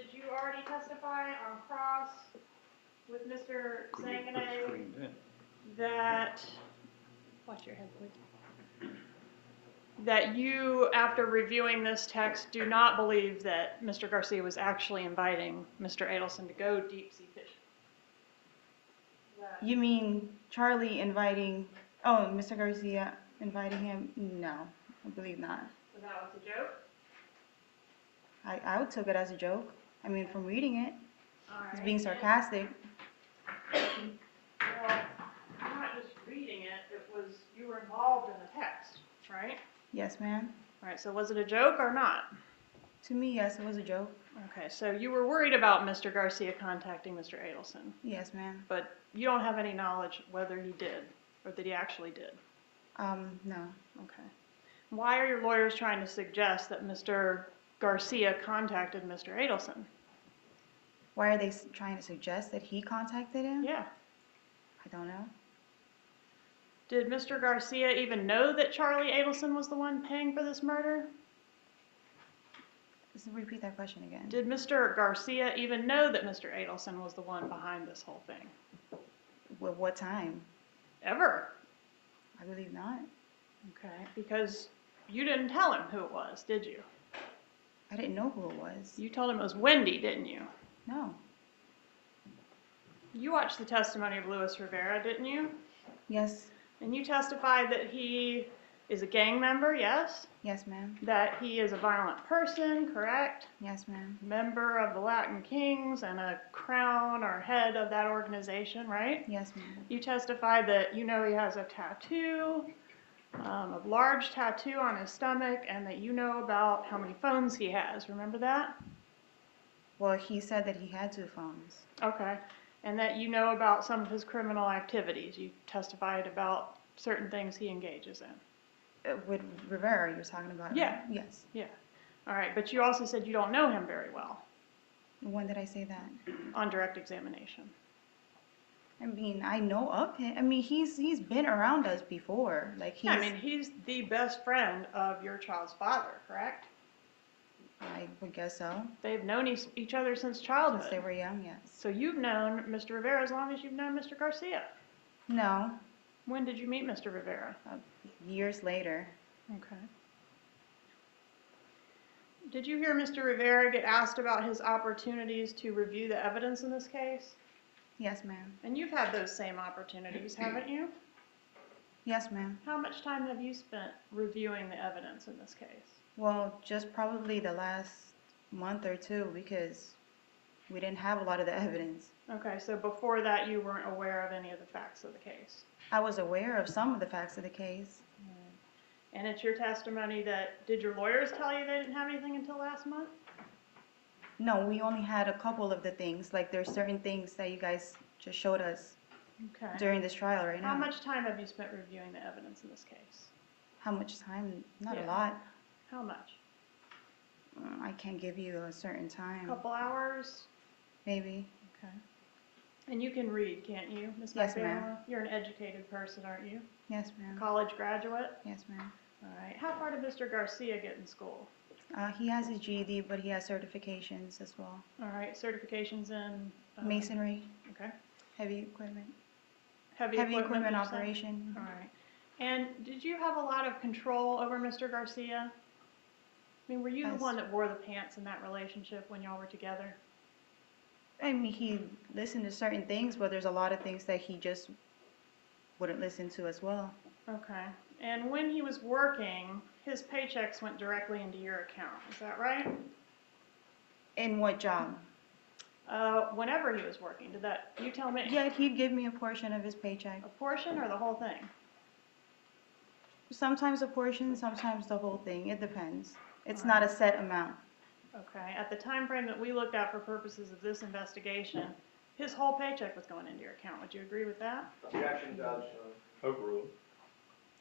did you already testify on cross with Mr. Zanganeh that, watch your head please, that you, after reviewing this text, do not believe that Mr. Garcia was actually inviting Mr. Adelson to go deep sea fishing? You mean Charlie inviting, oh, Mr. Garcia inviting him? No, I believe not. So that was a joke? I took it as a joke. I mean, from reading it, All it's right. being sarcastic. Well, I'm not just reading it, it was, you were involved in the text, right? Yes, ma'am. All right, so was it a joke or not? To me, yes, it was a joke. Okay, so you were worried about Mr. Garcia contacting Mr. Adelson, Yes, ma'am. but you don't have any knowledge whether he did or that he actually did. No. Okay. Why are your lawyers trying to suggest that Mr. Garcia contacted Mr. Adelson? Why are they trying to suggest that he contacted him? Yeah. I don't know. Did Mr. Garcia even know that Charlie Adelson was the one paying for this murder? Just repeat that question again. Did Mr. Garcia even know that Mr. Adelson was the one behind this whole thing? What time? Ever? I believe not. Okay, because you didn't tell him who it was, did you? I didn't know who it was. You told him it was Wendy, didn't you? No. You watched the testimony of Luis Rivera, didn't you? Yes. And you testified that he is a gang member, yes? Yes, ma'am. That he is a violent person, correct? Yes, ma'am. Member of the Latin Kings and a crown or head of that organization, right? Yes, ma'am. You testified that you know he has a tattoo, a large tattoo on his stomach, and that you know about how many phones he has. Remember that? Well, he said that he had 2 phones. Okay. And that you know about some of his criminal activities. You testified about certain things he engages in. With Rivera, you're talking about? Yeah. Yes. Yeah. All right. But you also said you don't know him very well. When did I say that? On direct examination. I mean, I know of him. I mean, he's been around us before. Like he's. Yeah, I mean, he's the best friend of your child's father, correct? I would guess so. They've known each other since childhood. Since they were young, yes. So you've known Mr. Rivera as long as you've known Mr. Garcia. No. When did you meet Mr. Rivera? Years later. Okay. Did you hear Mr. Rivera get asked about his opportunities to review the evidence in this case? Yes, ma'am. And you've had those same opportunities, haven't you? Yes, ma'am. How much time have you spent reviewing the evidence in this case? Well, just probably the last month or 2 because we didn't have a lot of the evidence. Okay, so before that you weren't aware of any of the facts of the case? I was aware of some of the facts of the case. And it's your testimony that, did your lawyers tell you they didn't have anything until last month? No, we only had a couple of the things. Like there's certain things that you guys just showed us during this trial right now. How much time have you spent reviewing the evidence in this case? How much time? Not a lot. How much? I can't give you a certain time. A couple hours? Maybe. Okay. And you can read, can't you, Ms. Magbanua? Yes, ma'am. You're an educated person, aren't you? Yes, ma'am. College graduate? Yes, ma'am. All right. How far did Mr. Garcia get in school? He has his GED, but he has certifications as well. All right. Certifications in? Masonry. Okay. Heavy equipment. Heavy equipment operation. All right. And did you have a lot of control over Mr. Garcia? I mean, were you the one that wore the pants in that relationship when y'all were together? I mean, he listened to certain things, but there's a lot of things that he just wouldn't listen to as well. Okay. And when he was working, his paychecks went directly into your account. Is that right? In what job? Whenever he was working. Did that, you tell me? Yeah, he'd give me a portion of his paycheck. A portion or the whole thing? Sometimes a portion, sometimes the whole thing. It depends. It's not a set amount. Okay. At the time frame that we looked at for purposes of this investigation, his whole paycheck was going into your account. Would you agree with that? Objection, Judge. Overruled.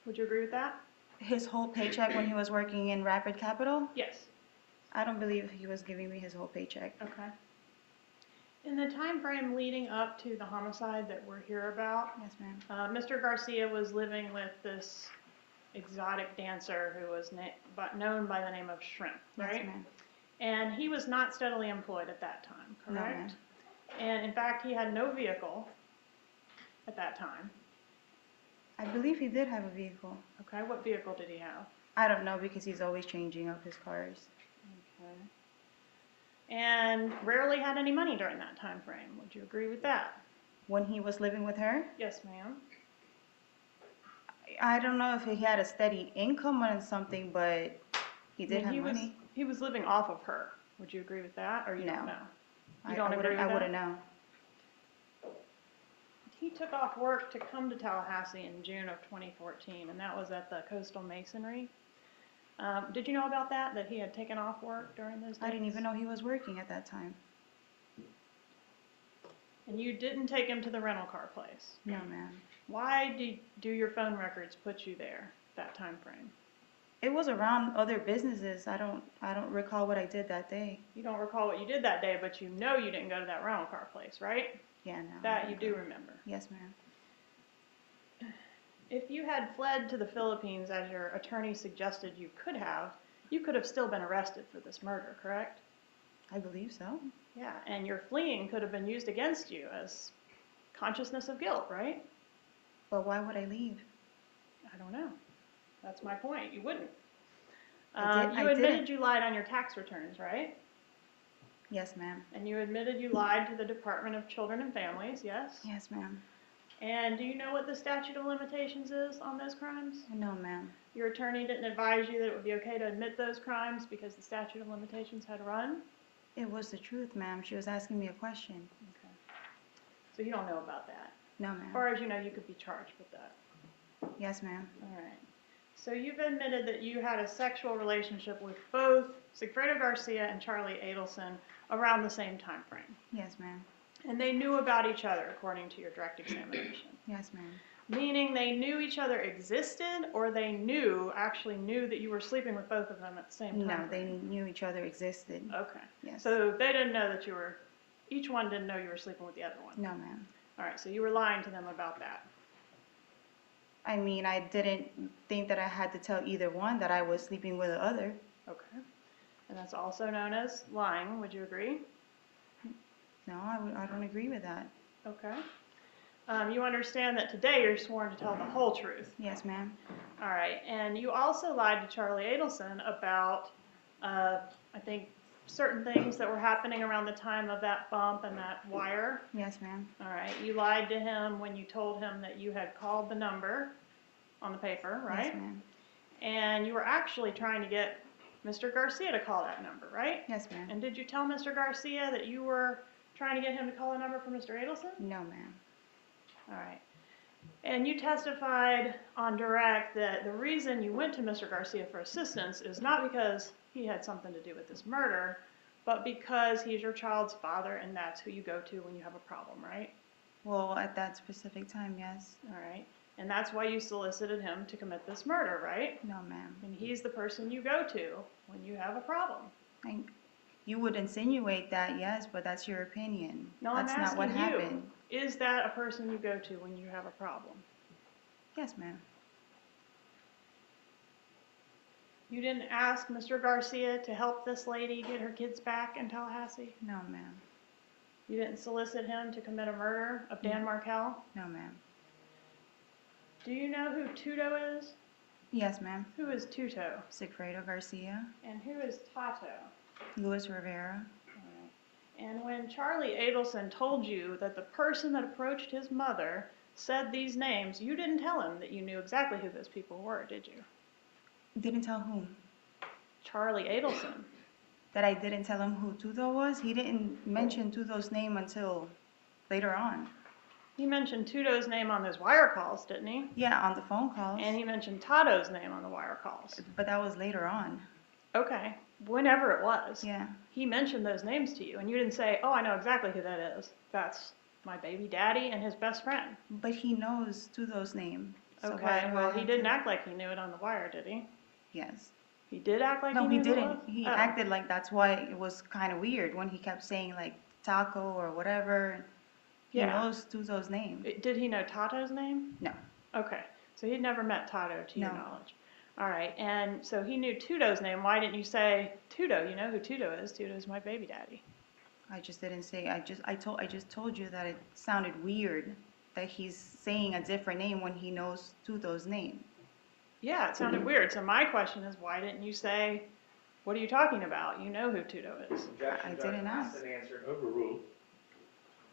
Would you agree with that? His whole paycheck when he was working in Rapid Capital? Yes. I don't believe he was giving me his whole paycheck. Okay. In the time frame leading up to the homicide that we're here about, Yes, ma'am. Mr. Garcia was living with this exotic dancer who was known by the name of Shrimp, right? Yes, ma'am. And he was not steadily employed at that time, correct? No, ma'am. And in fact, he had no vehicle at that time. I believe he did have a vehicle. Okay, what vehicle did he have? I don't know because he's always changing up his cars. Okay. And rarely had any money during that time frame. Would you agree with that? When he was living with her, Yes, ma'am. I don't know if he had a steady income or something, but he did have money. He was living off of her. Would you agree with that, or you don't know? You don't agree with that? I wouldn't know. He took off work to come to Tallahassee in June of 2014, and that was at the Coastal Masonry. Did you know about that, that he had taken off work during those days? I didn't even know he was working at that time. And you didn't take him to the rental car place? No, ma'am. Why do your phone records put you there, that time frame? It was around other businesses. I don't recall what I did that day. You don't recall what you did that day, but you know you didn't go to that rental car place, right? Yeah, no. That you do remember. Yes, ma'am. If you had fled to the Philippines as your attorney suggested you could have still been arrested for this murder, correct? I believe so. Yeah, and your fleeing could have been used against you as consciousness of guilt, right? But why would I leave? I don't know. That's my point. You wouldn't. I You admitted didn't. you lied on your tax returns, right? Yes, ma'am. And you admitted you lied to the Department of Children and Families, yes? Yes, ma'am. And do you know what the statute of limitations is on those crimes? No, ma'am. Your attorney didn't advise you that it would be okay to admit those crimes because the statute of limitations had run? It was the truth, ma'am. She was asking me a question. Okay. So you don't know about that? No, As ma'am. far as you know, you could be charged with that. Yes, ma'am. All right. So you've admitted that you had a sexual relationship with both Sigfredo Garcia and Charlie Adelson around the same time frame. Yes, ma'am. And they knew about each other, according to your direct examination. Yes, ma'am. Meaning they knew each other existed, or they actually knew that you were sleeping with both of them at the same time? No, frame? they knew each other existed. Okay. Yes. So they didn't know that each one didn't know you were sleeping with the other one? No, ma'am. All right, so you were lying to them about that. I mean, I didn't think that I had to tell either one that I was sleeping with the other. Okay. And that's also known as lying, would you agree? No, I don't agree with that. Okay. You understand that today you're sworn to tell the whole truth. Yes, ma'am. All right, and you also lied to Charlie Adelson about, I think, certain things that were happening around the time of that bump and that wire. Yes, ma'am. All right, you lied to him when you told him that you had called the number on the paper, right? Yes, ma'am. And you were actually trying to get Mr. Garcia to call that number, right? Yes, ma'am. And did you tell Mr. Garcia that you were trying to get him to call the number for Mr. Adelson? No, ma'am. All right. And you testified on direct that the reason you went to Mr. Garcia for assistance is not because he had something to do with this murder, but because he's your child's father and that's who you go to when you have a problem, right? Well, at that specific time, yes. All right. And that's why you solicited him to commit this murder, right? No, ma'am. And he's the person you go to when you have a problem. You would insinuate that, yes, but that's your opinion. No, that's I'm not what asking happened. you, is that a person you go to when you have a problem? Yes, ma'am. You didn't ask Mr. Garcia to help this lady get her kids back in Tallahassee? No, ma'am. You didn't solicit him to commit a murder of Dan Markel? No, ma'am. Do you know who Tuto is? Yes, ma'am. Who is Tuto? Sigfredo Garcia. And who is Tato? Luis Rivera. And when Charlie Adelson told you that the person that approached his mother said these names, you didn't tell him that you knew exactly who those people were, did you? Didn't tell whom? Charlie Adelson. That I didn't tell him who Tuto was? He didn't mention Tuto's name until later on. He mentioned Tuto's name on those wire calls, didn't he? Yeah, on the phone calls. And he mentioned Tato's name on the wire calls. But that was later on. Okay, whenever it was. Yeah. He mentioned those names to you, and you didn't say, oh, I know exactly who that is. That's my baby daddy and his best friend. But he knows Tuto's name. So Okay, well, he didn't act like he knew it on the wire, did he? Yes. He did act like he No, knew he who it didn't. was? He Oh. acted like that's why it was kind of weird when he kept saying like Taco or whatever. He Yeah. knows Tuto's name. Did he know Tato's name? No. Okay, so he'd never met Tato to your No. knowledge. All right, and so he knew Tudo's name. Why didn't you say Tudo? You know who Tudo is. Tudo's my baby daddy. I just didn't say. I just told you that it sounded weird that he's saying a different name when he knows Tudo's name. Yeah, it sounded weird. So my question is, why didn't you say, what are you talking about? You know who Tudo is. I didn't ask. Overruled.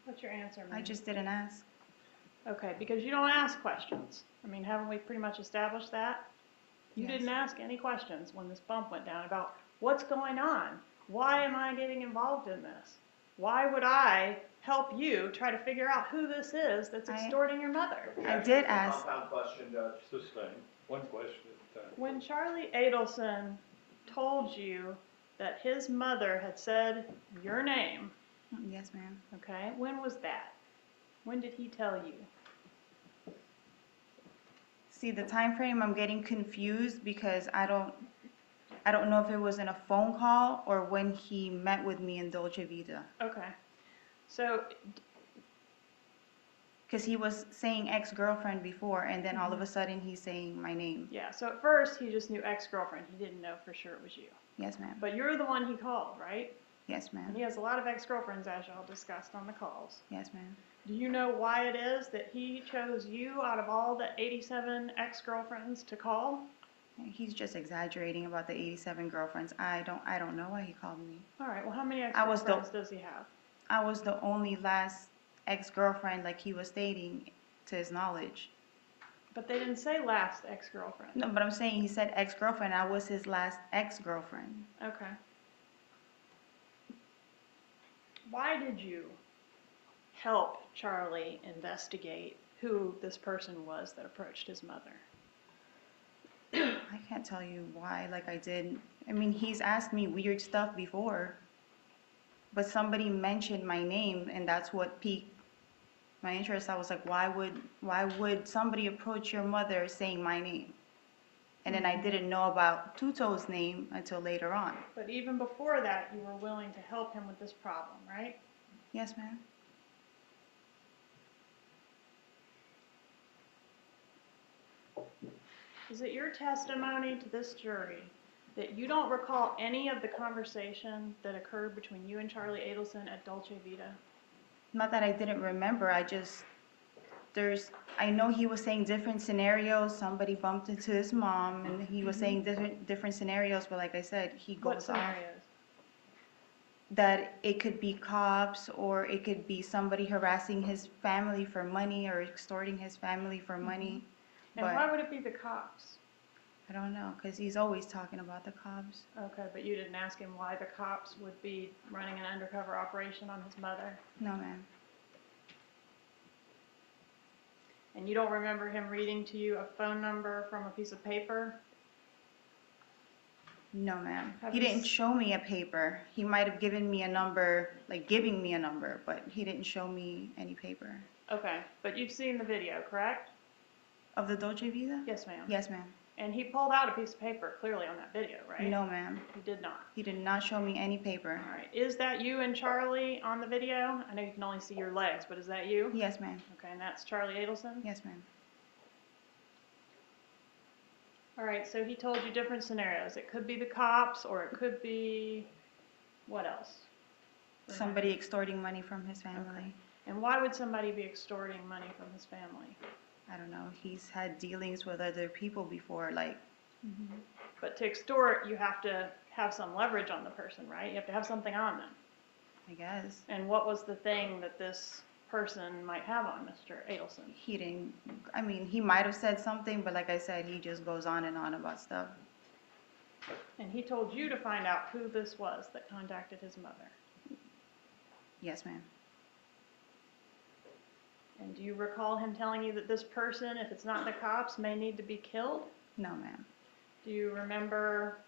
What's your answer, I man? just didn't ask. Okay, because you don't ask questions. I mean, haven't we pretty much established that? You Yes. didn't ask any questions when this bump went down about what's going on? Why am I getting involved in this? Why would I help you try to figure out who this is that's extorting your mother? I did ask. Compound question, Judge. Sustained. One question at a time. When Charlie Adelson told you that his mother had said your name, Yes, ma'am. okay, when was that? When did he tell you? See, the time frame, I'm getting confused because I don't know if it was in a phone call or when he met with me in Dolce Vita. Okay. So, Because he was saying ex-girlfriend before, and then all of a sudden he's saying my name. yeah, so at first he just knew ex-girlfriend. He didn't know for sure it was you. Yes, ma'am. But you're the one he called, right? Yes, ma'am. And he has a lot of ex-girlfriends, as y'all discussed on the calls. Yes, ma'am. Do you know why it is that he chose you out of all the 87 ex-girlfriends to call? He's just exaggerating about the 87 girlfriends. I don't know why he called me. All right, well, how many I was ex-girlfriends does he have? I was the only last ex-girlfriend, like he was stating, to his knowledge. But they didn't say last ex-girlfriend. No, but I'm saying he said ex-girlfriend. I was his last ex-girlfriend. Okay. Why did you help Charlie investigate who this person was that approached his mother? I can't tell you why, like I did. I mean, he's asked me weird stuff before, but somebody mentioned my name, and that's what piqued my interest. I was like, why would somebody approach your mother saying my name? And then I didn't know about Tuto's name until later on. But even before that, you were willing to help him with this problem, right? Yes, ma'am. Is it your testimony to this jury that you don't recall any of the conversation that occurred between you and Charlie Adelson at Dolce Vita? Not that I didn't remember, I know he was saying different scenarios. Somebody bumped into his mom, and he was saying different scenarios, but like I said, he What goes off scenarios? that it could be cops, or it could be somebody harassing his family for money or extorting his family for money. And But why would it be the cops? I don't know, because he's always talking about the cops. Okay, but you didn't ask him why the cops would be running an undercover operation on his mother? No, ma'am. And you don't remember him reading to you a phone number from a piece of paper? No, ma'am. Have He you didn't show me a paper. He might have given me a number, like giving me a number, but he didn't show me any paper. Okay, but you've seen the video, correct? Of the Dolce Vita? Yes, ma'am. Yes, ma'am. And he pulled out a piece of paper clearly on that video, right? No, ma'am. He did not. He did not show me any paper. All right. Is that you and Charlie on the video? I know you can only see your legs, but is that you? Yes, ma'am. Okay, and that's Charlie Adelson? Yes, ma'am. All right, so he told you different scenarios. It could be the cops, or it could be, what else? Somebody extorting money from his family. And why would somebody be extorting money from his family? I don't know. He's had dealings with other people before, like. But to extort, you have to have some leverage on the person, right? You have to have something on them. I guess. And what was the thing that this person might have on Mr. Adelson? He didn't, I mean, he might have said something, but like I said, he just goes on and on about stuff. And he told you to find out who this was that contacted his mother. Yes, ma'am. And do you recall him telling you that this person, if it's not the cops, may need to be killed? No, ma'am. Do you remember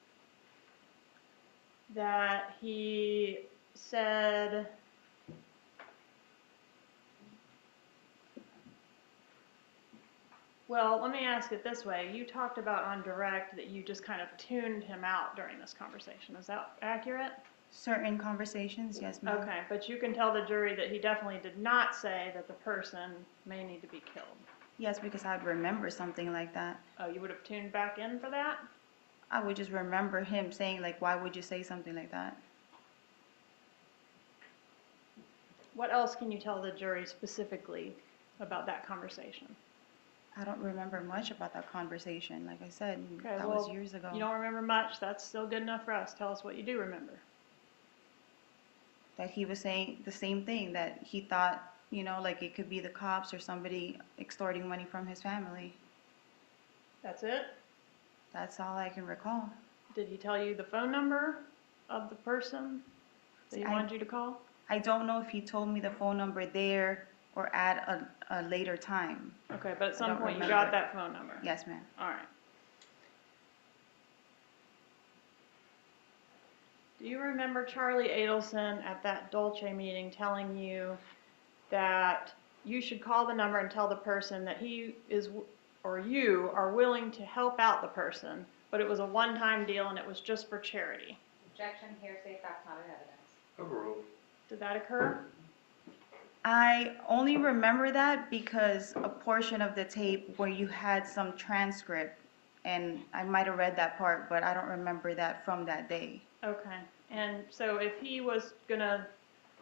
that he said, well, let me ask it this way. You talked about on direct that you just kind of tuned him out during this conversation. Is that accurate? Certain conversations, yes, ma'am. Okay, but you can tell the jury that he definitely did not say that the person may need to be killed. Yes, because I'd remember something like that. Oh, you would have tuned back in for that? I would just remember him saying, like, why would you say something like that? What else can you tell the jury specifically about that conversation? I don't remember much about that conversation. Like I said, Okay, that well, was years ago. You don't remember much, that's still good enough for us. Tell us what you do remember. That he was saying the same thing, that he thought, you know, like it could be the cops or somebody extorting money from his family. That's it? That's all I can recall. Did he tell you the phone number of the person that he wanted you to call? I don't know if he told me the phone number there or at a later time. Okay, but at I some don't point you remember. got that phone number? Yes, ma'am. All right. Do you remember Charlie Adelson at that Dolce meeting telling you that you should call the number and tell the person that he is, or you are willing to help out the person, but it was a one-time deal and it was just for charity? Objection, hearsay, facts not in evidence. Overruled. Did that occur? I only remember that because a portion of the tape where you had some transcript, and I might have read that part, but I don't remember that from that day. Okay, and so if he was gonna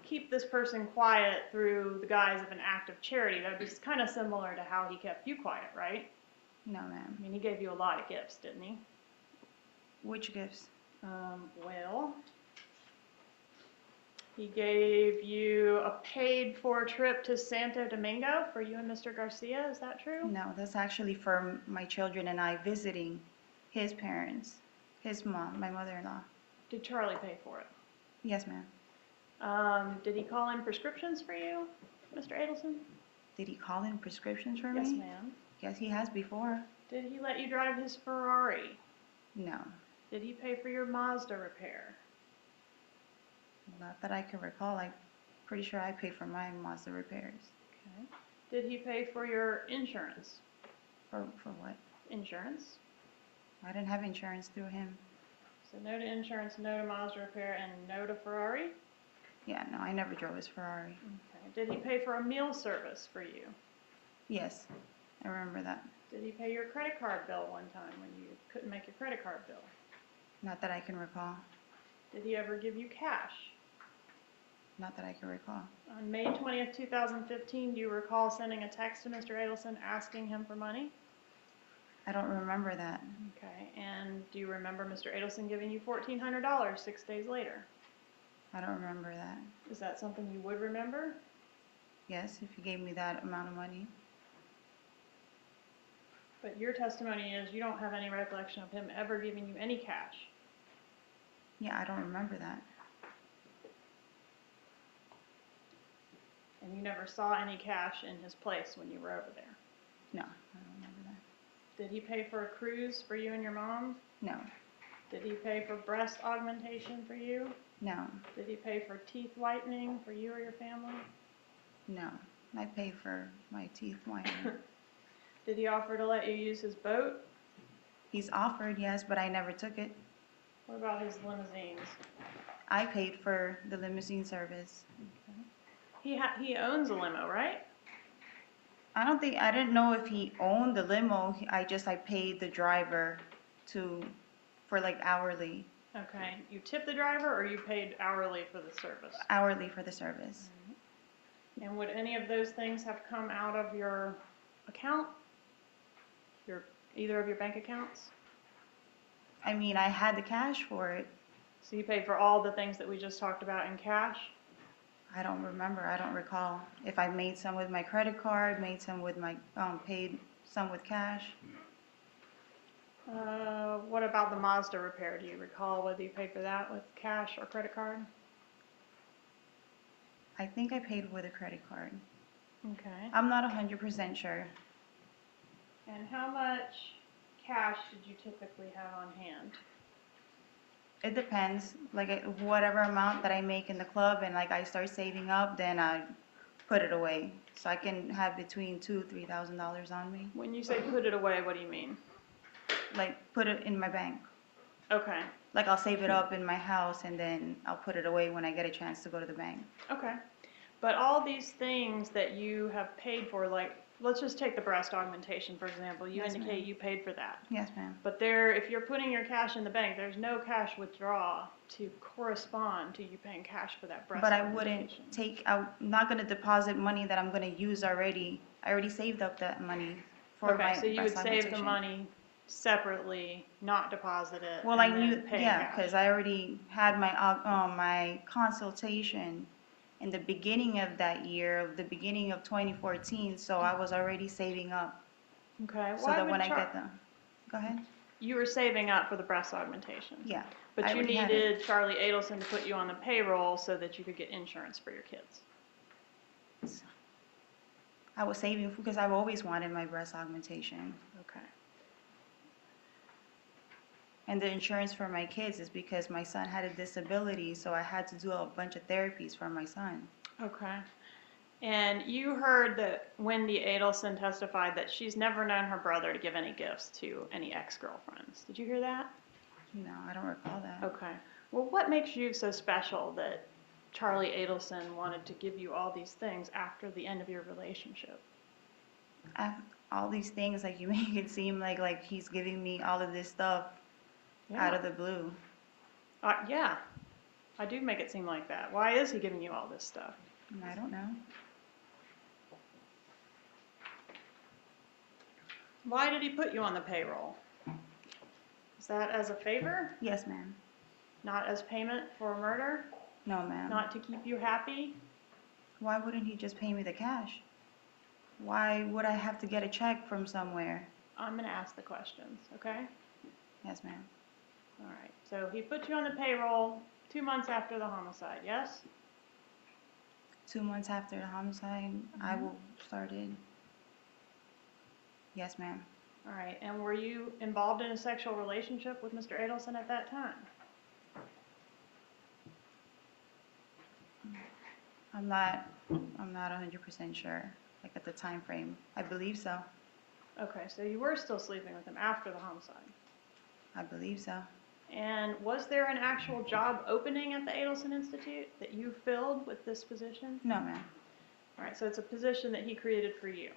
keep this person quiet through the guise of an act of charity, that'd be kind of similar to how he kept you quiet, right? No, ma'am. I mean, he gave you a lot of gifts, didn't he? Which gifts? Well, he gave you a paid-for trip to Santo Domingo for you and Mr. Garcia, is that true? No, that's actually for my children and I visiting his parents, his mom, my mother-in-law. Did Charlie pay for it? Yes, ma'am. Did he call in prescriptions for you, Mr. Adelson? Did he call in prescriptions for me? Yes, ma'am. Yes, he has before. Did he let you drive his Ferrari? No, Did he pay for your Mazda repair? not that I can recall. I'm pretty sure I paid for my Mazda repairs. Okay. Did he pay for your insurance? For what? Insurance? I didn't have insurance through him. So no to insurance, no to Mazda repair, and no to Ferrari? Yeah, no, I never drove his Ferrari. Okay. Did he pay for a meal service for you? Yes, I remember that. Did he pay your credit card bill one time when you couldn't make your credit card bill? Not that I can recall. Did he ever give you cash? Not that I can recall. On May 20th, 2015, do you recall sending a text to Mr. Adelson asking him for money? I don't remember that. Okay, and do you remember Mr. Adelson giving you $1,400 6 days later? I don't remember that. Is that something you would remember? Yes, if he gave me that amount of money. But your testimony is you don't have any recollection of him ever giving you any cash. Yeah, I don't remember that. And you never saw any cash in his place when you were over there. No, I don't remember that. Did he pay for a cruise for you and your mom? No, Did he pay for breast augmentation for you? no, Did he pay for teeth whitening for you or your family? no. I paid for my teeth whitening. Did he offer to let you use his boat? He's offered, yes, but I never took it. What about his limousines? I paid for the limousine service. He owns a limo, right? I didn't know if he owned the limo. I paid the driver for like hourly, Okay. You tipped the driver or you paid hourly for the service? hourly for the service. And would any of those things have come out of your account? Either of your bank accounts? I mean, I had the cash for it. So you paid for all the things that we just talked about in cash? I don't remember. I don't recall if I made some with my credit card, made some with my paid some with cash. What about the Mazda repair? Do you recall whether you paid for that with cash or credit card? I think I paid with a credit card. Okay. I'm not 100% sure. And how much cash did you typically have on hand? It depends. Like whatever amount that I make in the club and like I start saving up, then I put it away. So I can have between $2,000-3,000 on me. When you say put it away, what do you mean? Like put it in my bank. Okay. Like I'll save it up in my house and then I'll put it away when I get a chance to go to the bank. Okay. But all these things that you have paid for, like let's just take the breast augmentation, for example. You Yes, indicate ma'am. you paid for that. Yes, ma'am. But there, if you're putting your cash in the bank, there's no cash withdrawal to correspond to you paying cash for that breast But I augmentation. I'm not gonna deposit money that I'm gonna use already. I already saved up that money for my Okay, so you would breast save the augmentation. money separately, not deposit it, Well, and I knew, then pay yeah, cash. because I already had my consultation in the beginning of that year, the beginning of 2014, so I was already saving up. Okay, So why that would when I get the, go ahead. you were saving up for the breast augmentation? Yeah. But I you already had it. needed Charlie Adelson to put you on the payroll so that you could get insurance for your kids. I was saving because I've always wanted my breast augmentation. Okay. And the insurance for my kids is because my son had a disability, so I had to do a bunch of therapies for my son. Okay. And you heard that Wendy Adelson testified that she's never known her brother to give any gifts to any ex-girlfriends. Did you hear that? No, I don't recall that. Okay. Well, what makes you so special that Charlie Adelson wanted to give you all these things after the end of your relationship? All these things, like you make it seem like he's giving me all of this stuff out of the blue. Yeah, I do make it seem like that. Why is he giving you all this stuff? I don't know. Why did he put you on the payroll? Is that as a favor? Yes, ma'am. Not as payment for a murder? No, ma'am. Not to keep you happy? Why wouldn't he just pay me the cash? Why would I have to get a check from somewhere? I'm going to ask the questions, okay? Yes, ma'am. All right. So he put you on the payroll 2 months after the homicide, yes? 2 months after the homicide, I started. Yes, ma'am. All right. And were you involved in a sexual relationship with Mr. Adelson at that time? I'm not 100% sure, like at the time frame. I believe so. Okay, so you were still sleeping with him after the homicide. I believe so. And was there an actual job opening at the Adelson Institute that you filled with this position? No, ma'am. All right, so it's a position that he created for you.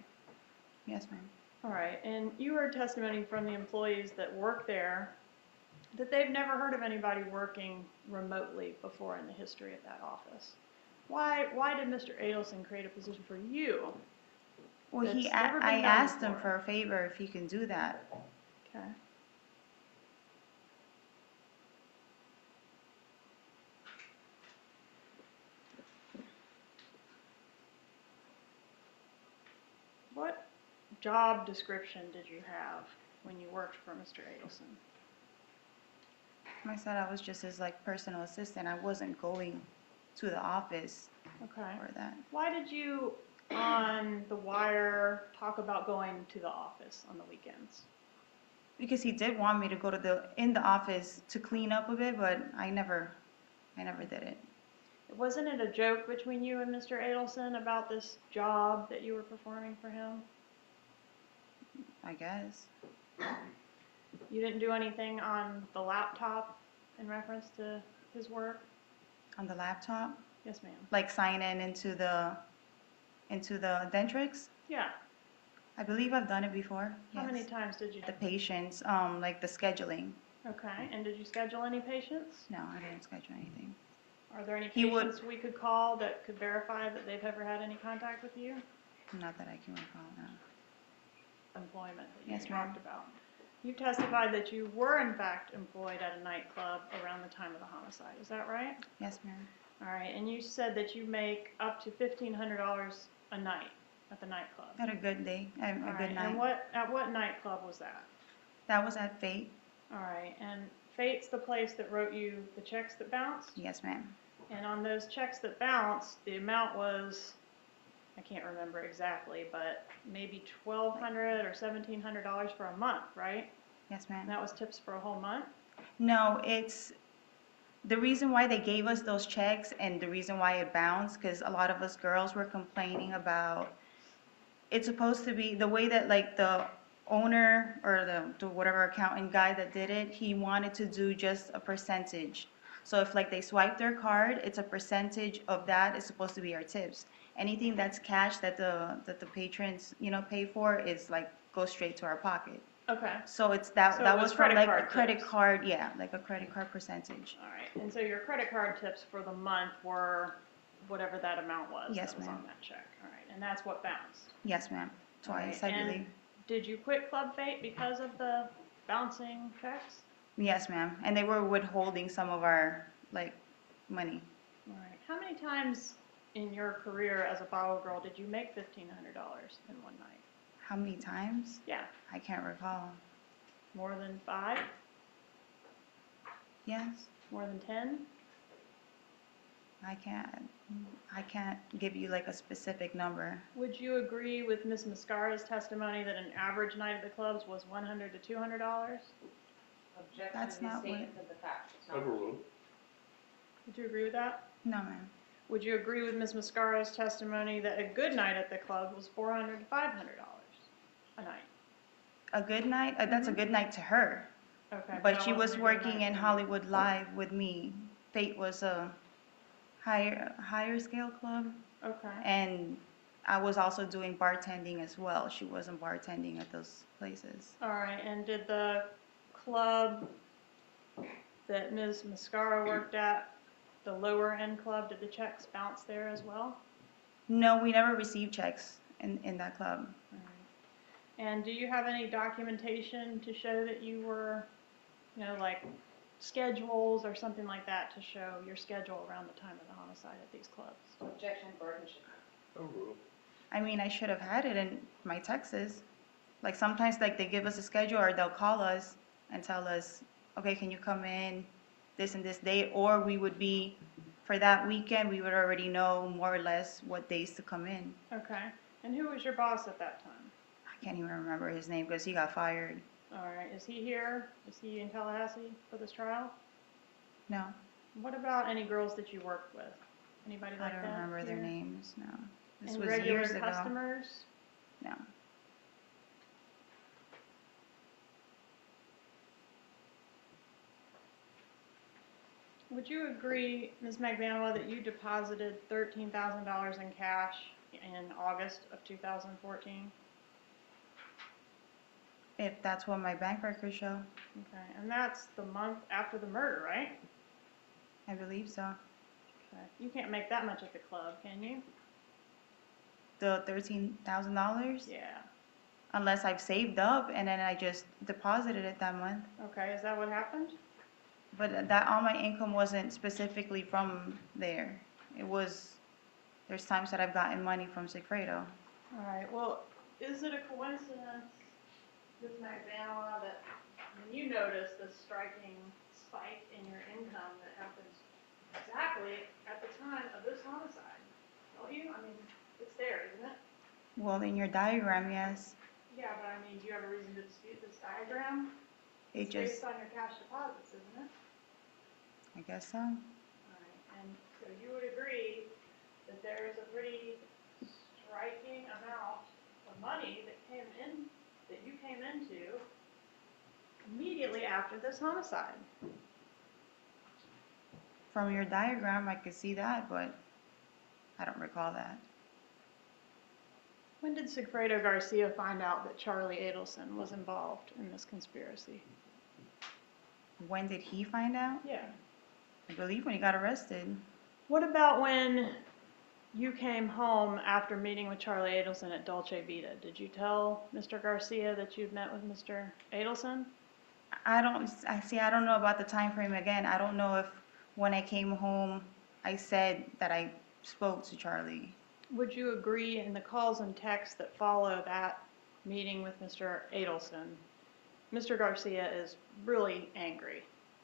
Yes, ma'am. All right, and you heard testimony from the employees that work there that they've never heard of anybody working remotely before in the history of that office. Why did Mr. Adelson create a position for you? Well, That's never been I done asked him before. for a favor if he can do that. Okay. What job description did you have when you worked for Mr. Adelson? I said I was just his like personal assistant. I wasn't going to the office Okay. for that. Why did you, on The Wire, talk about going to the office on the weekends? Because he did want me to go to in the office to clean up a bit, but I never did it. Wasn't it a joke between you and Mr. Adelson about this job that you were performing for him? I guess. You didn't do anything on the laptop in reference to his work? On the laptop, Yes, ma'am. like sign in into the Dentrix. Yeah. I believe I've done it before. How Yes. many times did you? The patients, like the scheduling. Okay. And did you schedule any patients? No, I didn't schedule anything. Are there any He would- patients we could call that could verify that they've ever had any contact with you? Not that I can recall. No. Employment that you Yes, ma'am. talked about. You testified that you were in fact employed at a nightclub around the time of the homicide. Is that right? Yes, ma'am. All right. And you said that you make up to $1,500 a night at the nightclub. Had a good day, a All good right. night. And at what nightclub was that? That was at Fate. All right. And Fate's the place that wrote you the checks that bounced? Yes, ma'am. And on those checks that bounced, the amount was, I can't remember exactly, but maybe $1,200 or $1,700 for a month, right? Yes, ma'am. And that was tips for a whole month? No, it's the reason why they gave us those checks and the reason why it bounced, because a lot of us girls were complaining about it's supposed to be the way that like the owner or the whatever accountant guy that did it, he wanted to do just a percentage. So if like they swipe their card, it's a percentage of that is supposed to be our tips. anything that's cash that the patrons, you know, pay for is like, goes straight to our pocket. Okay, So it's So that it was was from credit like a card credit tips. card, yeah, like a credit card percentage. all right. And so your credit card tips for the month were whatever that amount was Yes, that was on ma'am. that check. All right, and that's what bounced. Yes, ma'am. Twice, I And believe. did you quit Club Fate because of the bouncing checks? Yes, ma'am. And they were withholding some of our, like, money. All right. How many times in your career as a bottle girl did you make $1,500 in one night? How many times? Yeah, I can't recall. more than 5? Yes, More than 10? I can't give you like a specific number. Would you agree with Ms. Mascara's testimony that an average night at the clubs was $100 to $200? Objection, That's not what- misstatement of the facts. It's not- Overruled. Would you agree with that? No, ma'am. Would you agree with Ms. Mascara's testimony that a good night at the club was $400 to $500 a night? A good night? That's a good night to her. Okay. But that she was wasn't a good working night in for you. Hollywood Live with me. Fate was a higher scale club, Okay. and I was also doing bartending as well. She wasn't bartending at those places. All right, and did the club that Ms. Mascara worked at, the lower end club, did the checks bounce there as well? No, we never received checks in that club. All right. And do you have any documentation to show that you were, you know, like schedules or something like that to show your schedule around the time of the homicide at these clubs? Objection, burden should. Overruled. I mean, I should have had it in my texts. Like sometimes, like they give us a schedule or they'll call us and tell us, okay, can you come in this and this date? Or we would be, for that weekend, we would already know more or less what days to come in. Okay. And who was your boss at that time? I can't even remember his name because he got fired. All right. Is he here? Is he in Tallahassee for this trial? No, What about any girls that you worked with? Anybody I like don't that? remember their here? names, no. This Any was regular years ago. customers? No. Would you agree, Ms. Magbanua, that you deposited $13,000 in cash in August of 2014? If that's what my bank records show, Okay, and that's the month after the murder, right? I believe so. Okay. You can't make that much at the club, can you? The $13,000? Yeah. Unless I've saved up and then I just deposited it that month. Okay, is that what happened? But that all my income wasn't specifically from there. It was, there's times that I've gotten money from Sigfredo. All right, well, is it a coincidence, Ms. Magbanua, that when you notice this striking spike in your income that happens exactly at the time of this homicide? Don't you? I mean, it's there, isn't it? Well, in your diagram, yes. Yeah, but I mean, do you have a reason to dispute this diagram? It It's just, based on your cash deposits, isn't it? I guess so. All right, and so you would agree that there is a pretty striking amount of money that came in, that you came into immediately after this homicide. From your diagram, I could see that, but I don't recall that. When did Sigfredo Garcia find out that Charlie Adelson was involved in this conspiracy? When did he find out? Yeah. I believe when he got arrested. What about when you came home after meeting with Charlie Adelson at Dolce Vita? Did you tell Mr. Garcia that you'd met with Mr. Adelson? I don't know about the time frame again. I don't know if when I came home, I said that I spoke to Charlie. Would you agree in the calls and texts that follow that meeting with Mr. Adelson, Mr. Garcia is really angry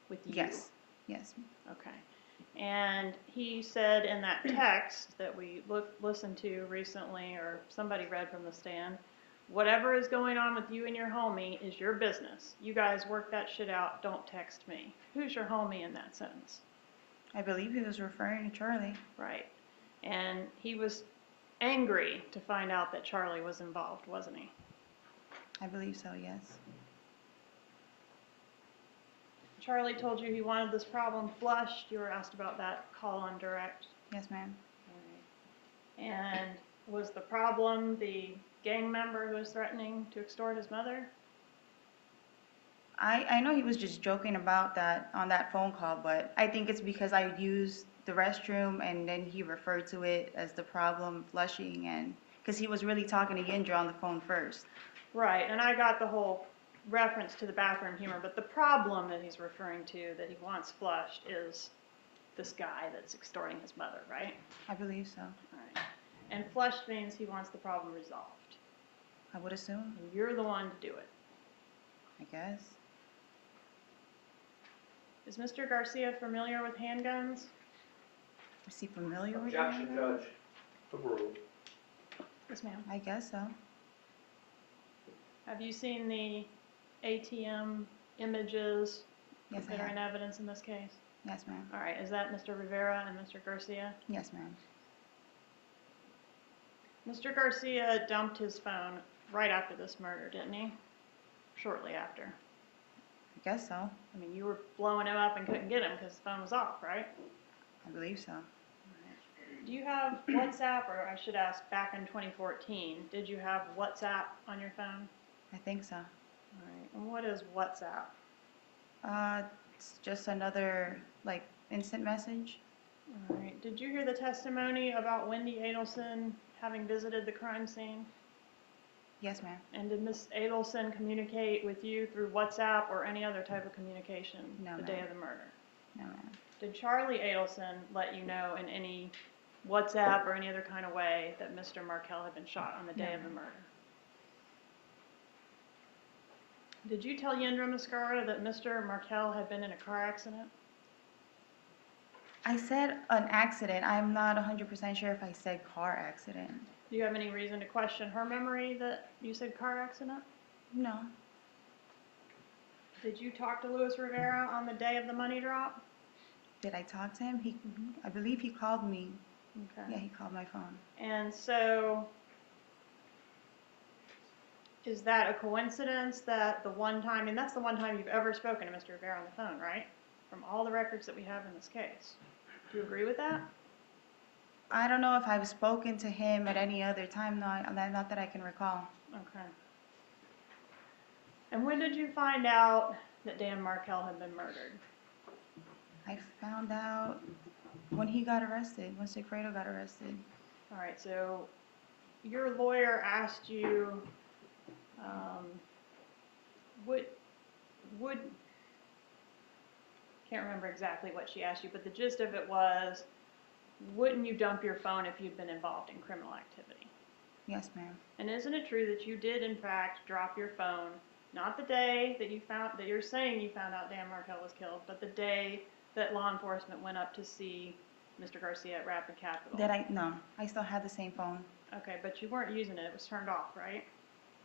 with you? Yes, yes. Okay. And he said in that text that we listened to recently, or somebody read from the stand, whatever is going on with you and your homie is your business. You guys work that shit out. Don't text me. Who's your homie in that sentence? I believe he was referring to Charlie. Right. And he was angry to find out that Charlie was involved, wasn't he? I believe so, yes. Charlie told you he wanted this problem flushed. You were asked about that call on direct. Yes, ma'am. And was the problem the gang member who was threatening to extort his mother? I know he was just joking about that on that phone call, but I think it's because I used the restroom and then he referred to it as the problem flushing, and because he was really talking to Yindra on the phone first. Right, and I got the whole reference to the bathroom humor, but the problem that he's referring to that he wants flushed is this guy that's extorting his mother, right? I believe so. All right. And flushed means he wants the problem resolved. I would assume. And you're the one to do it. I guess. Is Mr. Garcia familiar with handguns? Is he familiar with Objection, it? Judge. Overruled. Yes, ma'am. I guess so. Have you seen the ATM images Yes, I that are in have. evidence in this case? Yes, ma'am. All right, is that Mr. Rivera and Mr. Garcia? Yes, ma'am. Mr. Garcia dumped his phone right after this murder, didn't he? Shortly after. I guess so. I mean, you were blowing him up and couldn't get him because the phone was off, right? I believe so. Do you have WhatsApp, or I should ask, back in 2014, did you have WhatsApp on your phone? I think so. All right, and what is WhatsApp? It's just another, like, instant message. All right, did you hear the testimony about Wendy Adelson having visited the crime scene? Yes, ma'am. And did Miss Adelson communicate with you through WhatsApp or any other type of communication No, the day ma'am. of the murder? No, ma'am. Did Charlie Adelson let you know in any WhatsApp or any other kind of way that Mr. Markel had been shot on the day No, of the ma'am. murder? Did you tell Yendra Mascara that Mr. Markel had been in a car accident? I said an accident. I'm not 100% sure if I said car accident. Do you have any reason to question her memory that you said car accident? No. Did you talk to Luis Rivera on the day of the money drop? Did I talk to him? I believe he called me. Okay. Yeah, he called my phone. And so, is that a coincidence that the one time, and that's the one time you've ever spoken to Mr. Rivera on the phone, right? From all the records that we have in this case. Do you agree with that? I don't know if I've spoken to him at any other time, not that I can recall. Okay. And when did you find out that Dan Markel had been murdered? I found out when he got arrested, when Sigfredo got arrested. All right, so your lawyer asked you, can't remember exactly what she asked you, but the gist of it was, wouldn't you dump your phone if you'd been involved in criminal activity? Yes, ma'am. And isn't it true that you did, in fact, drop your phone, not the day that you're saying you found out Dan Markel was killed, but the day that law enforcement went up to see Mr. Garcia at Rapid Capital? No, I still had the same phone. Okay, but you weren't using it. It was turned off, right?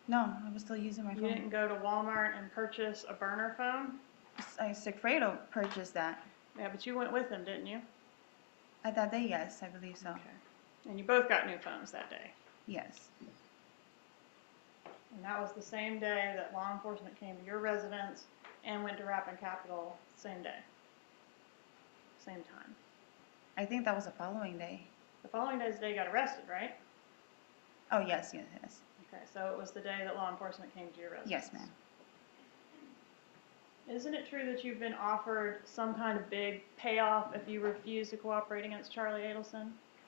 No, I was still using my You phone. didn't go to Walmart and purchase a burner phone? Sigfredo purchased that. Yeah, but you went with him, didn't you? At that day, yes, I believe so. Okay. And you both got new phones that day? Yes. And that was the same day that law enforcement came to your residence and went to Rapid Capital, same day? Same time? I think that was the following day. The following day is the day you got arrested, right? Oh, yes. Okay, so it was the day that law enforcement came to your residence? Yes, ma'am. Isn't it true that you've been offered some kind of big payoff if you refuse to cooperate against Charlie Adelson?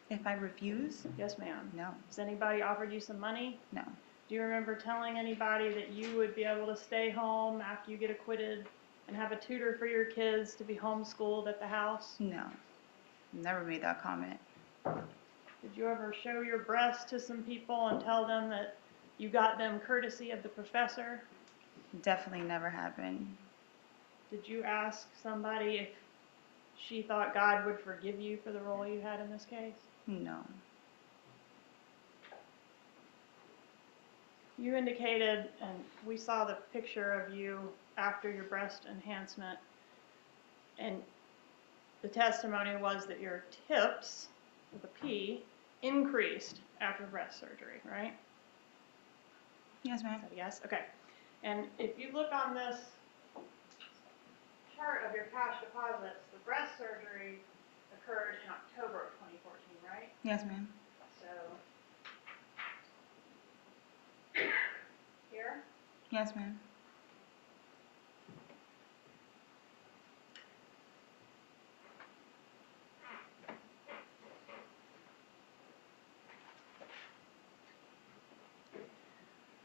If I refuse? Yes, ma'am. No. Has anybody offered you some money? No. Do you remember telling anybody that you would be able to stay home after you get acquitted and have a tutor for your kids to be homeschooled at the house? No. Never made that comment. Did you ever show your breast to some people and tell them that you got them courtesy of the professor? Definitely never happened. Did you ask somebody if she thought God would forgive you for the role you had in this case? No. You indicated, and we saw the picture of you after your breast enhancement, and the testimony was that your tips, with a P, increased after breast surgery, right? Yes, ma'am. Is that a yes? Okay. And if you look on this chart of your cash deposits, the breast surgery occurred in October of 2014, right? Yes, ma'am. So Yes, ma'am.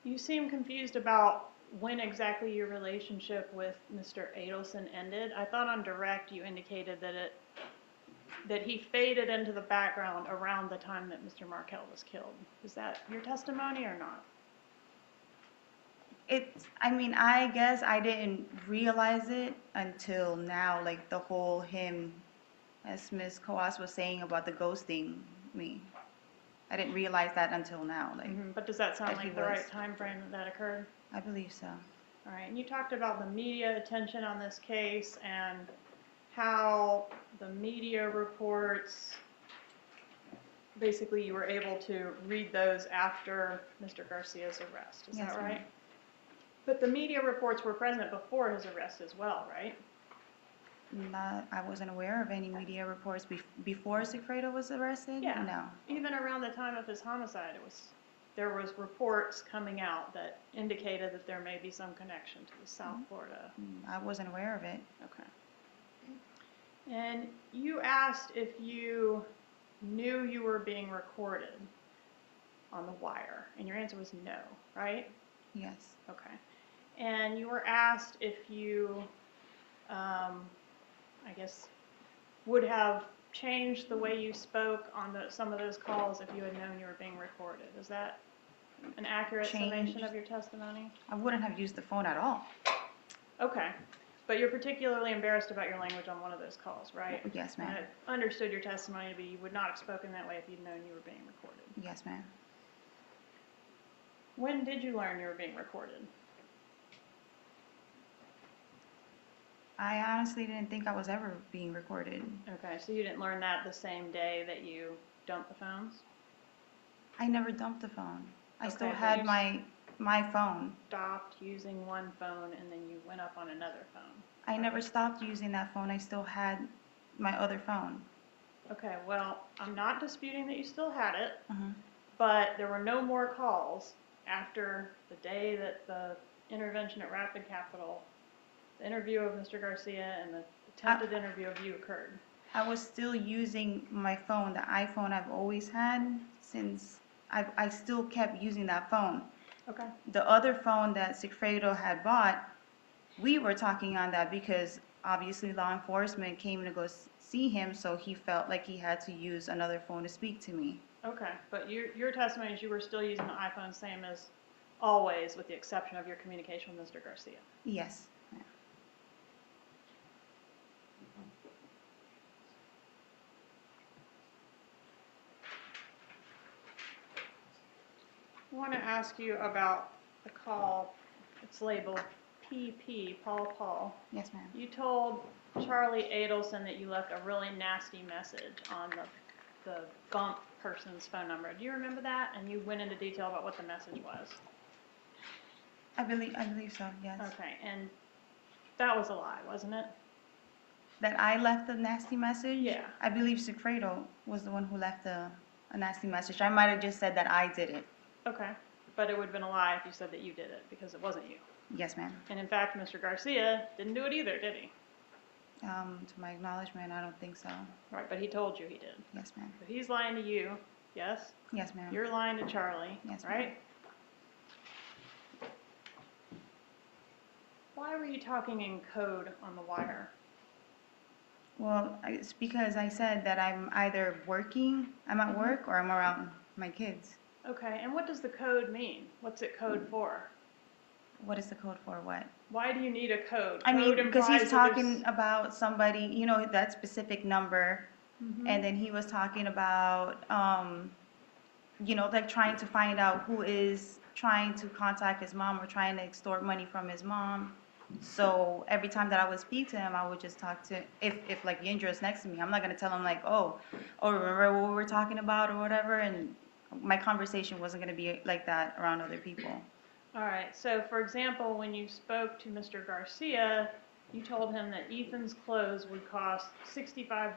You seem confused about when exactly your relationship with Mr. Adelson ended. I thought on direct you indicated that he faded into the background around the time that Mr. Markel was killed. Is that your testimony or not? I mean, I guess I didn't realize it until now, like the whole him, as Ms. Coas was saying about the ghosting me. I didn't realize that until now, like, But does that sound that he like the was. right time frame that occurred? I believe so. All right, and you talked about the media attention on this case and how the media reports, basically you were able to read those after Mr. Garcia's arrest, is Yes, that ma'am. right? But the media reports were present before his arrest as well, right? I wasn't aware of any media reports before Sigfredo was arrested? Yeah. No. Even around the time of his homicide, there was reports coming out that indicated that there may be some connection to the South Florida. I wasn't aware of it. Okay. And you asked if you knew you were being recorded on the wire, and your answer was no, right? Yes. Okay. And you were asked if you, I guess, would have changed the way you spoke on some of those calls if you had known you were being recorded. Is that an accurate summation of your testimony? I wouldn't have used the phone at all. Okay. But you're particularly embarrassed about your language on one of those calls, right? Yes, ma'am. I understood your testimony to be you would not have spoken that way if you'd known you were being recorded. Yes, ma'am. When did you learn you were being recorded? I honestly didn't think I was ever being recorded. Okay, so you didn't learn that the same day that you dumped the phones? I never dumped the phone. I still Okay, but had you my phone. Stopped using one phone and then you went up on another phone. I never stopped using that phone. I still had my other phone. Okay, well, I'm not disputing that you still had it, Uh-huh. but there were no more calls after the day that the intervention at Rapid Capital, the interview of Mr. Garcia and the attempted interview of you occurred. I was still using my phone, the iPhone I've always had since I still kept using that phone. Okay. The other phone that Sigfredo had bought, we were talking on that because obviously law enforcement came to go see him, so he felt like he had to use another phone to speak to me. Okay, but your testimony is you were still using the iPhone same as always, with the exception of your communication with Mr. Garcia. Yes. I want to ask you about the call. It's labeled PP, Paul. Yes, ma'am. You told Charlie Adelson that you left a really nasty message on the bump person's phone number. Do you remember that? And you went into detail about what the message was. I believe so, yes. Okay, and that was a lie, wasn't it? That I left a nasty message? Yeah. I believe Sigfredo was the one who left a nasty message. I might have just said that I did it. Okay, but it would have been a lie if you said that you did it, because it wasn't you. Yes, ma'am. And in fact, Mr. Garcia didn't do it either, did he? To my acknowledgement, I don't think so. Right, but he told you he did. Yes, ma'am. But he's lying to you, yes? Yes, ma'am. You're lying to Charlie, Yes, ma'am. right? Why were you talking in code on the wire? Well, it's because I said that I'm either I'm at work, or I'm around my kids. Okay, and what does the code mean? What's it code for? What is the code for what? Why do you need a code? I mean, Code because implies he's that talking about somebody, that specific number, and then he was talking about, like trying to find out who is trying to contact his mom or trying to extort money from his mom. So every time that I would speak to him, I would just talk to, if like Yindra is next to me, I'm not going to tell him like, oh, remember what we were talking about or whatever, and my conversation wasn't going to be like that around other people. All right, so for example, when you spoke to Mr. Garcia, you told him that Ethan's clothes would cost $65.70.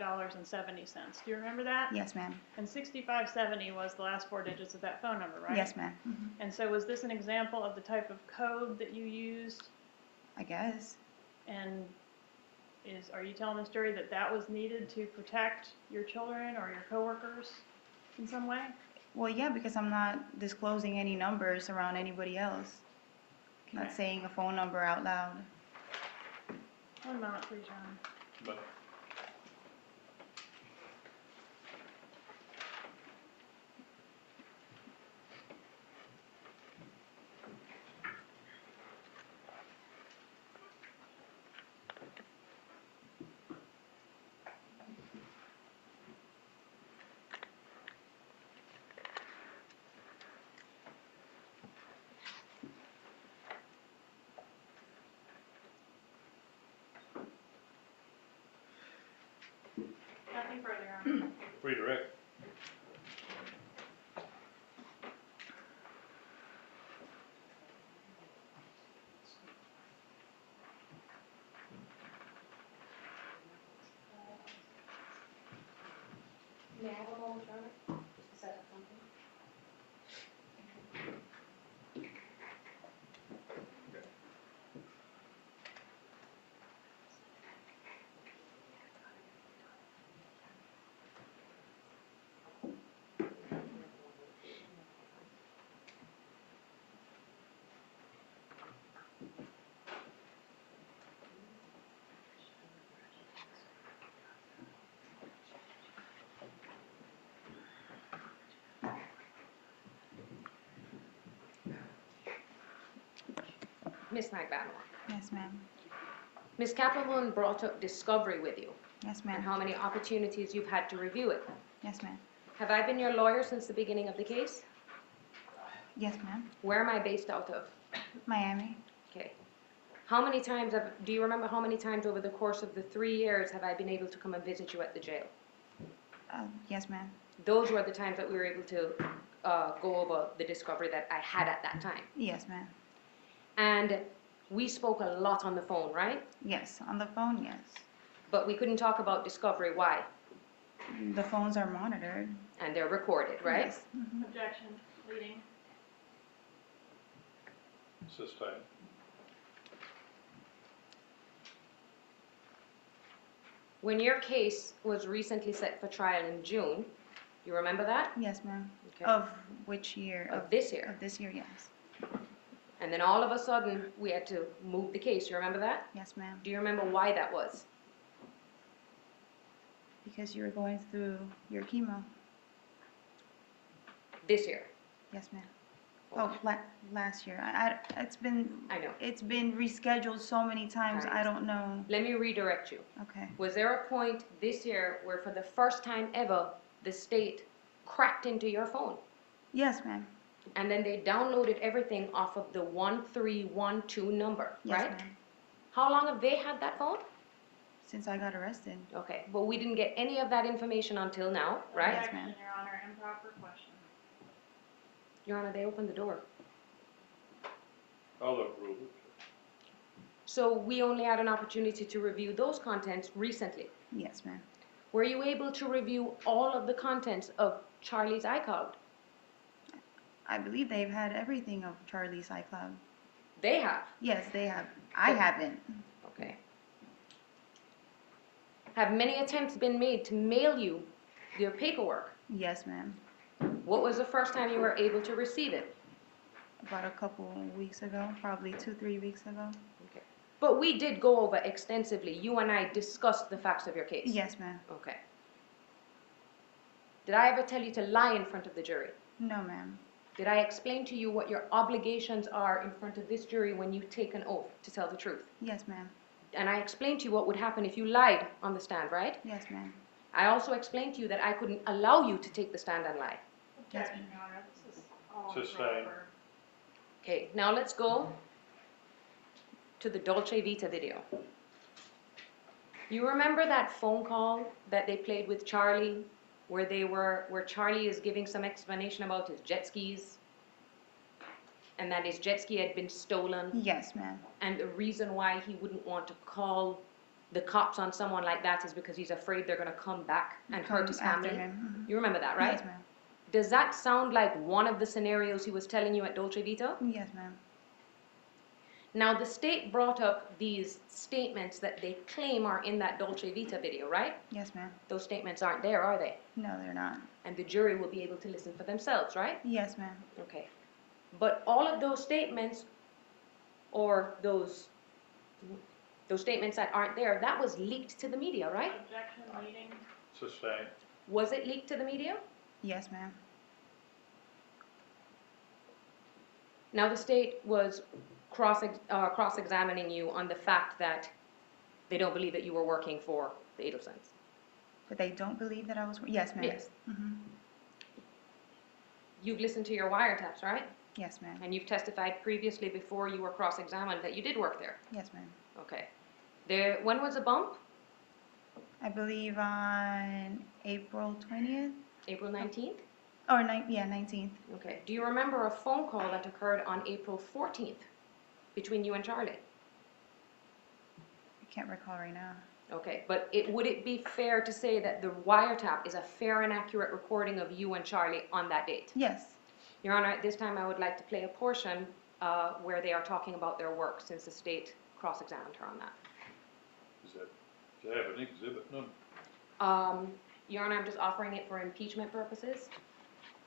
Do you remember that? Yes, ma'am. And 6570 was the last four digits of that phone number, right? Yes, ma'am. Mhm. And so was this an example of the type of code that you used? I guess. And are you telling this jury that that was needed to protect your children or your coworkers in some way? Well, yeah, because I'm not disclosing any numbers around anybody else. Not Okay. saying a phone number out loud. 1 moment, please, Your Honor. But Nothing further, Your Honor. redirect. May I have a moment, Your Honor? Just to set up something. Ms. Magbanua, Yes, ma'am. Ms. Kaplan brought up discovery with you Yes, and ma'am. how many opportunities you've had to review it. Yes, ma'am. Have I been your lawyer since the beginning of the case? Yes, ma'am. Where am I based out of? Miami. Okay. How many times do you remember how many times over the course of the 3 years have I been able to come and visit you at the jail? Yes, ma'am. Those were the times that we were able to go over the discovery that I had at that time. Yes, ma'am. And we spoke a lot on the phone, right? Yes, on the phone, yes. But we couldn't talk about discovery. Why? The phones are monitored. And they're recorded, right? Yes. Mhm. Objection, leading. Sustained. When your case was recently set for trial in June, you remember that? Yes, ma'am. Okay. Of which year? Of this year. Of this year, yes. And then all of a sudden, we had to move the case. You remember that? Yes, ma'am. Do you remember why that was? Because you were going through your chemo. This year. Yes, ma'am. Oh, last year. It's been I know. it's been rescheduled so many times. Right. I don't know. Let me redirect you. Okay. Was there a point this year where for the first time ever, the state cracked into your phone? Yes, ma'am. And then they downloaded everything off of the 1312 number, Yes, right? ma'am. How long have they had that phone? Since I got arrested. Okay, but we didn't get any of that information until now, right? Yes, Objection, ma'am. Your Honor, improper question. Your Honor, they opened the door. I'll approve it. So we only had an opportunity to review those contents recently. Yes, ma'am. Were you able to review all of the contents of Charlie's iCloud? I believe they've had everything of Charlie's iCloud. They have. Yes, they have. I haven't. Okay. Have many attempts been made to mail you your paperwork? Yes, ma'am. What was the first time you were able to receive it? About a couple weeks ago, probably 2-3 weeks ago. Okay. But we did go over extensively. You and I discussed the facts of your case. Yes, ma'am. Okay. Did I ever tell you to lie in front of the jury? No, ma'am. Did I explain to you what your obligations are in front of this jury when you take an oath to tell the truth? Yes, ma'am. And I explained to you what would happen if you lied on the stand, right? Yes, ma'am. I also explained to you that I couldn't allow you to take the stand and lie. Objection, Your Honor, this is all Sustained. improper. Okay, now let's go to the Dolce Vita video. You remember that phone call that they played with Charlie, where Charlie is giving some explanation about his jet skis? and that his jet ski had been stolen, Yes, ma'am. and the reason why he wouldn't want to call the cops on someone like that is because he's afraid they're going to come back and hurt his After family. him. Mhm. You remember that, right? Yes, ma'am. Does that sound like one of the scenarios he was telling you at Dolce Vita? Yes, ma'am. Now, the state brought up these statements that they claim are in that Dolce Vita video, right? Yes, ma'am. Those statements aren't there, are they? No, they're not. And the jury will be able to listen for themselves, right? Yes, ma'am. Okay. But all of those statements, or those statements that aren't there, that was leaked to the media, right? Objection, leading. Sustained. Was it leaked to the media? Yes, ma'am. Now, the state was cross-examining you on the fact that they don't believe that you were working for the Adelsons. But they don't believe that I was. Yes, ma'am. Yes. Mhm. You've listened to your wiretaps, right? Yes, ma'am. And you've testified previously before you were cross-examined that you did work there. Yes, ma'am. Okay. When was the bump? I believe on April 20th April 19th? or 19th. Okay. Do you remember a phone call that occurred on April 14th between you and Charlie? I can't recall right now. Okay, but would it be fair to say that the wiretap is a fair and accurate recording of you and Charlie on that date? Yes. Your Honor, at this time I would like to play a portion where they are talking about their work, since the state cross-examined her on that. Do you have an exhibit number? Your Honor, I'm just offering it for impeachment purposes.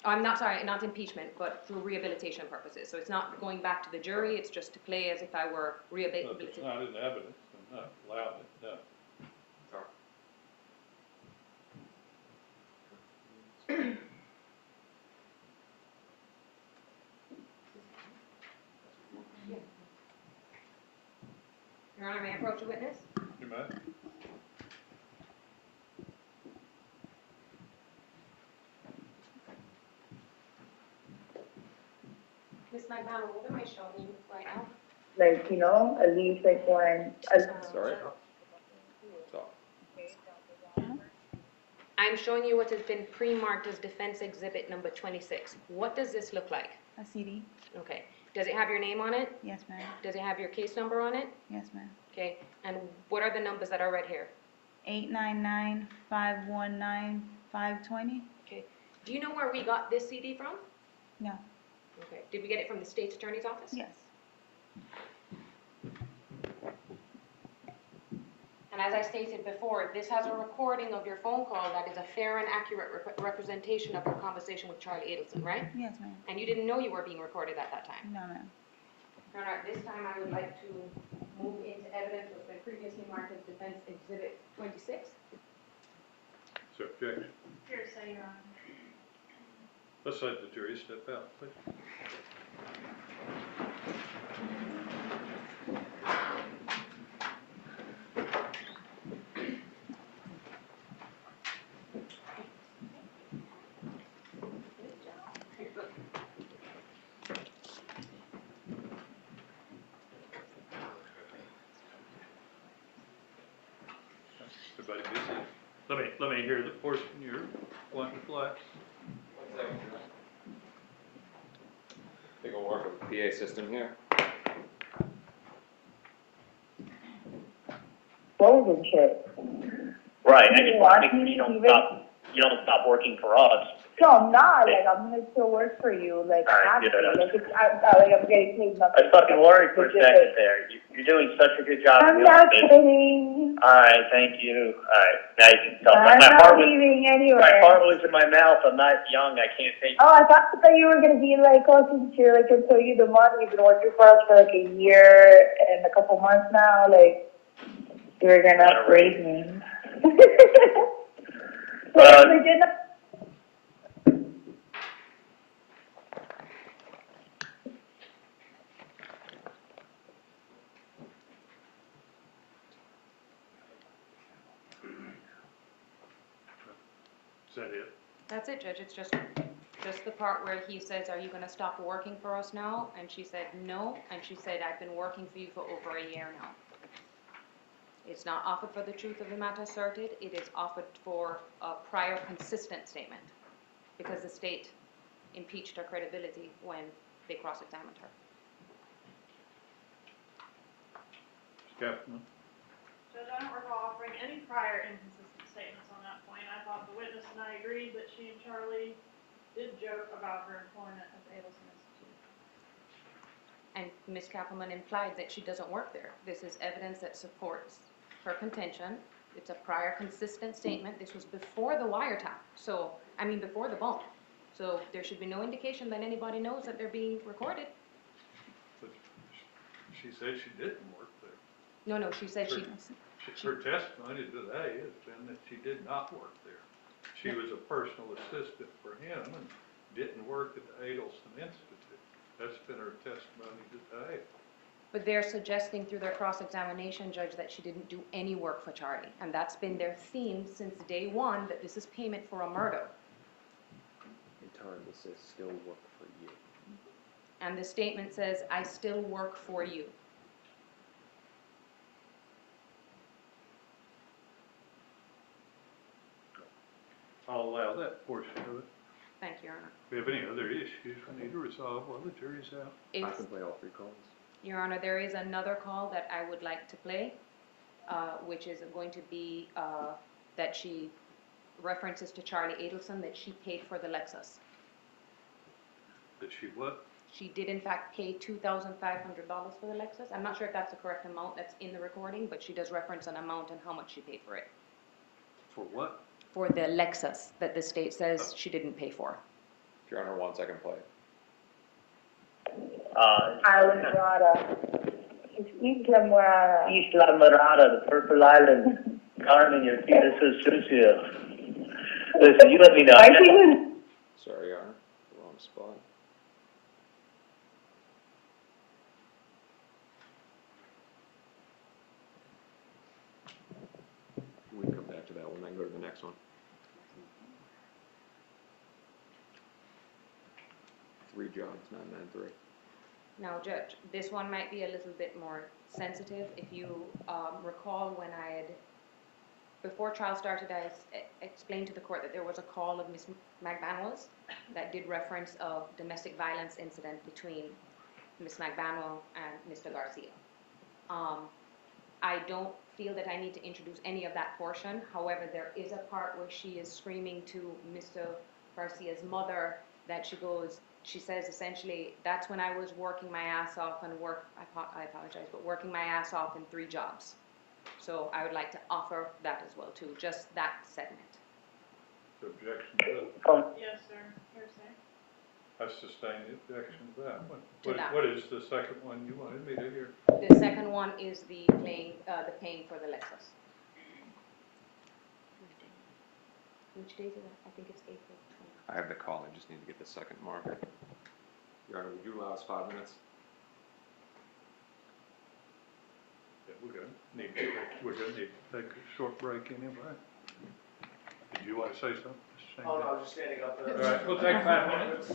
I'm not sorry, not impeachment, but for rehabilitation purposes. So it's not going back to the jury, it's just to play as if I were No, if it's rehabilitating. not in evidence, I'm not allowed it, no. Your Honor, may I approach a witness? You may. Ms. Magbanua, what am I showing you right now? Like, you know, at least like when, Sorry? I'm showing you what has been pre-marked as defense exhibit number 26. What does this look like? A CD. Okay. Does it have your name on it? Yes, ma'am. Does it have your case number on it? Yes, ma'am. Okay. And what are the numbers that are right here? 899-519-520. Okay. Do you know where we got this CD from? No. Okay. Did we get it from the state's attorney's office? Yes. And as I stated before, this has a recording of your phone call that is a fair and accurate representation of your conversation with Charlie Adelson, right? Yes, ma'am. And you didn't know you were being recorded at that time? No, ma'am. All right, this time I would like to move into evidence what's been previously marked as defense exhibit 26. Is there objection? Hearsay, Your Honor. Let's let the jury step out, please. Everybody be seated. Let me hear the portion you're wanting to play. Think we'll work with the PA system here. clothes and shit. Right, I just want to make You sure you don't want stop working for us. No, I'm not, like, I'm gonna still work for you, like, I have Alright, to, good. like, I'm getting paid nothing. I was fucking worried for a second there. You're doing such a good job. I'm in the not office. kidding. Alright, thank you. Alright, now you can tell. I'm My not heart was, leaving my anywhere. heart was in my mouth. I'm not young. I can't take. Oh, I thought that you were gonna be like, oh, since you're like, until you the money, you've been working for us for like a year and a couple months now, like, you're gonna praise me. But they did not. Is that it? That's it, Judge. It's just the part where he says, "Are you going to stop working for us now?" And she said, "No." And she said, "I've been working for you for over a year now." It's not offered for the truth of the matter asserted. It is offered for a prior consistent statement, because the state impeached her credibility when they cross-examined her. Captain, Judge, I don't recall offering any prior inconsistent statements on that point. I thought the witness and I agreed that she and Charlie did joke about her employment at the Adelson Institute. And Ms. Kappelman implied that she doesn't work there. This is evidence that supports her contention. It's a prior consistent statement. This was before the wiretap, before the bump. So there should be no indication that anybody knows that they're being recorded. but she said she didn't work there. No, she said she, Her testimony today has been that she did not work there. She was a personal assistant for him and didn't work at the Adelson Institute. That's been her testimony today. but they're suggesting through their cross-examination, Judge, that she didn't do any work for Charlie. And that's been their theme since day one, that this is payment for a murder. In turn, this says still work for you. And the statement says, I still work for you. I'll allow that portion of it. Thank you, Your Honor. If we have any other issues we need to resolve while the jury's out. I It's- can play all three calls. Your Honor, there is another call that I would like to play, which is going to be that she references to Charlie Adelson that she paid for the Lexus. That she what? She did in fact pay $2,500 for the Lexus. I'm not sure if that's the correct amount that's in the recording, but she does reference an amount and how much she paid for it. For what? For the Lexus that the state says she didn't pay for. If Your Honor wants, I can play it. Island Dorada. Isla Morada. Isla Mirada, the Purple Island. Carmen, your fetus is sucio. Listen, you let me know. I think Sorry, Your Honor, wrong spot. We can come back to that one, then go to the next one. 3 jobs, 993. Now, Judge, this one might be a little bit more sensitive. If you recall when before trial started, I explained to the court that there was a call of Ms. Magbanua's that did reference a domestic violence incident between Ms. Magbanua and Mr. Garcia. I don't feel that I need to introduce any of that portion. However, there is a part where she is screaming to Mr. Garcia's mother that she says essentially, that's when I was working my ass off and I apologize, but working my ass off in 3 jobs. So I would like to offer that as well too, just that segment. Objection to that. Yes, sir. Hearsay. I sustain the objection to that one. To that. What is the second one you wanted me to hear? The second one is the paying for the Lexus. Which day is it? I think it's April 20th. I have the call, I just need to get the second marker. Your Honor, would you allow us 5 minutes? Yeah, we're gonna need to take a short break anyway. Did you want to say something? Mr. Oh, no, Singh? I was just standing up there. All right, we'll take 5 minutes.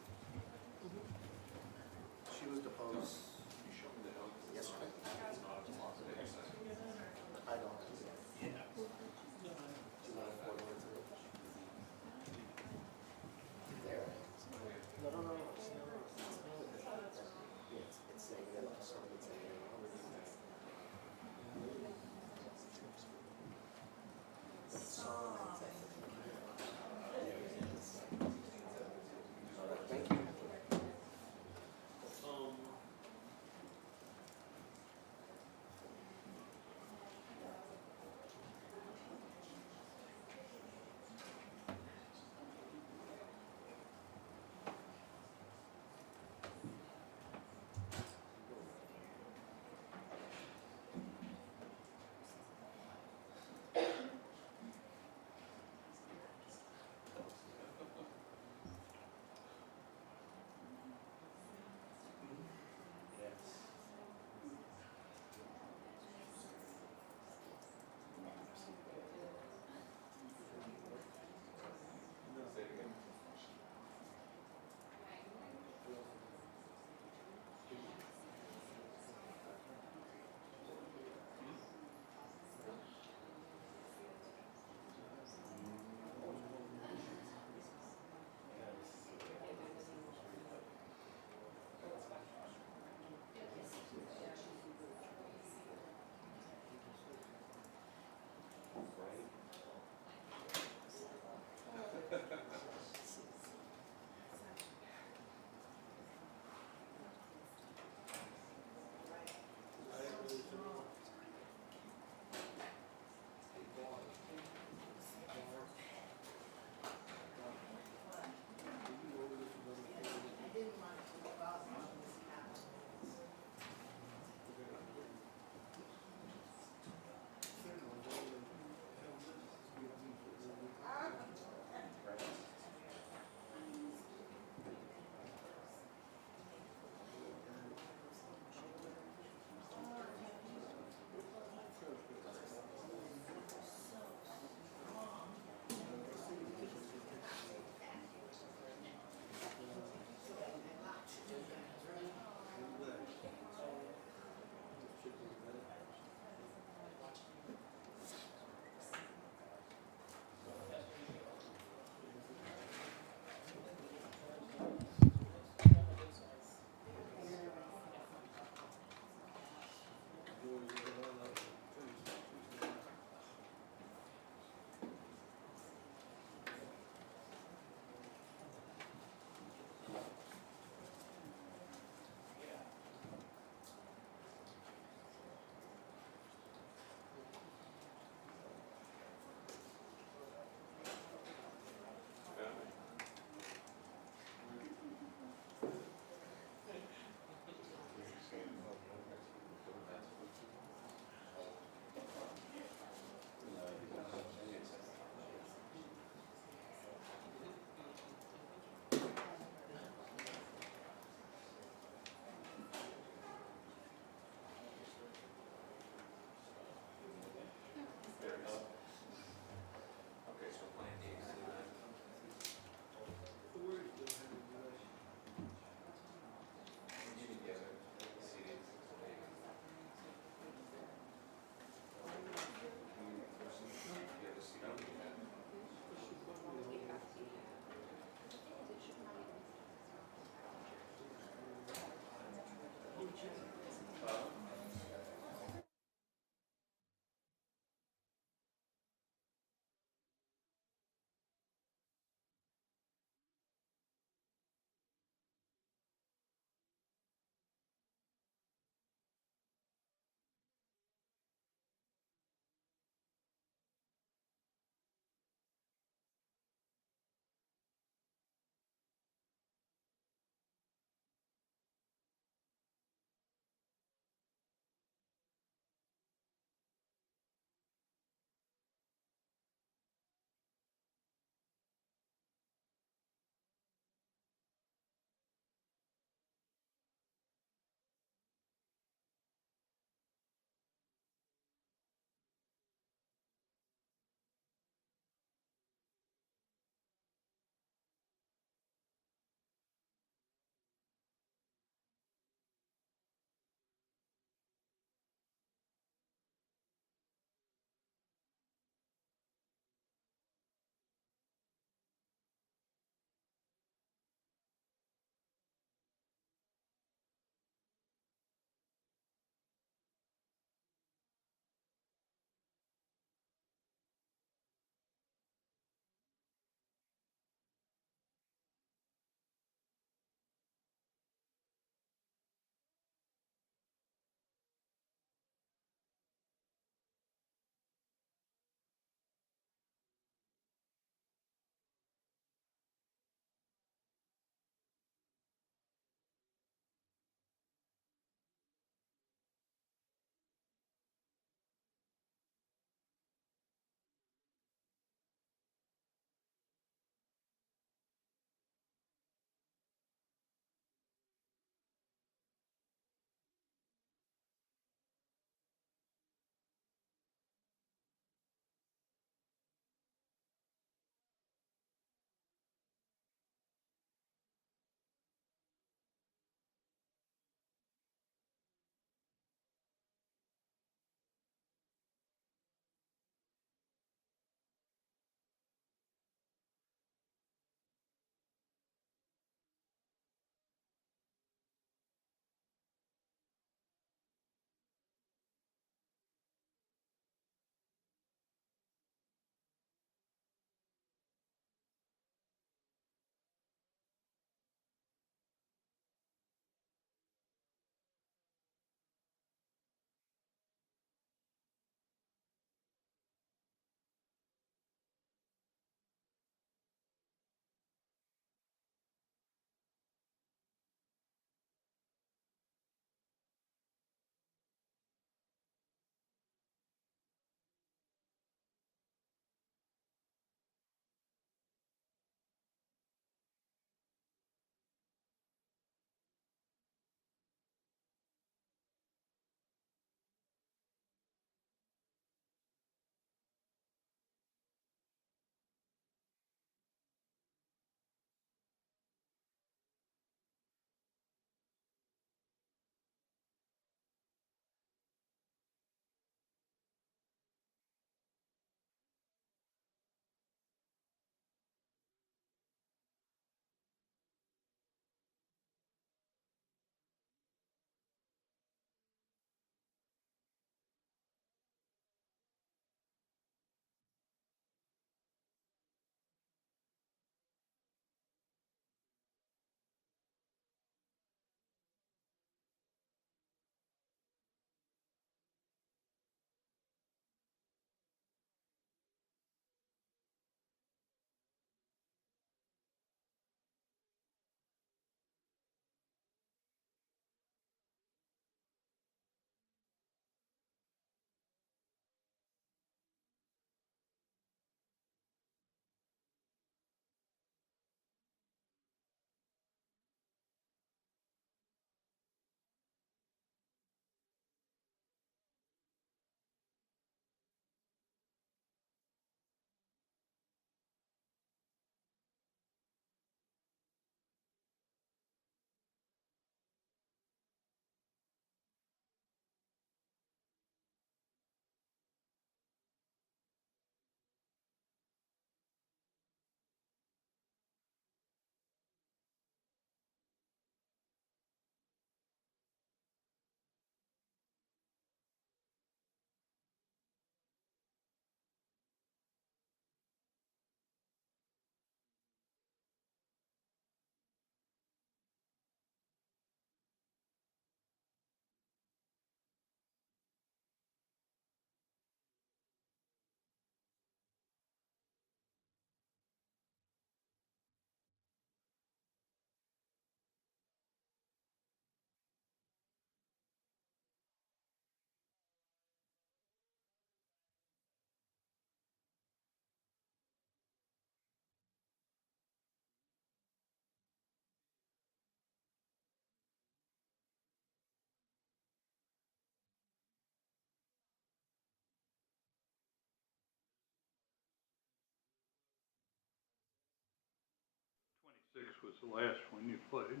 was the last one you played.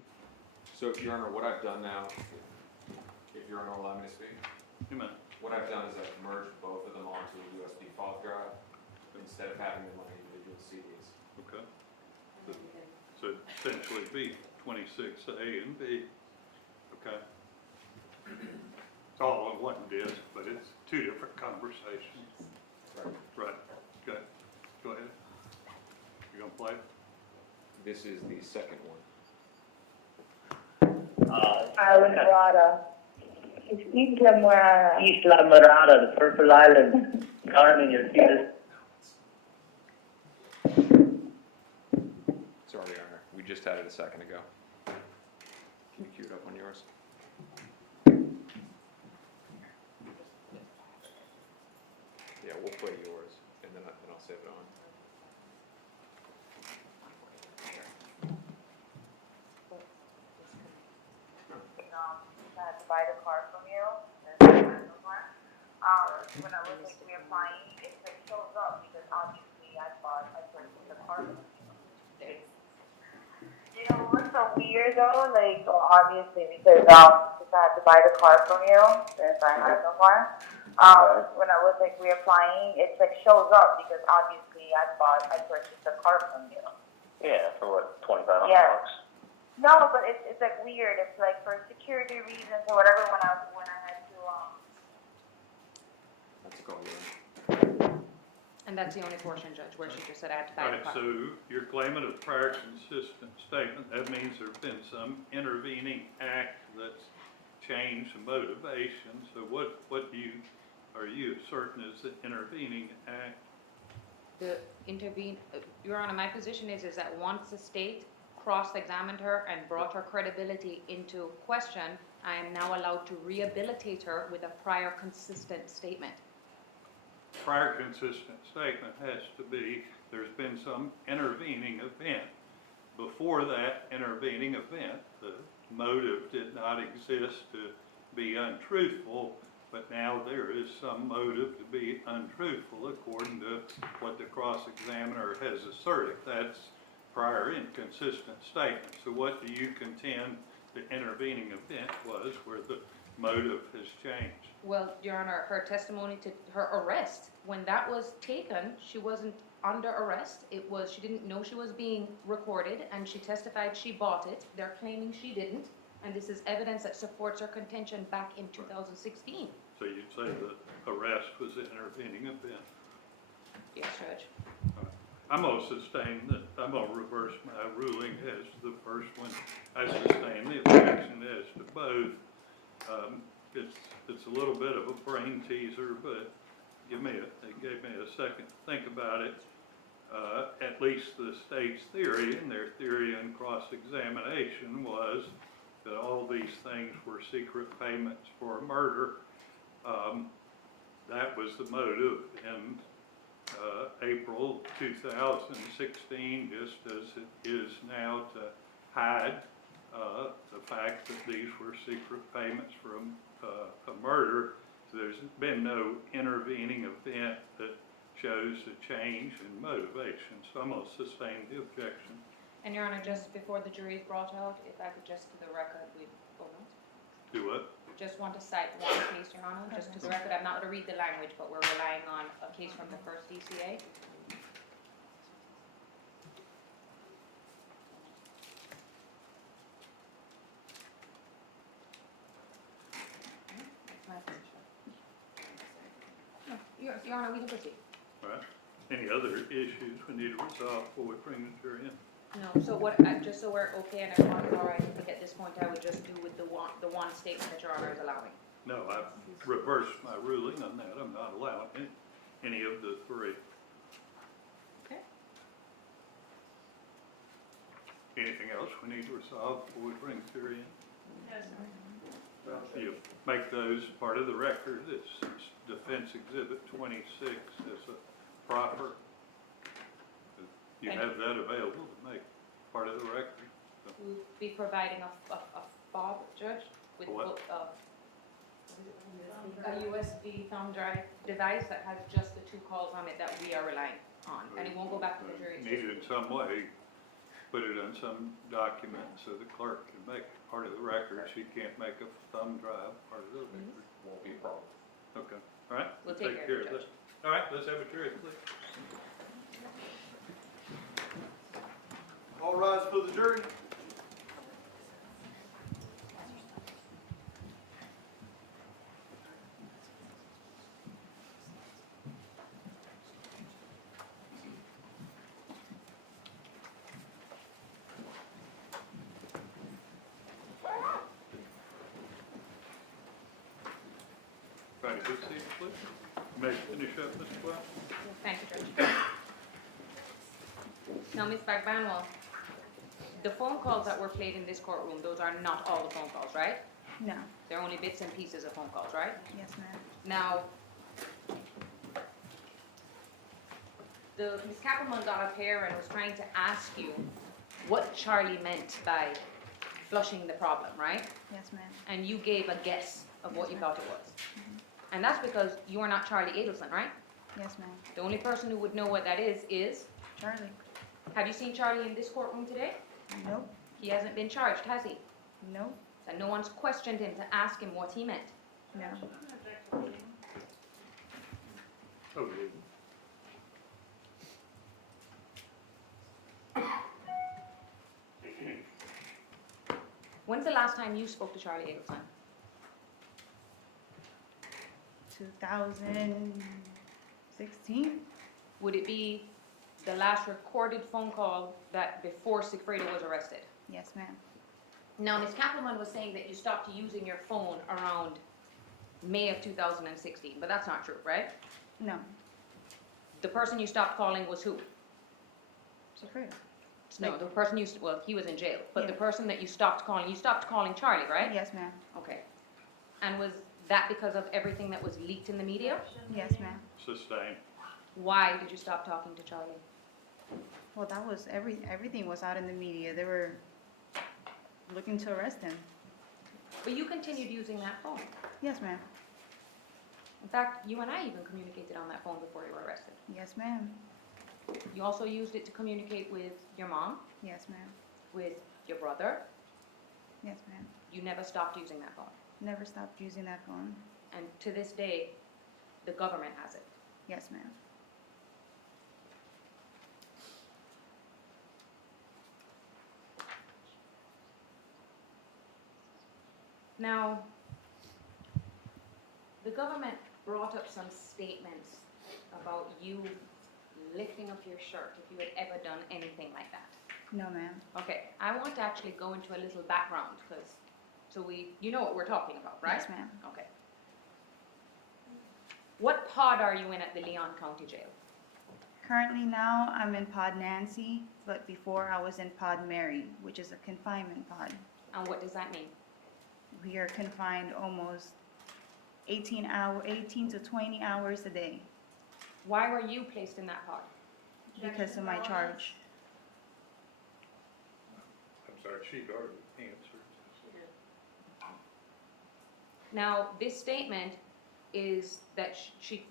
So, Your Honor, what I've done now, if Your Honor will allow me to speak, You may. what I've done is I've merged both of them onto a USB file drive instead of having them on individual CDs. Okay. So essentially B, 26A and B. Okay. It's all on one disc, but it's two different conversations. Right. Right. Okay. Go ahead. You gonna play? This is the second one. Island Dorada. It's Isla Morada. Isla Morada, the Purple Island. Carmen, your fetus. Sorry, Your Honor, we just had it a second ago. Can you cue it up on yours? Yeah, we'll play yours, and then I'll save it on. I had to buy the car from you. When I was like reapplying, it like shows up because obviously I purchased the car from you. You know what's so weird though? Like, well, obviously because I had to buy the car from you since I had no car. When I was like reapplying, it like shows up because obviously I purchased the car from you. Yeah, for what, 2,500 Yeah. bucks? No, but it's like weird. It's like for security reasons or whatever. When I had to That's a call, Your Honor. And that's the only portion, Judge, where she just said I had to buy All the right, car. so you're claiming a prior consistent statement. That means there's been some intervening act that's changed the motivation. So what are you certain is the intervening act? Your Honor, my position is that once the state cross-examined her and brought her credibility into question, I am now allowed to rehabilitate her with a prior consistent statement. Prior consistent statement has to be there's been some intervening event. Before that intervening event, the motive did not exist to be untruthful, but now there is some motive to be untruthful according to what the cross-examiner has asserted. That's prior inconsistent statement. So what do you contend the intervening event was where the motive has changed? Well, Your Honor, her testimony to her arrest, when that was taken, she wasn't under arrest. She didn't know she was being recorded, and she testified she bought it. They're claiming she didn't, and this is evidence that supports her contention back in 2016. So you'd say the arrest was the intervening event. Yes, Judge. I'm going to sustain that, I'm going to reverse my ruling as to the first one. I sustain the objection as to both. It's a little bit of a brain teaser, but it gave me a second to think about it. At least the state's theory, and their theory in cross-examination was that all these things were secret payments for a murder. That was the motive in April 2016, just as it is now, to hide the fact that these were secret payments from a murder. So there's been no intervening event that shows a change in motivation. So I'm going to sustain the objection. And Your Honor, just before the jury is brought out, if I could just, to the record, Do what? just want to cite one case, Your Honor, just to the record. I'm not going to read the language, but we're relying on a case from the first DCA. That's my position. No, Your Honor, we can proceed. All right. Any other issues we need to resolve before we bring the jury in? No, so what, just so we're okay and everyone's all right, I think at this point I would just do with the one statement that Your Honor is allowing. No, I've reversed my ruling on that. I'm not allowing any of the three. Okay. Anything else we need to resolve before we bring the jury in? Yes, sir. You make those part of the record. It's Defense Exhibit 26 as a proper. You have that available to make part of the record. So, We'll be providing a fob, Judge, with What? a USB thumb drive device that has just the 2 calls on it that we are relying on, and it won't go back to the jury. It's just- Needed in some way, put it on some document so the clerk can make it part of the record. She can't make a thumb drive part of the record. Won't be a problem. Okay, all right? We'll take care of it, Judge. All right, let's have a jury, please. All rise for the jury. Try to good seat, please. You may finish up, Mr. Black. Thank you, Judge. Now, Ms. Magbanua, the phone calls that were played in this courtroom, those are not all the phone calls, right? No. They're only bits and pieces of phone calls, right? Yes, ma'am. Now, Ms. Kappelman got up here and was trying to ask you what Charlie meant by flushing the problem, right? Yes, ma'am. And you gave a guess of what you thought it was. And that's because you are not Charlie Adelson, right? Yes, ma'am. The only person who would know what that is, Charlie. have you seen Charlie in this courtroom today? Nope. He hasn't been charged, has he? Nope. And no one's questioned him to ask him what he meant. No. Oh, yeah. When's the last time you spoke to Charlie Adelson? 2016? Would it be the last recorded phone call that before Sigfredo was arrested? Yes, ma'am. Now, Ms. Kappelman was saying that you stopped using your phone around May of 2016, but that's not true, right? No. The person you stopped calling was who? Secreta. No, the person well, he was in jail, but the Yeah. person that you stopped calling Charlie, right? Yes, ma'am. Okay. And was that because of everything that was leaked in the media? Yes, ma'am. Sustained. Why did you stop talking to Charlie? Well, that was everything was out in the media. They were looking to arrest him. But you continued using that phone. Yes, ma'am. In fact, you and I even communicated on that phone before you were arrested. Yes, ma'am. You also used it to communicate with your mom, Yes, ma'am. with your brother. Yes, ma'am. You never stopped using that phone. Never stopped using that phone. And to this day, the government has it. Yes, ma'am. Now, the government brought up some statements about you lifting up your shirt if you had ever done anything like that. No, ma'am. Okay, I want to actually go into a little background because, you know what we're talking about, right? Yes, ma'am. Okay. What pod are you in at the Leon County Jail? Currently now, I'm in Pod Nancy, but before I was in Pod Mary, which is a confinement pod. And what does that mean? We are confined almost 18 to 20 hours a day Why were you placed in that pod? because of my charge. I'm sorry, she already answered. Now, this statement is that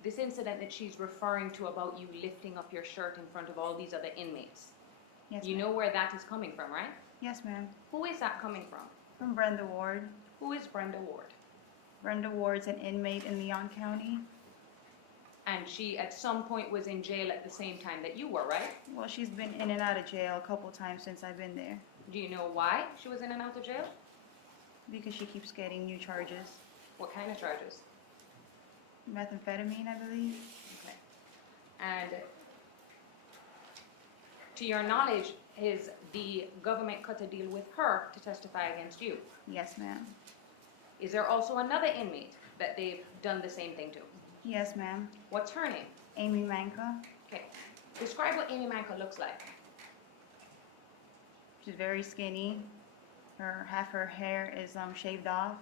this incident that she's referring to about you lifting up your shirt in front of all these other inmates. Yes, You ma'am. know where that is coming from, right? Yes, ma'am. Who is that coming from? From Brenda Ward. Who is Brenda Ward? Brenda Ward's an inmate in Leon County. And she at some point was in jail at the same time that you were, right? Well, she's been in and out of jail a couple times since I've been there Do you know why she was in and out of jail? because she keeps getting new charges. What kind of charges? Methamphetamine, I believe. Okay. And to your knowledge, has the government cut a deal with her to testify against you? Yes, ma'am. Is there also another inmate that they've done the same thing to? Yes, ma'am. What's her name? Amy Manka. Okay. Describe what Amy Mankel looks like. She's very skinny. Half her hair is shaved off.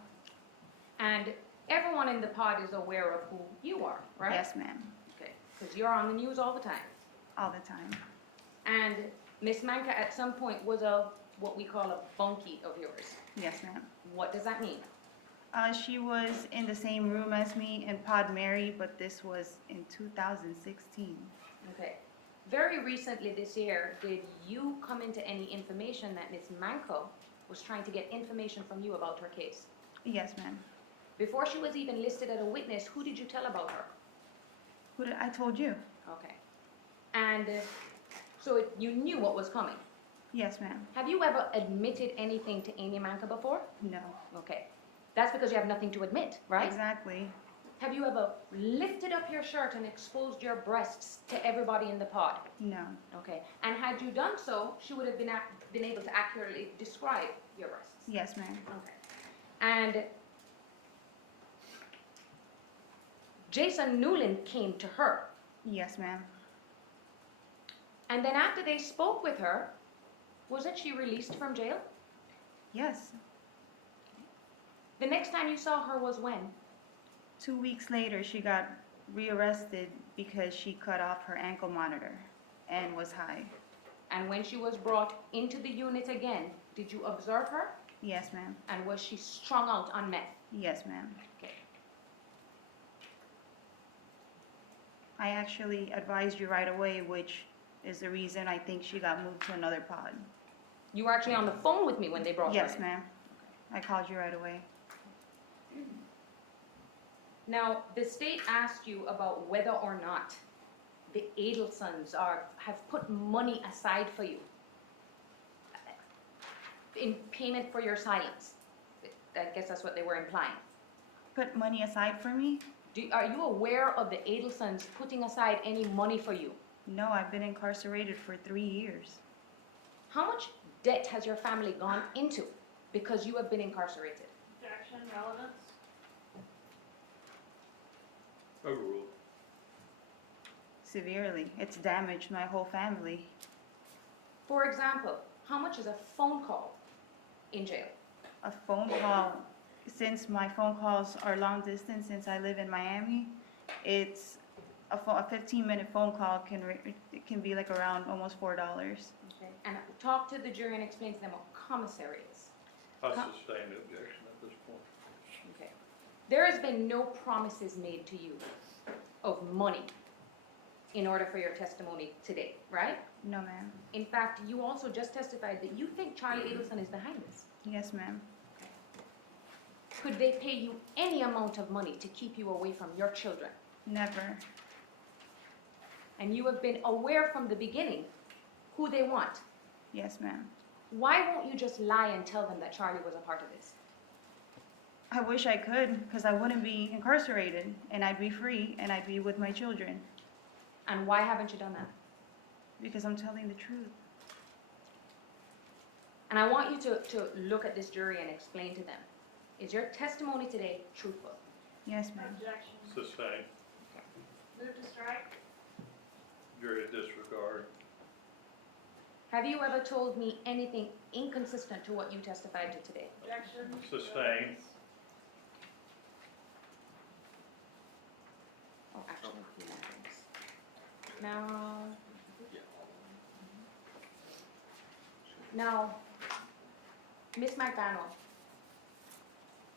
And everyone in the pod is aware of who you are, right? Yes, ma'am. Okay. Because you're on the news all the time. All the time. And Miss Manka at some point was what we call a bunkie of yours. Yes, ma'am. What does that mean? She was in the same room as me in Pod Mary, but this was in 2016. Okay. Very recently this year, did you come into any information that Ms. Markel was trying to get information from you about her case? Yes, ma'am. Before she was even listed as a witness, who did you tell about her? I told you. Okay. And so you knew what was coming. Yes, ma'am. Have you ever admitted anything to Amy Markel before? No. Okay. That's because you have nothing to admit, right? Exactly. Have you ever lifted up your shirt and exposed your breasts to everybody in the pod? No. Okay. And had you done so, she would have been able to accurately describe your breasts. Yes, ma'am. Okay. And Jason Newland came to her. Yes, ma'am. And then after they spoke with her, wasn't she released from jail? Yes. The next time you saw her was when? 2 weeks later, she got rearrested because she cut off her ankle monitor and was high. And when she was brought into the unit again, did you observe her? Yes, ma'am. And was she strung out on meth? Yes, ma'am. Okay. I actually advised you right away, which is the reason I think she got moved to another pod. You were actually on the phone with me when they brought her Yes, in. ma'am. I called you right away. Now, the state asked you about whether or not the Adelsons have put money aside for you in payment for your silence. I guess that's what they were implying. Put money aside for me? Are you aware of the Adelsons putting aside any money for you? No, I've been incarcerated for 3 years. How much debt has your family gone into because you have been incarcerated? Objection, relevance? Overruled. Severely. It's damaged my whole family. For example, how much is a phone call in jail? A phone call, since my phone calls are long distance, since I live in Miami, it's a 15-minute phone call it can be like around almost $4. Okay. And talk to the jury and explain to them what commissary is. I sustain the objection at this point. Okay. There has been no promises made to you of money in order for your testimony today, right? No, ma'am. In fact, you also just testified that you think Charlie Adelson is behind this. Yes, ma'am. Could they pay you any amount of money to keep you away from your children? Never. And you have been aware from the beginning who they want. Yes, ma'am. Why won't you just lie and tell them that Charlie was a part of this? I wish I could, because I wouldn't be incarcerated, and I'd be free, and I'd be with my children. And why haven't you done that? Because I'm telling the truth. And I want you to look at this jury and explain to them, is your testimony today truthful? Yes, ma'am. Objection. Sustain. Move to strike? Jury disregard. Have you ever told me anything inconsistent to what you testified to today? Objection. Sustain. relevance? Oh, actually, Now, Miss Magbanua,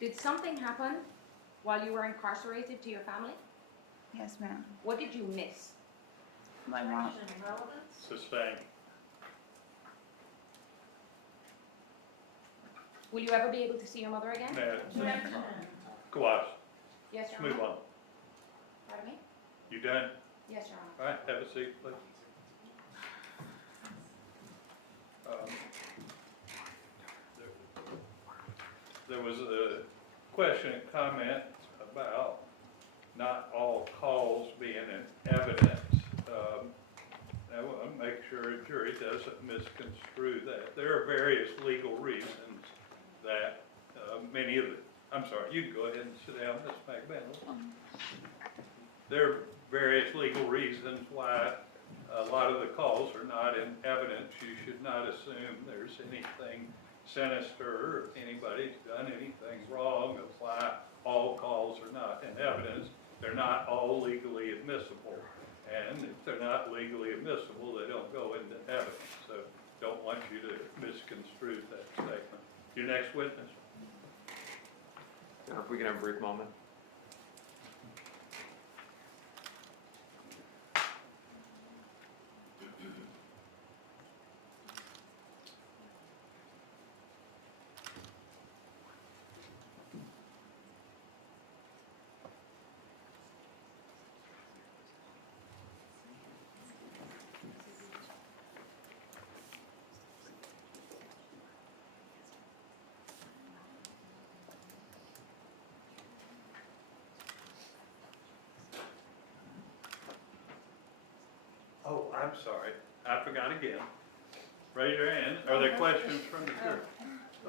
did something happen while you were incarcerated to your family? Yes, ma'am. What did you miss? My mom. Objection, relevance? Sustain. Will you ever be able to see your mother again? Objection. Squash. Yes, Your Let's move Honor. on. Pardon me? You done? Yes, Your Honor. All right, have a seat, please. There was a question and comment about not all calls being in evidence. I want to make sure a jury doesn't misconstrue that. There are various legal reasons that many of the, I'm sorry, you can go ahead and sit down, Ms. Magbanua. There are various legal reasons why a lot of the calls are not in evidence. You should not assume there's anything sinister or anybody's done anything wrong of why all calls are not in evidence. They're not all legally admissible. And if they're not legally admissible, they don't go into evidence. So don't want you to misconstrue that statement. Your next witness. If we can have a brief moment. I'm sorry, I forgot again. Raise your hand. Are there questions from the church?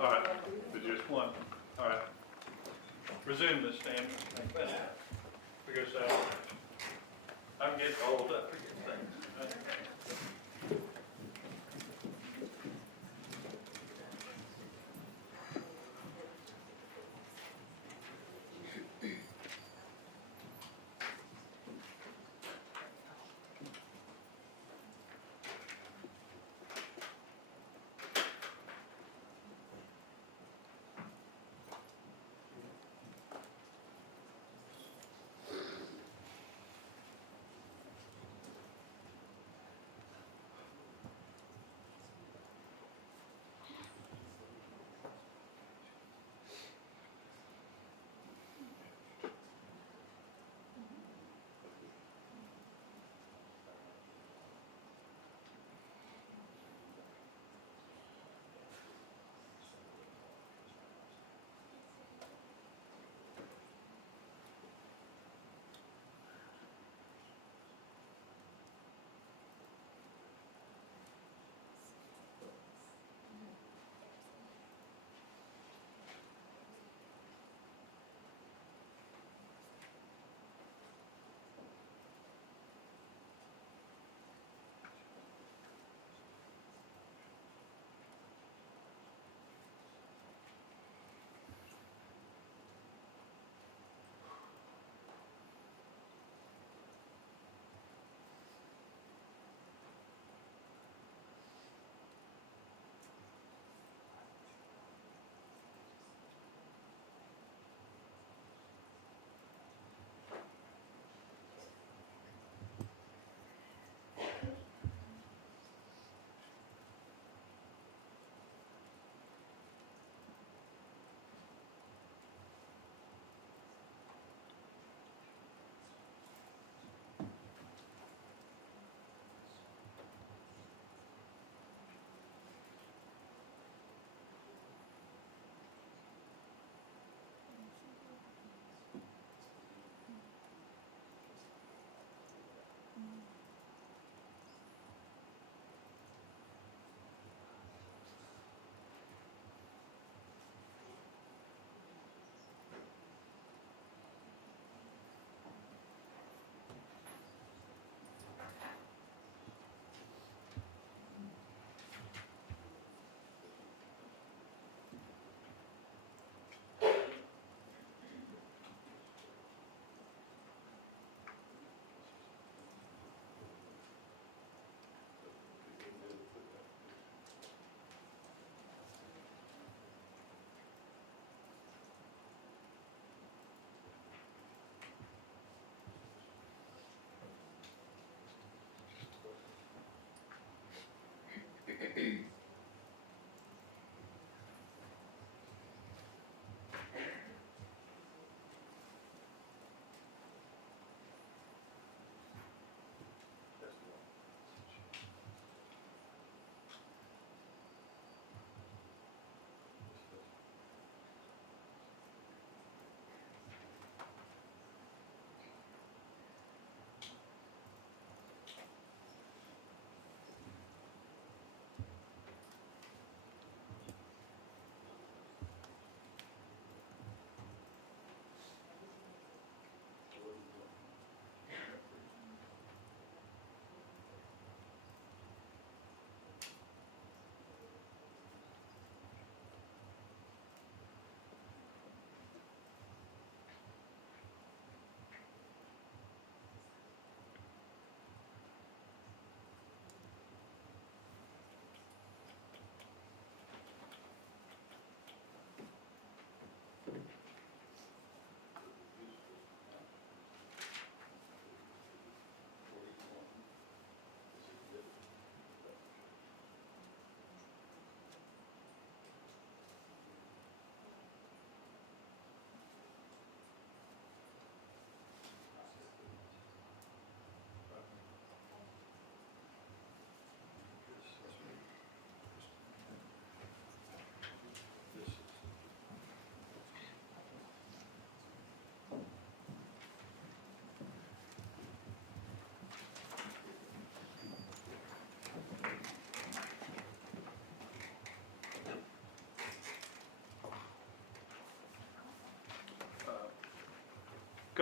All right, there's just one. All right. Resume this, Stan. Because I'm getting old, I forget things.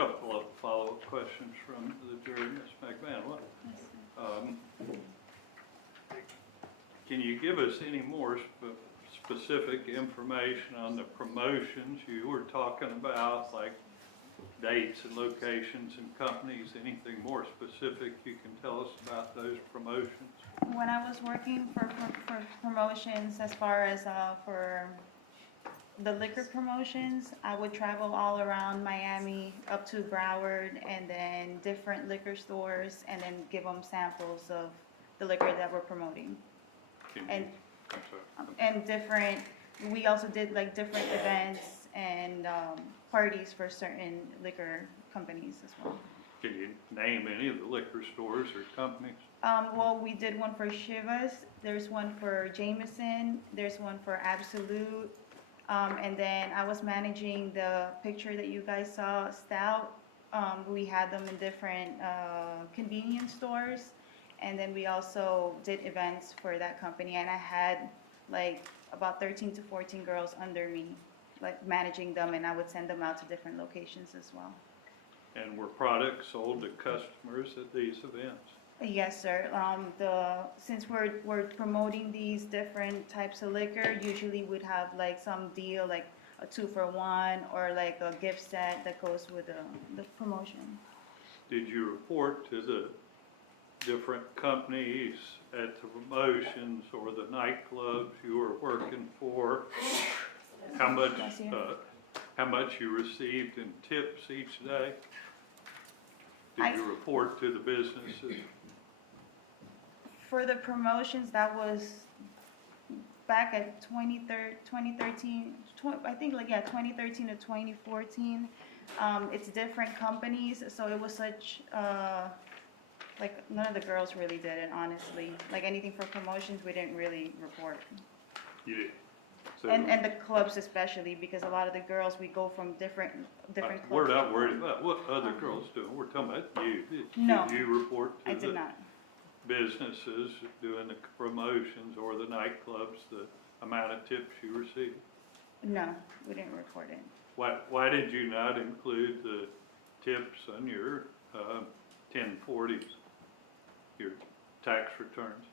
couple of follow-up questions from the jury, Ms. Magbanua. Can you give us any more specific information on the promotions you were talking about, like dates and locations and companies? Anything more specific you can tell us about those promotions? When I was working for promotions, as far as for the liquor promotions, I would travel all around Miami up to Broward and then different liquor stores and then give them samples of the liquor that we're promoting. And we also did like different events and parties for certain liquor companies as well. Can you name any of the liquor stores or companies? Well, we did one for Chivas, there's one for Jameson, there's one for Absolute, and then I was managing the picture that you guys saw, Stout. We had them in different convenience stores, and then we also did events for that company, and I had like about 13 to 14 girls under me, like managing them, and I would send them out to different locations as well. And were products sold to customers at these events? Yes, sir. Since we're promoting these different types of liquor, usually we'd have like some deal, like a 2-for-1 or like a gift set that goes with the promotion. Did you report to the different companies at the promotions or the nightclubs you were working for? How much you received in tips each day? Did you report to the businesses? For the promotions, that was back at 2013, I think like, yeah, 2013 to 2014. It's different companies, so it was such, like none of the girls really did it, honestly. Like anything for promotions, we didn't really report. You did? So And the clubs especially, because a lot of the girls, we go from different clubs. we're not worried about what other girls do. We're talking about you. No, Did you report I to did the not. businesses doing the promotions or the nightclubs the amount of tips you received? No, we didn't report it. Why did you not include the tips on your 1040s, your tax returns?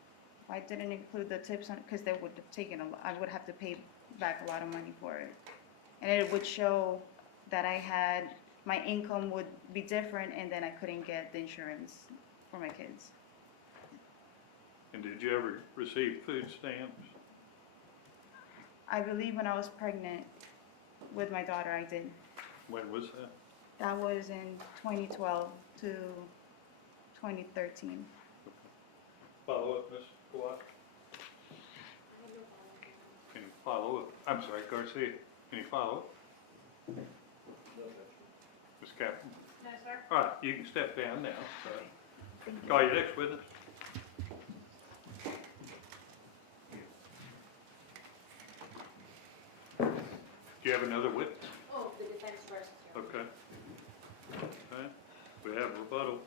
I didn't include the tips on, because they would have taken I would have to pay back a lot of money for it. And it would show that my income would be different, and then I couldn't get the insurance for my kids. And did you ever receive food stamps? I believe when I was pregnant with my daughter, I did. When was that? That was in 2012 to 2013. Follow up, Ms. Kawhi? Any follow up? I'm sorry, Garcia. Any follow up? Ms. Kaplan? No, sir. All right, you can step down now. Thank you. Call your next witness. Do you have another witness? Oh, the defense first. Okay. Okay. We have rebuttal.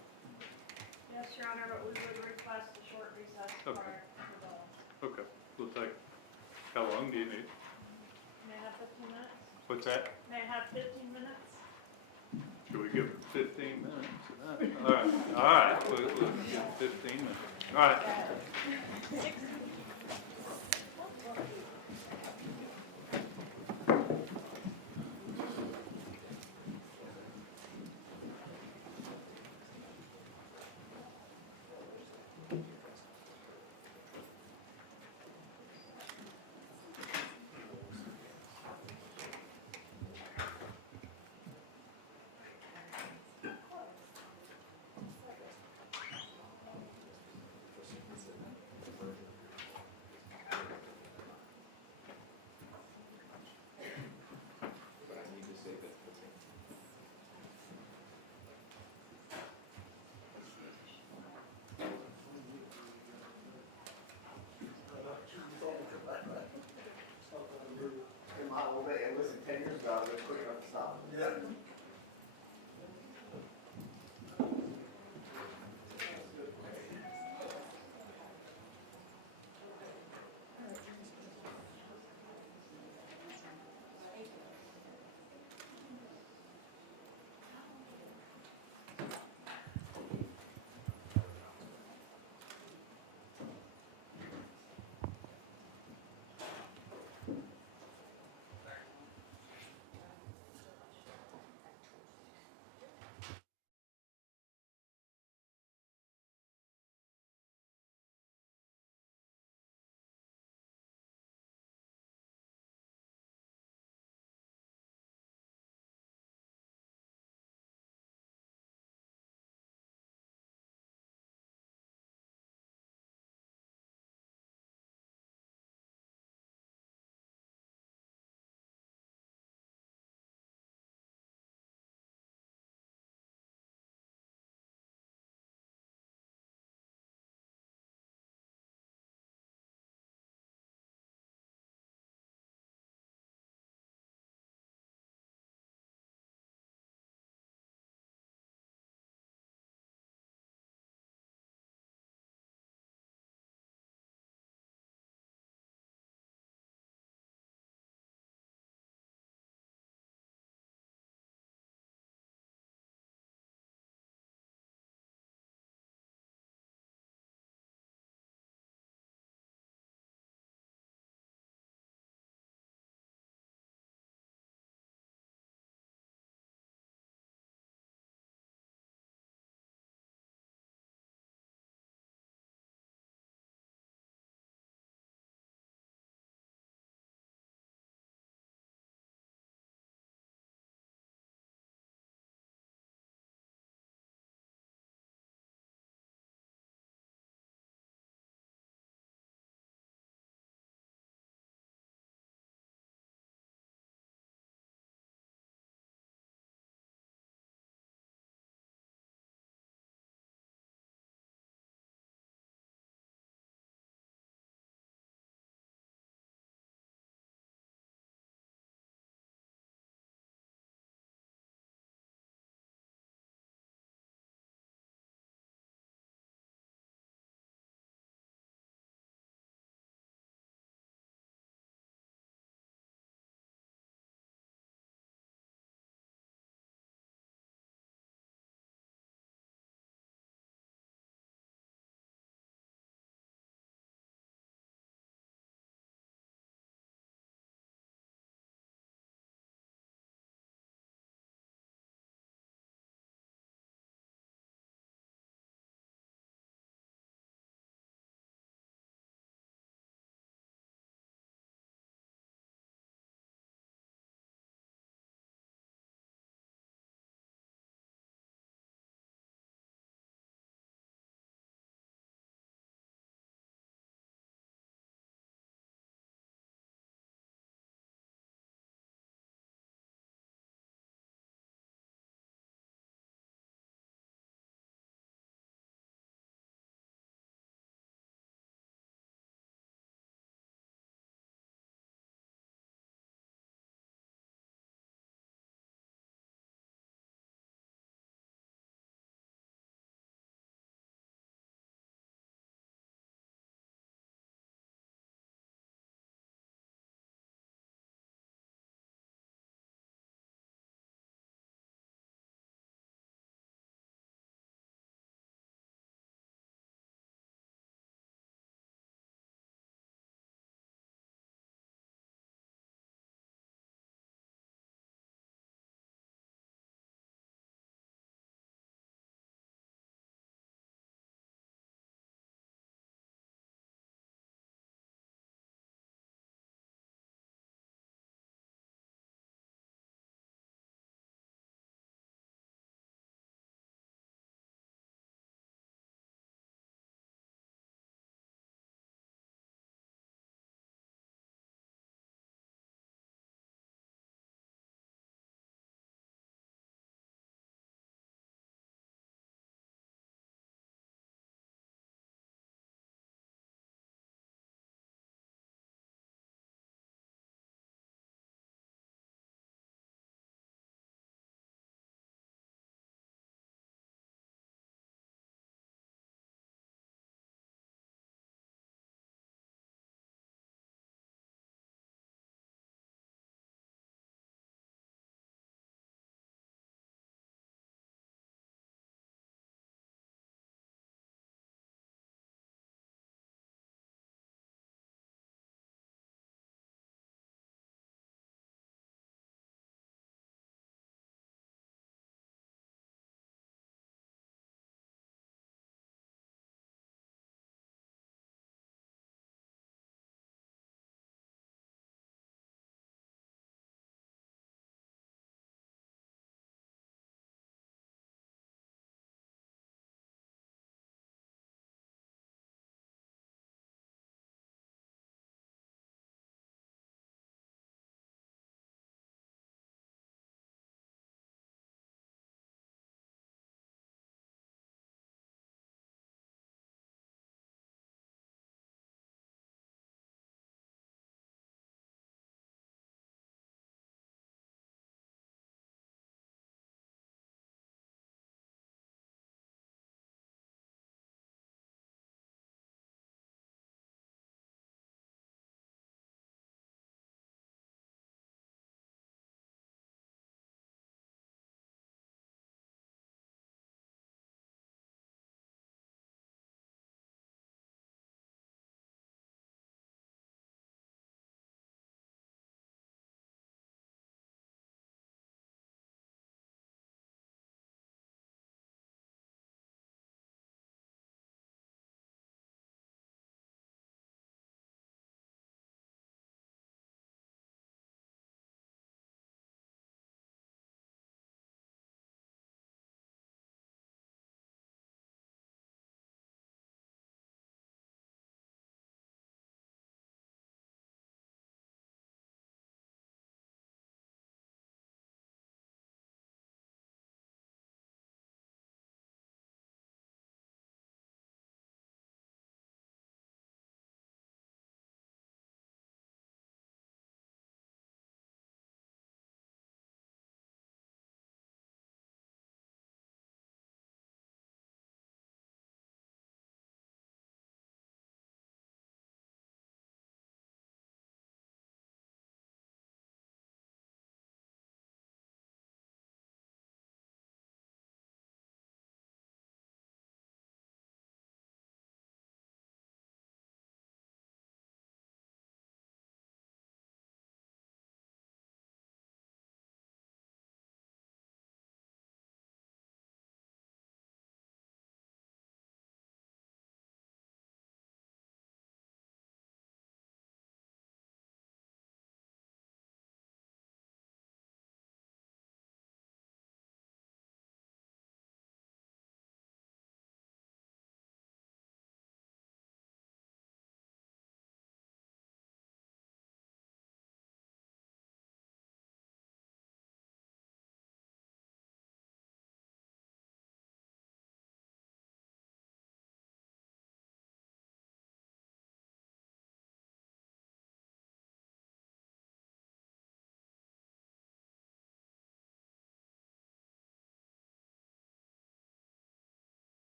Yes, Your Honor, but we would request a short recess Okay. prior to the, Okay. We'll take, how long do you need? may I have 15 minutes? What's that? May I have 15 minutes? Should we give it 15 minutes? All right. All right. We'll give it 15 minutes. All right. Listen, 10 years ago, I was quick enough to stop. Yeah.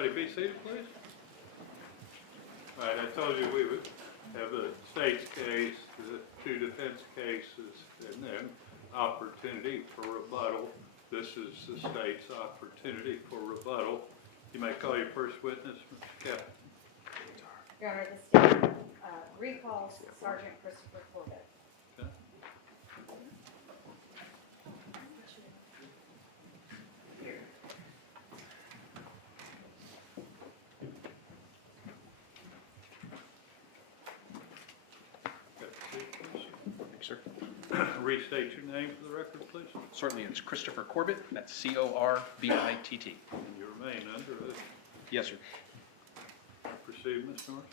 Everybody be seated, please. All right, I told you we would have the state's case, the two defense cases, and then opportunity for rebuttal. This is the state's opportunity for rebuttal. You may call your first witness, Mr. Captain. Your Honor, the state recalls Sergeant Christopher Corbett. Okay. Thanks, sir. Restate your name for the record, please, Certainly, it's Christopher Corbett. That's C-O-R-B-I-T-T. and you remain under oath. Yes, sir. Proceed, Ms. Norris.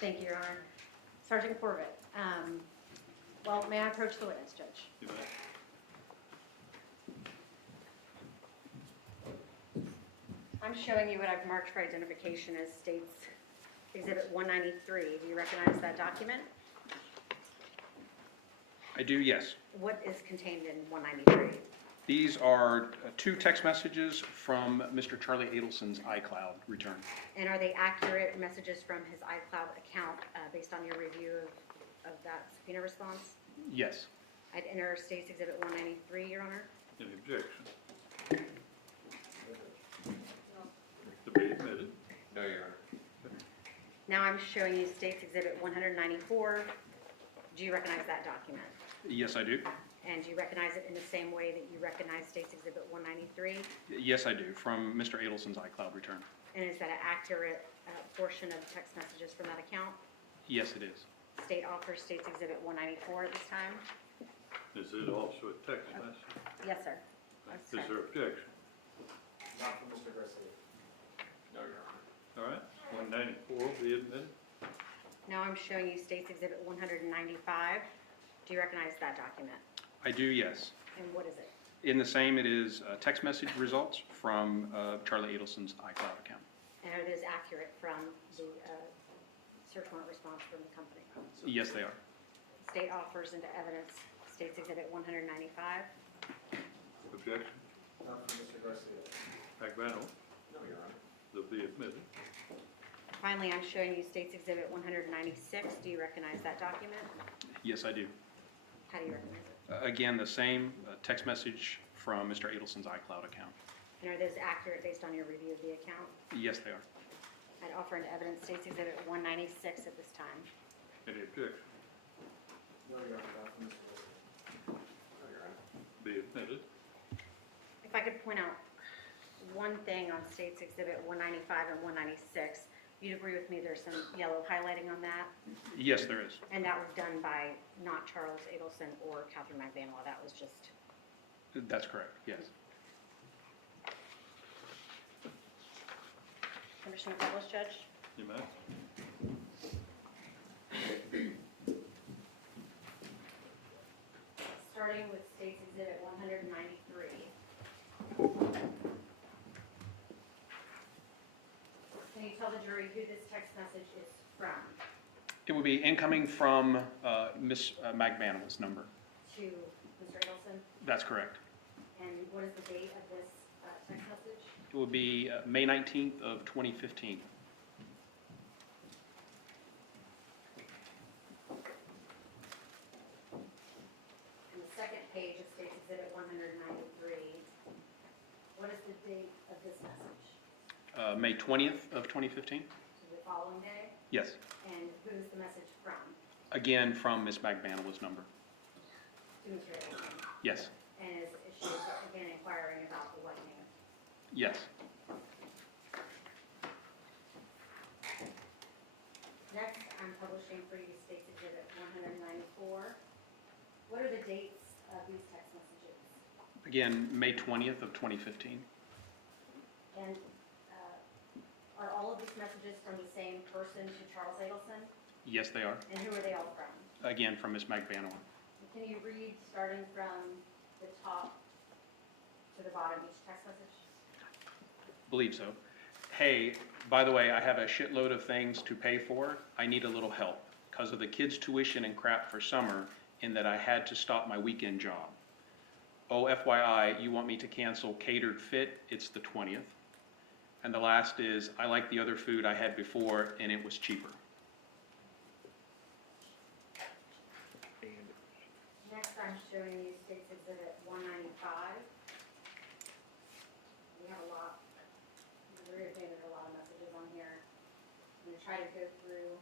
Thank you, Your Honor. Sergeant Corbett, well, may I approach the witness, Judge? You may. I'm showing you what I've marked for identification as State's Exhibit 193. Do you recognize that document? I do, yes. What is contained in 193? These are two text messages from Mr. Charlie Adelson's iCloud return. And are they accurate messages from his iCloud account based on your review of that subpoena response? Yes. I'd enter State's Exhibit 193, Your Honor. Any objection? To be admitted. No, Your Honor. Now I'm showing you State's Exhibit 194. Do you recognize that document? Yes, I do. And do you recognize it in the same way that you recognize State's Exhibit 193? Yes, I do, from Mr. Adelson's iCloud return. And is that an accurate portion of text messages from that account? Yes, it is. State offers State's Exhibit 194 at this time? Is it also a text message? Yes, sir. Is there objection? Not from Mr. Garcia. No, Your Honor. All right, 194 will be admitted. Now I'm showing you State's Exhibit 195. Do you recognize that document? I do, yes. And what is it? In the same, it is text message results from Charlie Adelson's iCloud account. And are those accurate from the search warrant response from the company? Yes, they are. State offers into evidence State's Exhibit 195. Objection? Not from Mr. Garcia. Magbanua, No, Your Honor. they'll be admitted. Finally, I'm showing you State's Exhibit 196. Do you recognize that document? Yes, I do. How do you recognize it? Again, the same text message from Mr. Adelson's iCloud account. And are those accurate based on your review of the account? Yes, they are. I'd offer into evidence State's Exhibit 196 at this time. Any objection? No, Your Honor, not from Mr. Garcia. No, Your Honor. Be admitted. If I could point out one thing on State's Exhibit 195 and 196, you'd agree with me there's some yellow highlighting on that? Yes, there is. And that was done by not Charles Adelson or Katherine Magbanua. That was just... That's correct, yes. Permission to publish, Judge? You may. Starting with State's Exhibit 193. Can you tell the jury who this text message is from? It would be incoming from Ms. Magbanua's number. To Mr. Adelson? That's correct. And what is the date of this text message? It would be May 19th of 2015. On the second page of State's Exhibit 193, what is the date of this message? May 20th of 2015? So the following day? Yes. And who is the message from? Again, from Ms. Magbanua's number. To Mr. Adelson? Yes. And is she again inquiring about the what name? Yes. Next, I'm publishing for you State's Exhibit 194. What are the dates of these text messages? Again, May 20th of 2015. And are all of these messages from the same person to Charles Adelson? Yes, they are. And who are they all from? Again, from Ms. Magbanua. Can you read starting from the top to the bottom each text message? Believe so. Hey, by the way, I have a shitload of things to pay for. I need a little help because of the kids' tuition and crap for summer, in that I had to stop my weekend job. Oh, FYI, you want me to cancel catered fit? It's the 20th. And the last is, I like the other food I had before and it was cheaper. Next, I'm showing you State's Exhibit 195. We have a lot, there are a lot of messages on here. I'm going to try to go through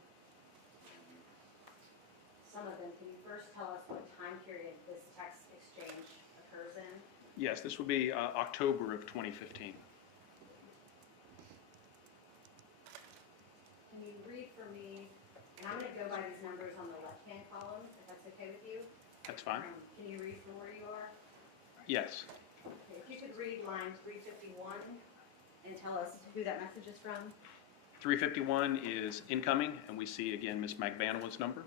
some of them. Can you first tell us what time period this text exchange occurs in? Yes, this would be October of 2015. Can you read for me, and I'm going to go by these numbers on the left-hand column, if that's okay with you? That's fine? Can you read from where you are? Yes. Okay, if you could read line 351 and tell us who that message is from. 351 is incoming, and we see again Ms. Magbanua's number.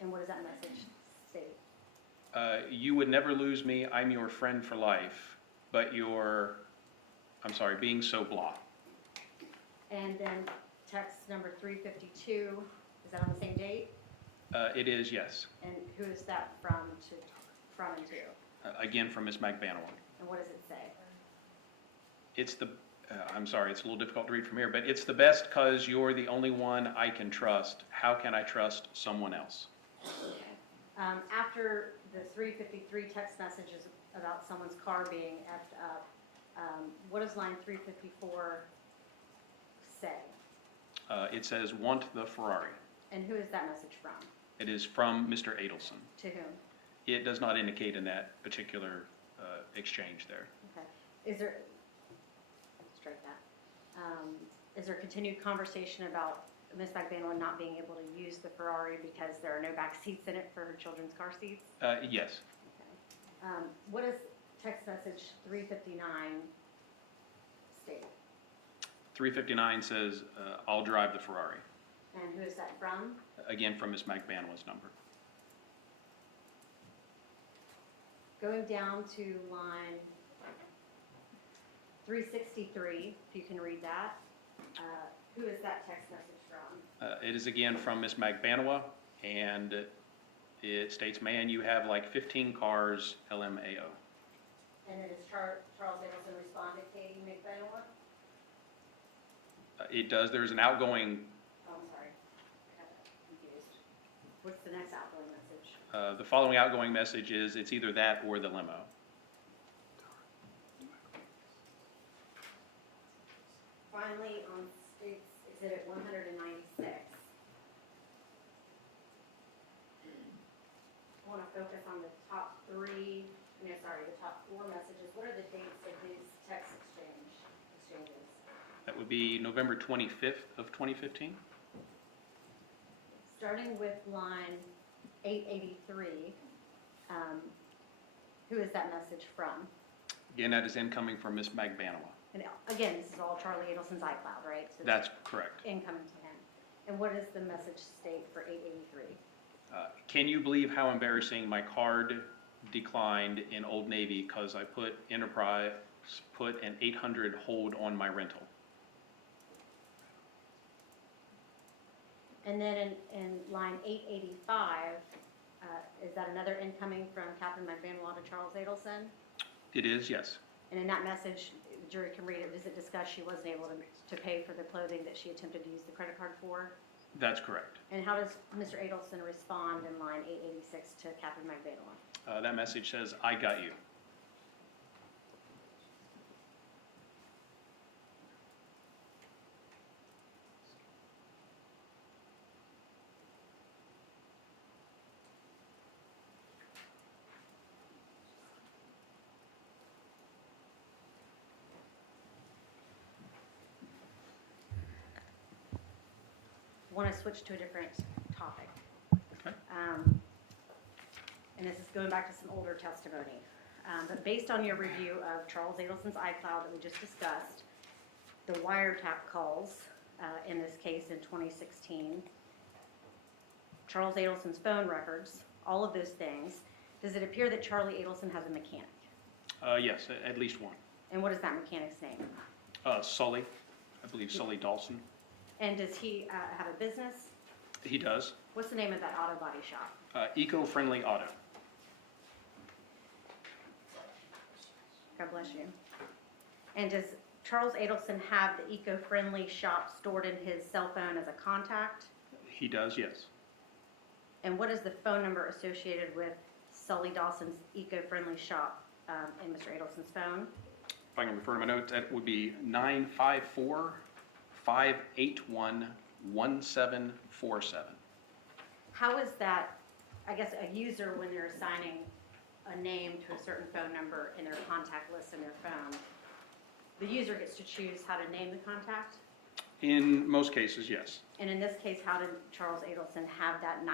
And what does that message state? You would never lose me, I'm your friend for life, but you're, I'm sorry, being so blah. And then text number 352, is that on the same date? It is, yes. And who is that from and to? Again, from Ms. Magbanua. And what does it say? It's the, I'm sorry, it's a little difficult to read from here, but it's the best because you're the only one I can trust. How can I trust someone else? Okay. After the 353 text messages about someone's car being effed up, what does line 354 say? It says, want the Ferrari. And who is that message from? It is from Mr. Adelson. To whom? It does not indicate in that particular exchange there. Okay. Is there, strike that. Is there continued conversation about Ms. Magbanua not being able to use the Ferrari because there are no back seats in it for her children's car seats? Yes. Okay. What does text message 359 state? 359 says, I'll drive the Ferrari. And who is that from? Again, from Ms. Magbanua's number. Going down to line 363, if you can read that. Who is that text message from? It is again from Ms. Magbanua, and it states, man, you have like 15 cars, LMAO. And then does Charles Adelson respond to Katie Magbanua? It does. There's an outgoing, Oh, I'm sorry. I got that confused. What's the next outgoing message? the following outgoing message is, it's either that or the limo. Finally, on State's Exhibit 196, I want to focus on the top the top four messages. What are the dates of these text exchanges? That would be November 25th of 2015. Starting with line 883, who is that message from? Again, that is incoming from Ms. Magbanua. And again, this is all Charlie Adelson's iCloud, right? So That's correct. incoming to him. And what does the message state for 883? Can you believe how embarrassing my card declined in Old Navy because I put an 800 hold on my rental? And then in line 885, is that another incoming from Katherine Magbanua to Charles Adelson? It is, yes. And in that message, the jury can read it, does it discuss she wasn't able to pay for the clothing that she attempted to use the credit card for? That's correct. And how does Mr. Adelson respond in line 886 to Katherine Magbanua? That message says, I got you. Want to switch to a different topic. Okay. And this is going back to some older testimony. But based on your review of Charles Adelson's iCloud that we just discussed, the wiretap calls in this case in 2016, Charles Adelson's phone records, all of those things, does it appear that Charlie Adelson has a mechanic? Yes, at least one. And what is that mechanic's name? Sully, I believe Sully Dawson. And does he have a business? He does. What's the name of that auto body shop? Eco-Friendly Auto. God bless you. And does Charles Adelson have the eco-friendly shop stored in his cell phone as a contact? He does, yes. And what is the phone number associated with Sully Dawson's eco-friendly shop in Mr. Adelson's phone? If I can refer to my notes, that would be 954-581-1747. How is that, I guess, a user when they're assigning a name to a certain phone number in their contact list in their phone, the user gets to choose how to name the contact? In most cases, yes. And in this case, how did Charles Adelson have that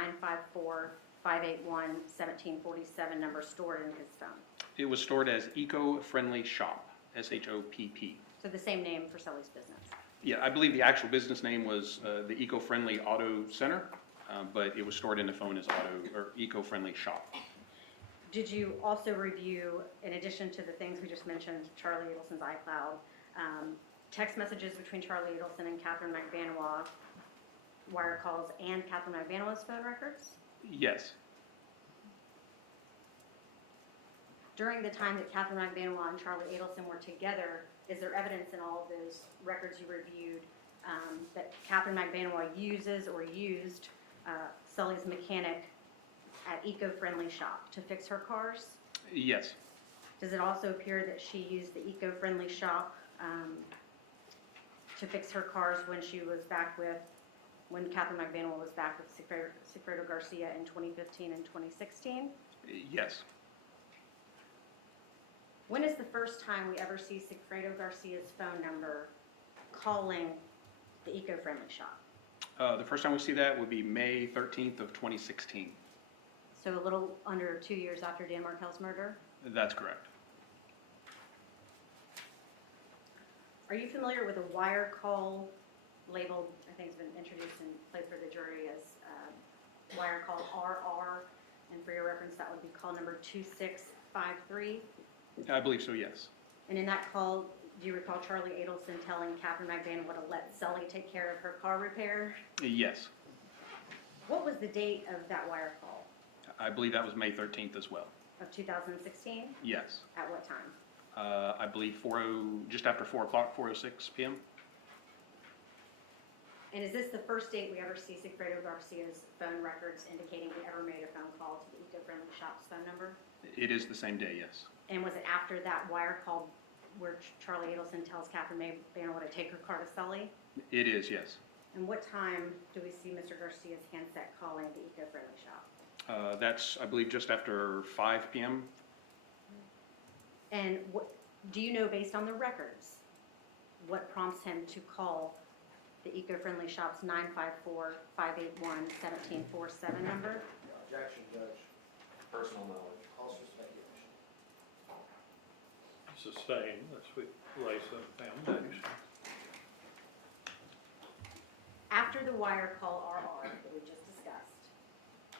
954-581-1747 number stored in his phone? It was stored as Eco-Friendly Shop, SHOPP. So the same name for Sully's business? Yeah, I believe the actual business name was the Eco-Friendly Auto Center, but it was stored in the phone as Eco-Friendly Shop. Did you also review, in addition to the things we just mentioned, Charlie Adelson's iCloud, text messages between Charlie Adelson and Katherine Magbanua, wire calls, and Katherine Magbanua's phone records? Yes. During the time that Katherine Magbanua and Charlie Adelson were together, is there evidence in all of those records you reviewed that Katherine Magbanua uses or used Sully's mechanic at Eco-Friendly Shop to fix her cars? Yes. Does it also appear that she used the Eco-Friendly Shop to fix her cars when Katherine Magbanua was back with Sigfredo Garcia in 2015 and 2016? Yes. When is the first time we ever see Sigfredo Garcia's phone number calling the Eco-Friendly Shop? The first time we see that would be May 13th of 2016. So a little under 2 years after Dan Markel's murder? That's correct. Are you familiar with a wire call labeled, I think it's been introduced and played for the jury as wire call RR, and for your reference, that would be call number 2653? I believe so, yes. And in that call, do you recall Charlie Adelson telling Katherine Magbanua to let Sully take care of her car repair? Yes. What was the date of that wire call? I believe that was May 13th as well. Of 2016? Yes. At what time? I believe just after 4 o'clock, 4:06 p.m. And is this the first date we ever see Sigfredo Garcia's phone records indicating he ever made a phone call to the Eco-Friendly Shop's phone number? It is the same day, yes. And was it after that wire call where Charlie Adelson tells Katherine Magbanua to take her car to Sully? It is, yes. And what time do we see Mr. Garcia's handset calling the Eco-Friendly Shop? That's, I believe, just after 5 p.m. And do you know, based on the records, what prompts him to call the Eco-Friendly Shop's 954-581-1747 number? Objection, Judge. Personal knowledge. Also speculation. Sustained, unless we lay some foundation. After the wire call RR that we just discussed,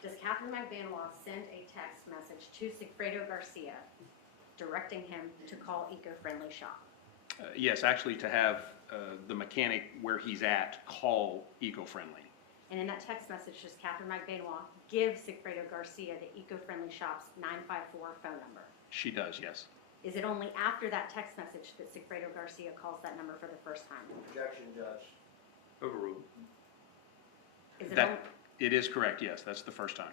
does Katherine Magbanua send a text message to Sigfredo Garcia directing him to call Eco-Friendly Shop? Yes, actually to have the mechanic where he's at call Eco-Friendly. And in that text message, does Katherine Magbanua give Sigfredo Garcia the Eco-Friendly Shop's 954 phone number? She does, yes. Is it only after that text message that Sigfredo Garcia calls that number for the first time? Objection, Judge. Overruled. Is it It is correct, yes. That's the first time.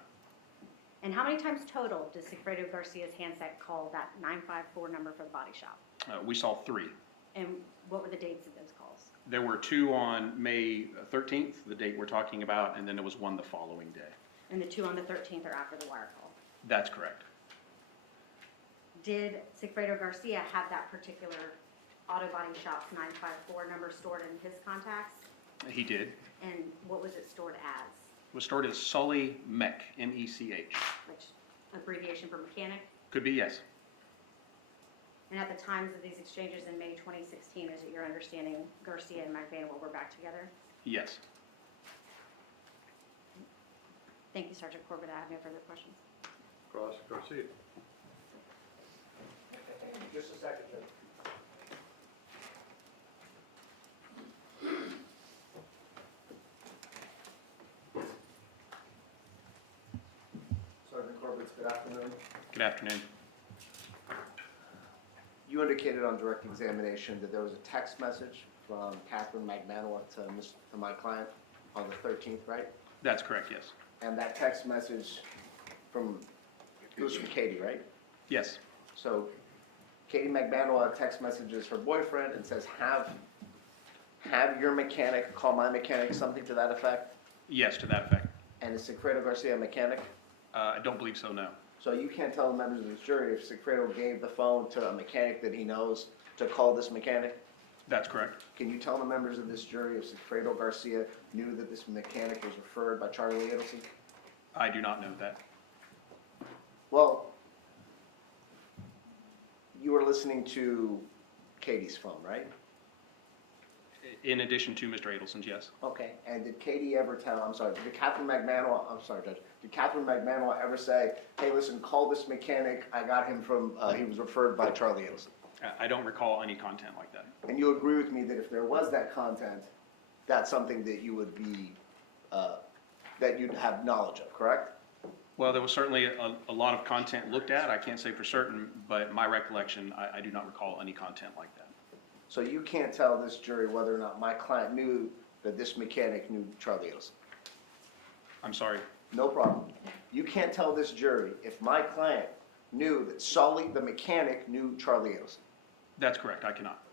And how many times total does Sigfredo Garcia's handset call that 954 number for the body shop? We saw 3. And what were the dates of those calls? There were 2 on May 13th, the date we're talking about, and then there was 1 the following day. And the 2 on the 13th are after the wire call. That's correct. Did Sigfredo Garcia have that particular auto body shop's 954 number stored in his contacts? He did. And what was it stored as? It was stored as Sully Mech, M-E-C-H. Which abbreviation for mechanic? Could be, yes. And at the times of these exchanges in May 2016, is it your understanding Garcia and Magbanua were back together? Yes. Thank you, Sergeant Corbett. I have no further questions. Cross Garcia. Just a second, Judge. Sergeant Corbett, good afternoon. Good afternoon. You You indicated on direct examination that there was a text message from Katherine Magbanua to my client on the 13th, right? That's correct, yes. And that text message it was from Katie, right? Yes, So Katie Magbanua text messages her boyfriend and says, have your mechanic call my mechanic, something to that effect? yes, to that effect. And is Sigfredo Garcia a mechanic? I don't believe so, no. So you can't tell the members of this jury if Sigfredo gave the phone to a mechanic that he knows to call this mechanic? That's correct. Can you tell the members of this jury if Sigfredo Garcia knew that this mechanic was referred by Charlie Adelson? I do not know that. Well, you were listening to Katie's phone, right? In addition to Mr. Adelson's, yes. Okay, and did Katie ever tell, did Katherine Magbanua, I'm sorry, Judge, did Katherine Magbanua ever say, hey, listen, call this mechanic, I got him from, he was referred by Charlie Adelson? I don't recall any content like that. And you agree with me that if there was that content, that's something that you would be, that you'd have knowledge of, correct? Well, there was certainly a lot of content looked at. I can't say for certain, but my recollection, I do not recall any content like that. So you can't tell this jury whether or not my client knew that this mechanic knew Charlie Adelson? I'm sorry. No problem. You can't tell this jury if my client knew that Sully, the mechanic, knew Charlie Adelson? That's correct, I cannot.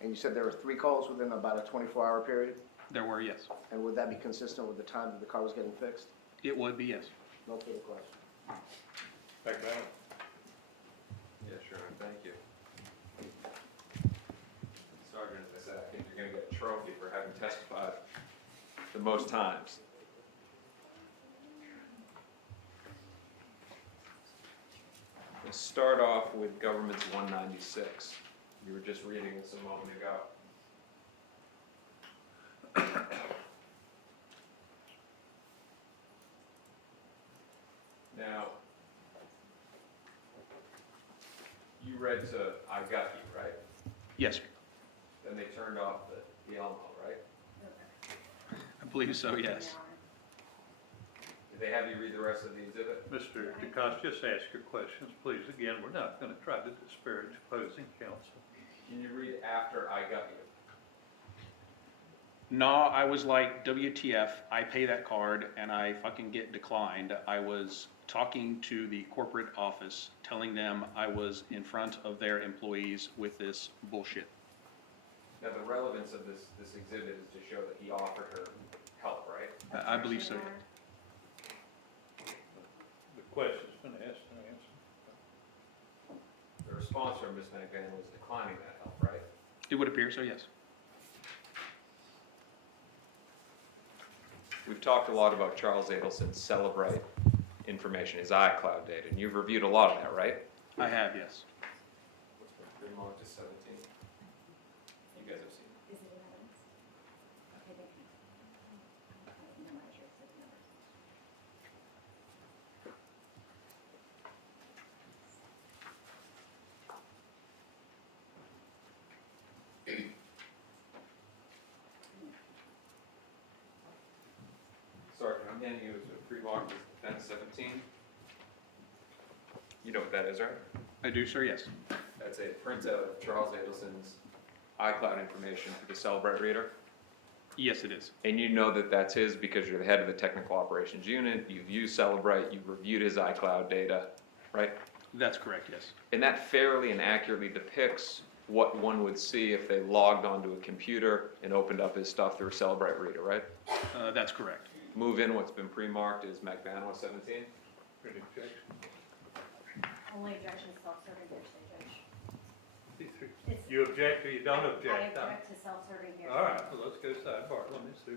And you said there were 3 calls within about a 24-hour period? There were, yes. And would that be consistent with the time that the car was getting fixed? It would be, yes. No further questions. Magbanua? Yeah, sure, thank you. Sergeant, as I said, I think you're gonna get a trophy for having testified the most times. Let's start off with Government's 196. You were just reading this a moment ago. Now, you read to I got you, right? Yes, sir. Then they turned off the Alamo, right? I believe so, yes. Did they have you read the rest of the exhibit? Mr. DeCosta, just ask your questions, please. Again, we're not going to try to disparage opposing counsel. Can you read after I got you? No, I was like, WTF, I pay that card and I fucking get declined. I was talking to the corporate office, telling them I was in front of their employees with this bullshit. Now, the relevance of this exhibit is to show that he offered her help, right? I believe so. The question's been asked and answered. The response from Ms. Magbanua was declining that help, right? It would appear so, yes. We've talked a lot about Charles Adelson's Celebrite information, his iCloud data, and you've reviewed a lot of that, right? I have, yes. What's been pretty marked to 17? You guys have seen it. Is it in evidence? Okay, thank you. Memorize your exhibit numbers. Sergeant, I'm handing you a pre-marked defense 17. You know what that is, right? I do, sir, yes. That's a printout of Charles Adelson's iCloud information for the Celebrite reader. Yes, it is. And you know that that's his because you're the head of the technical operations unit, you've used Celebrite, you've reviewed his iCloud data, right? That's correct, yes. And that fairly and accurately depicts what one would see if they logged onto a computer and opened up his stuff through a Celebrite reader, right? That's correct. Move in, what's been pre-marked is Magbanua 17. Any objection? Only objection is self-serving hearsay, Judge. It's- You object or you don't I object? huh? object to self-serving hearsay. All right, well, let's go sidebar. Let me see.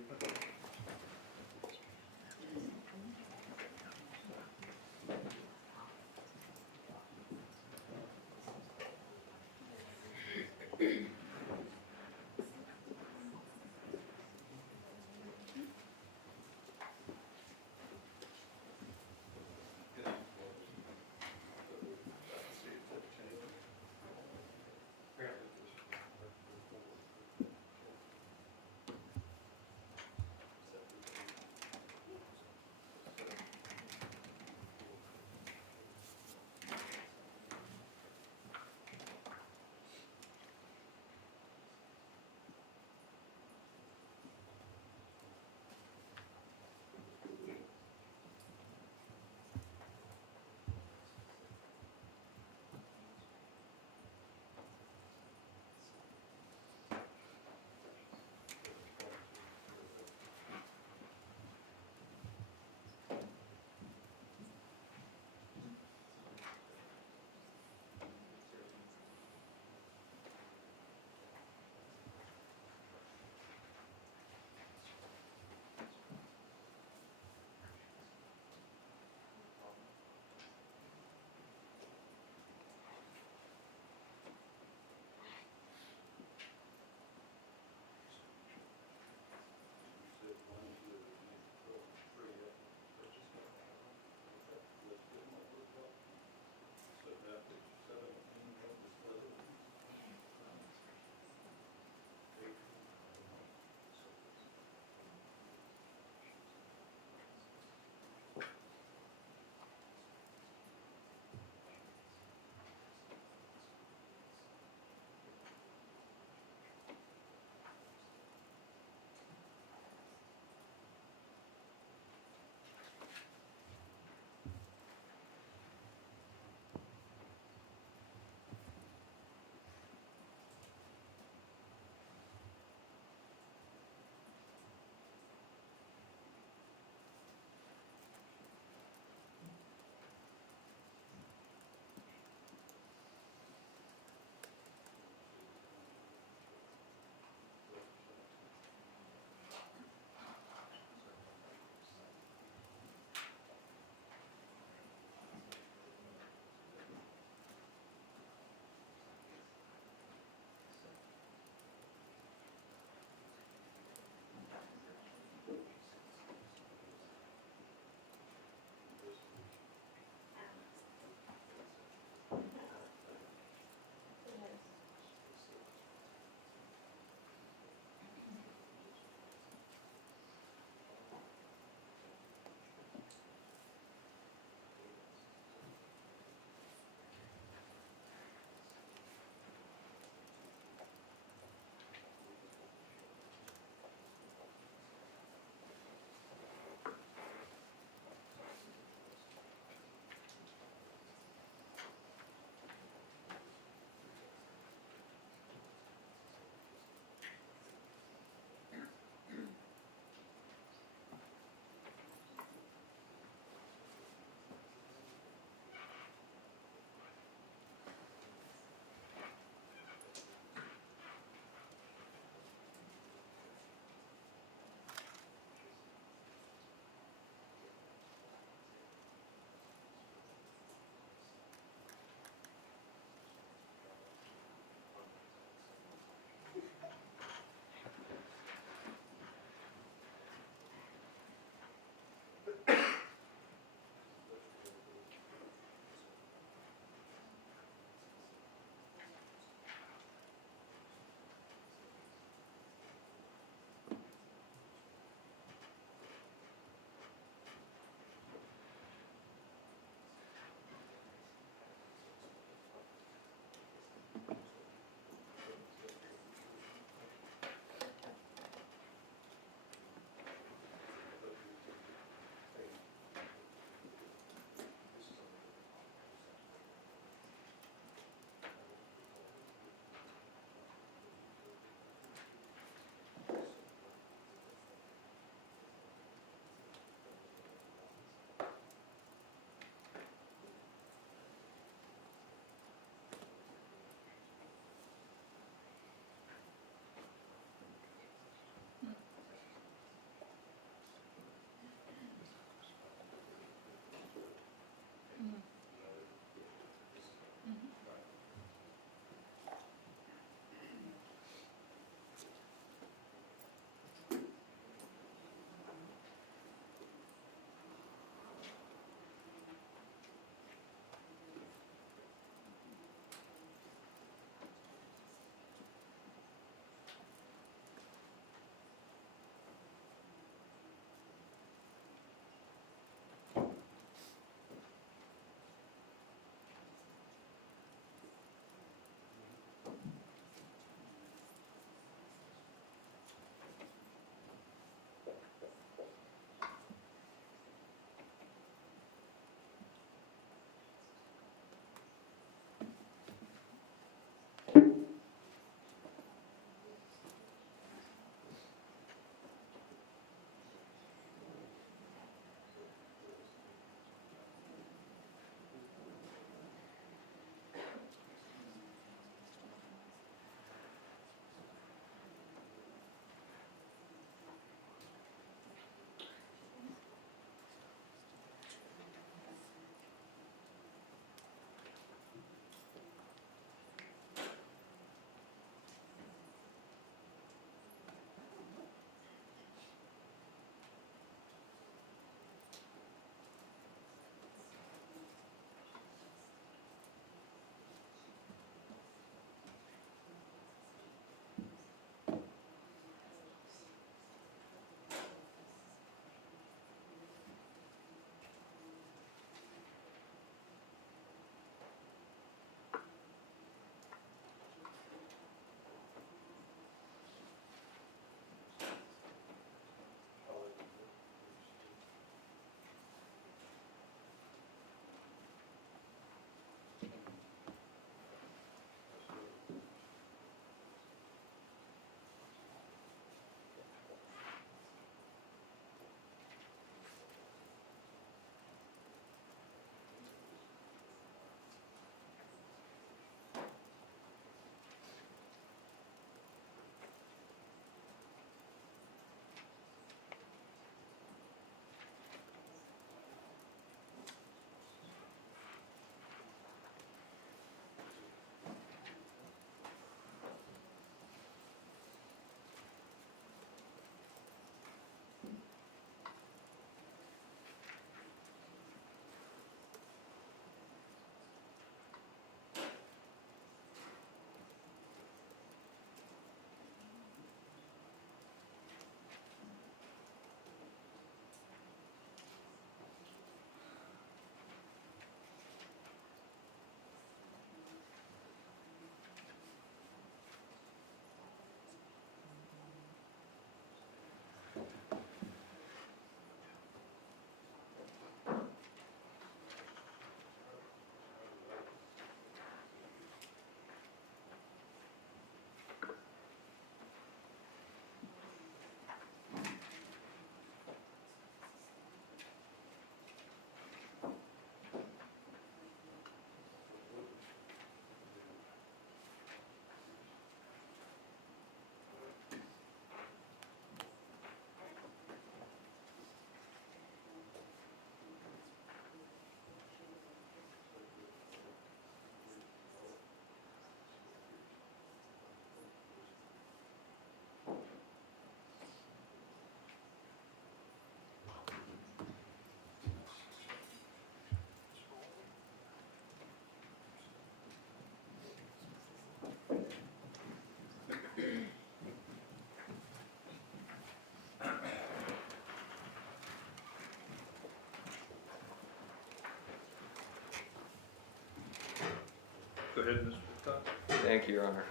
ahead, Mr. Cox. Thank you, Your Honor.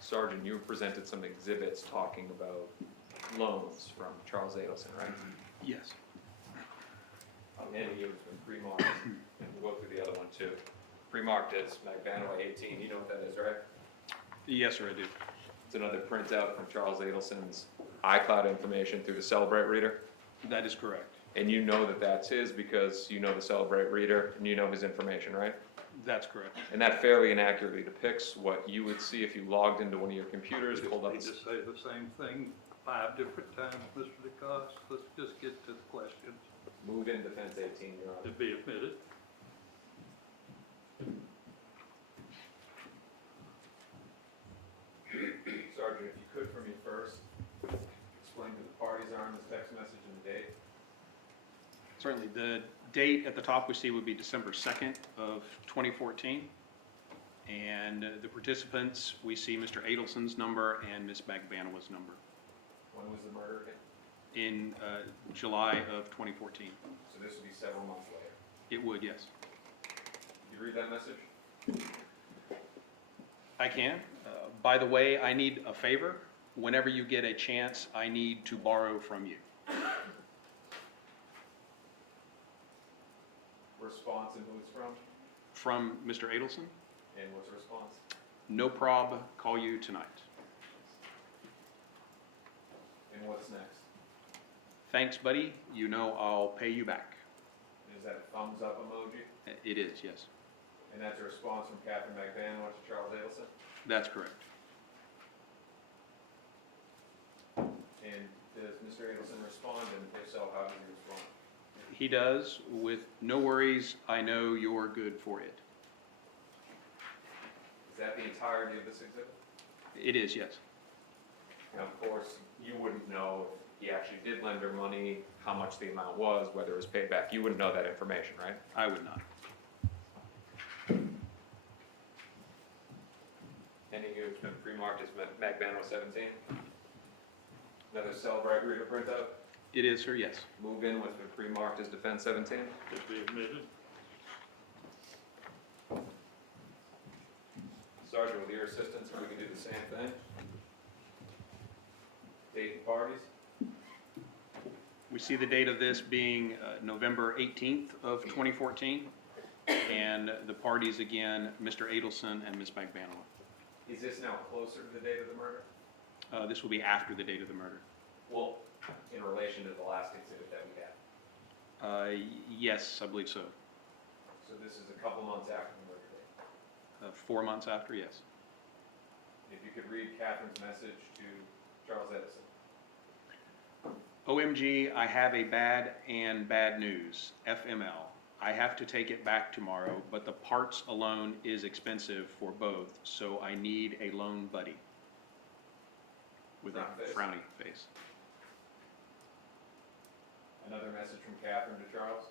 Sergeant, you presented some exhibits talking about loans from Charles Adelson, right? Yes. I'm handing you has been pre-marked, and we'll go through the other one too. Pre-marked is Magbanua 18, you know what that is, right? Yes, sir, I do. It's another printout from Charles Adelson's iCloud information through the Celebrate reader. That is correct. And you know that that's his because you know the Celebrate reader and you know his information, right? That's correct. And that fairly and accurately depicts what you would see if you logged into one of your computers, We pulled up. need to say the same thing 5 different times, Mr. DeCoste. Let's just get to the questions Move in defense 18, Your to Honor. be admitted. Sergeant, if you could for me first, explain who the parties are in this text message and the date. Certainly. The date at the top we see would be December 2nd of 2014. And the participants, we see Mr. Adelson's number and Ms. Magbanua's number When was the murder again? in July of 2014. So this would be several months later. It would, yes. Did you read that message? I can. By the way, I need a favor. Whenever you get a chance, I need to borrow from you. Response and who it's from? From Mr. Adelson, And what's the response? no prob, call you tonight. And what's next? Thanks, buddy. You know I'll pay you back. Is that a thumbs up emoji? It is, yes. And that's a response from Katherine Magbanua to Charles Adelson? That's correct. And does Mr. Adelson respond, and if so, how does he respond? He does, with no worries, I know you're good for it. Is that the entirety of this exhibit? It is, yes. And of course, you wouldn't know if he actually did lend her money, how much the amount was, whether it was paid back. You wouldn't know that information, right? I would not. Any who's been pre-marked as Magbanua 17? Another Celebrate reader printout? It is, sir, yes. Move in what's been pre-marked as Defense 17? To be admitted. Sergeant, with your assistance, we can do the same thing. Date and parties? We see the date of this being November 18th of 2014, and the parties again, Mr. Adelson and Ms. Magbanua. Is this now closer to the date of the murder? This will be after the date of the murder. Well, in relation to the last exhibit that we had. Yes, I believe so. So this is a couple months after the murder date. 4 months after, yes. If you could read Catherine's message to Charles Edison. OMG, I have a bad news. FML. I have to take it back tomorrow, but the parts alone is expensive for both, so I need a loan buddy. With a frowny face. Another message from Catherine to Charles?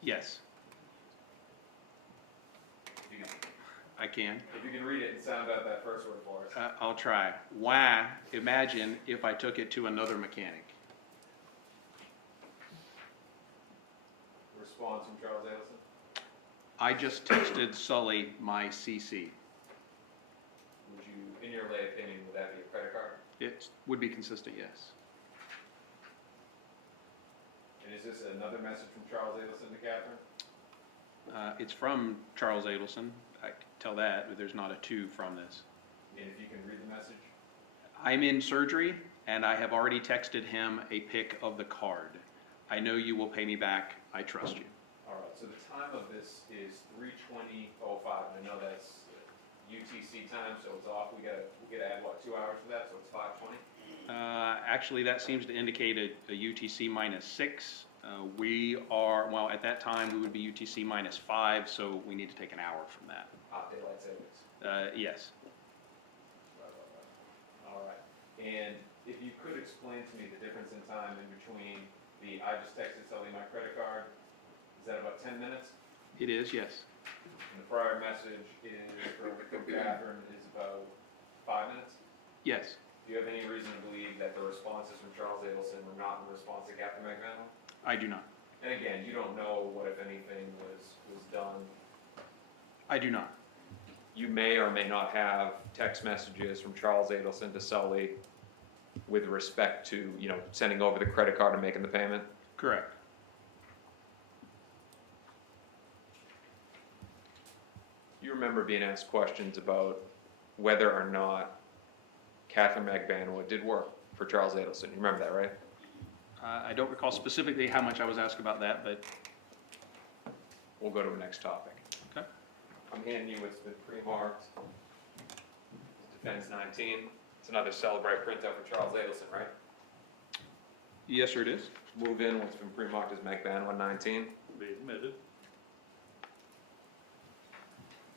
Yes, If you can, I can. if you can read it and sound out that first word for us. I'll try. Why, imagine if I took it to another mechanic. Response from Charles Adelson? I just texted Sully my CC. Would you, in your lay opinion, would that be a credit card? It would be consistent, yes. And is this another message from Charles Adelson to Catherine? It's from Charles Adelson. I can tell that, but there's not a to from this. And if you can read the message? I'm in surgery, and I have already texted him a pic of the card. I know you will pay me back. I trust you. All right, so the time of this is 3:20:05, and I know that's UTC time, so it's off. We gotta add, what, 2 hours to that, so it's 5:20? Actually, that seems to indicate a UTC -6. We are, well, at that time, we would be UTC -5, so we need to take an hour from that. Daylight savings. Yes. Right. All right. And if you could explain to me the difference in time in between the I just texted Sully my credit card, is that about 10 minutes? It is, yes. And the prior message is from Catherine is about 5 minutes? Yes. Do you have any reason to believe that the responses from Charles Adelson were not in response to Katherine Magbanua? I do not. And again, you don't know what, if anything, was done. I do not. You may or may not have text messages from Charles Adelson to Sully with respect to, you know, sending over the credit card and making the payment? Correct. You remember being asked questions about whether or not Katherine Magbanua did work for Charles Adelson. You remember that, right? I don't recall specifically how much I was asked about that, but We'll go to the next topic. okay. I'm handing you what's been pre-marked. Defense 19. It's another Celebrate printout for Charles Adelson, right? Yes, sir, it is. Move in what's been pre-marked as Magbanua 19. Be admitted.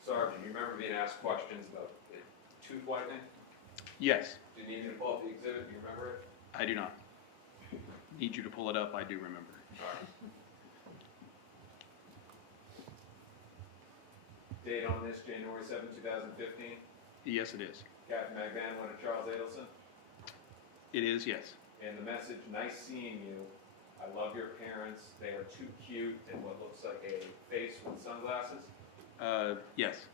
Sergeant, you remember being asked questions about the tooth whitening? Yes, Do you need me to pull up the exhibit? Do you remember it? I do not. Need you to pull it up, I do remember. All right. Date on this, January 7, 2015. Yes, it is. Captain Magbanua to Charles Adelson. It is, yes. And the message, nice seeing you. I love your parents. They are too cute in what looks like a face with sunglasses. Yes.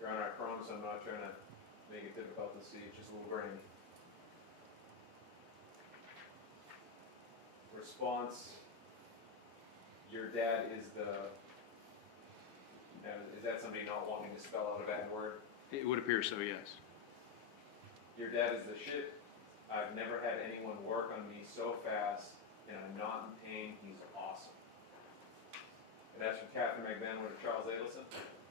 Your Honor, I promise I'm not trying to make it difficult to see. It's just a little grainy. Response. Your dad is is that somebody not wanting to spell out a bad word? It would appear so, yes. Your dad is the shit. I've never had anyone work on me so fast, and I'm not in pain. He's awesome. And that's from Katherine Magbanua to Charles Adelson.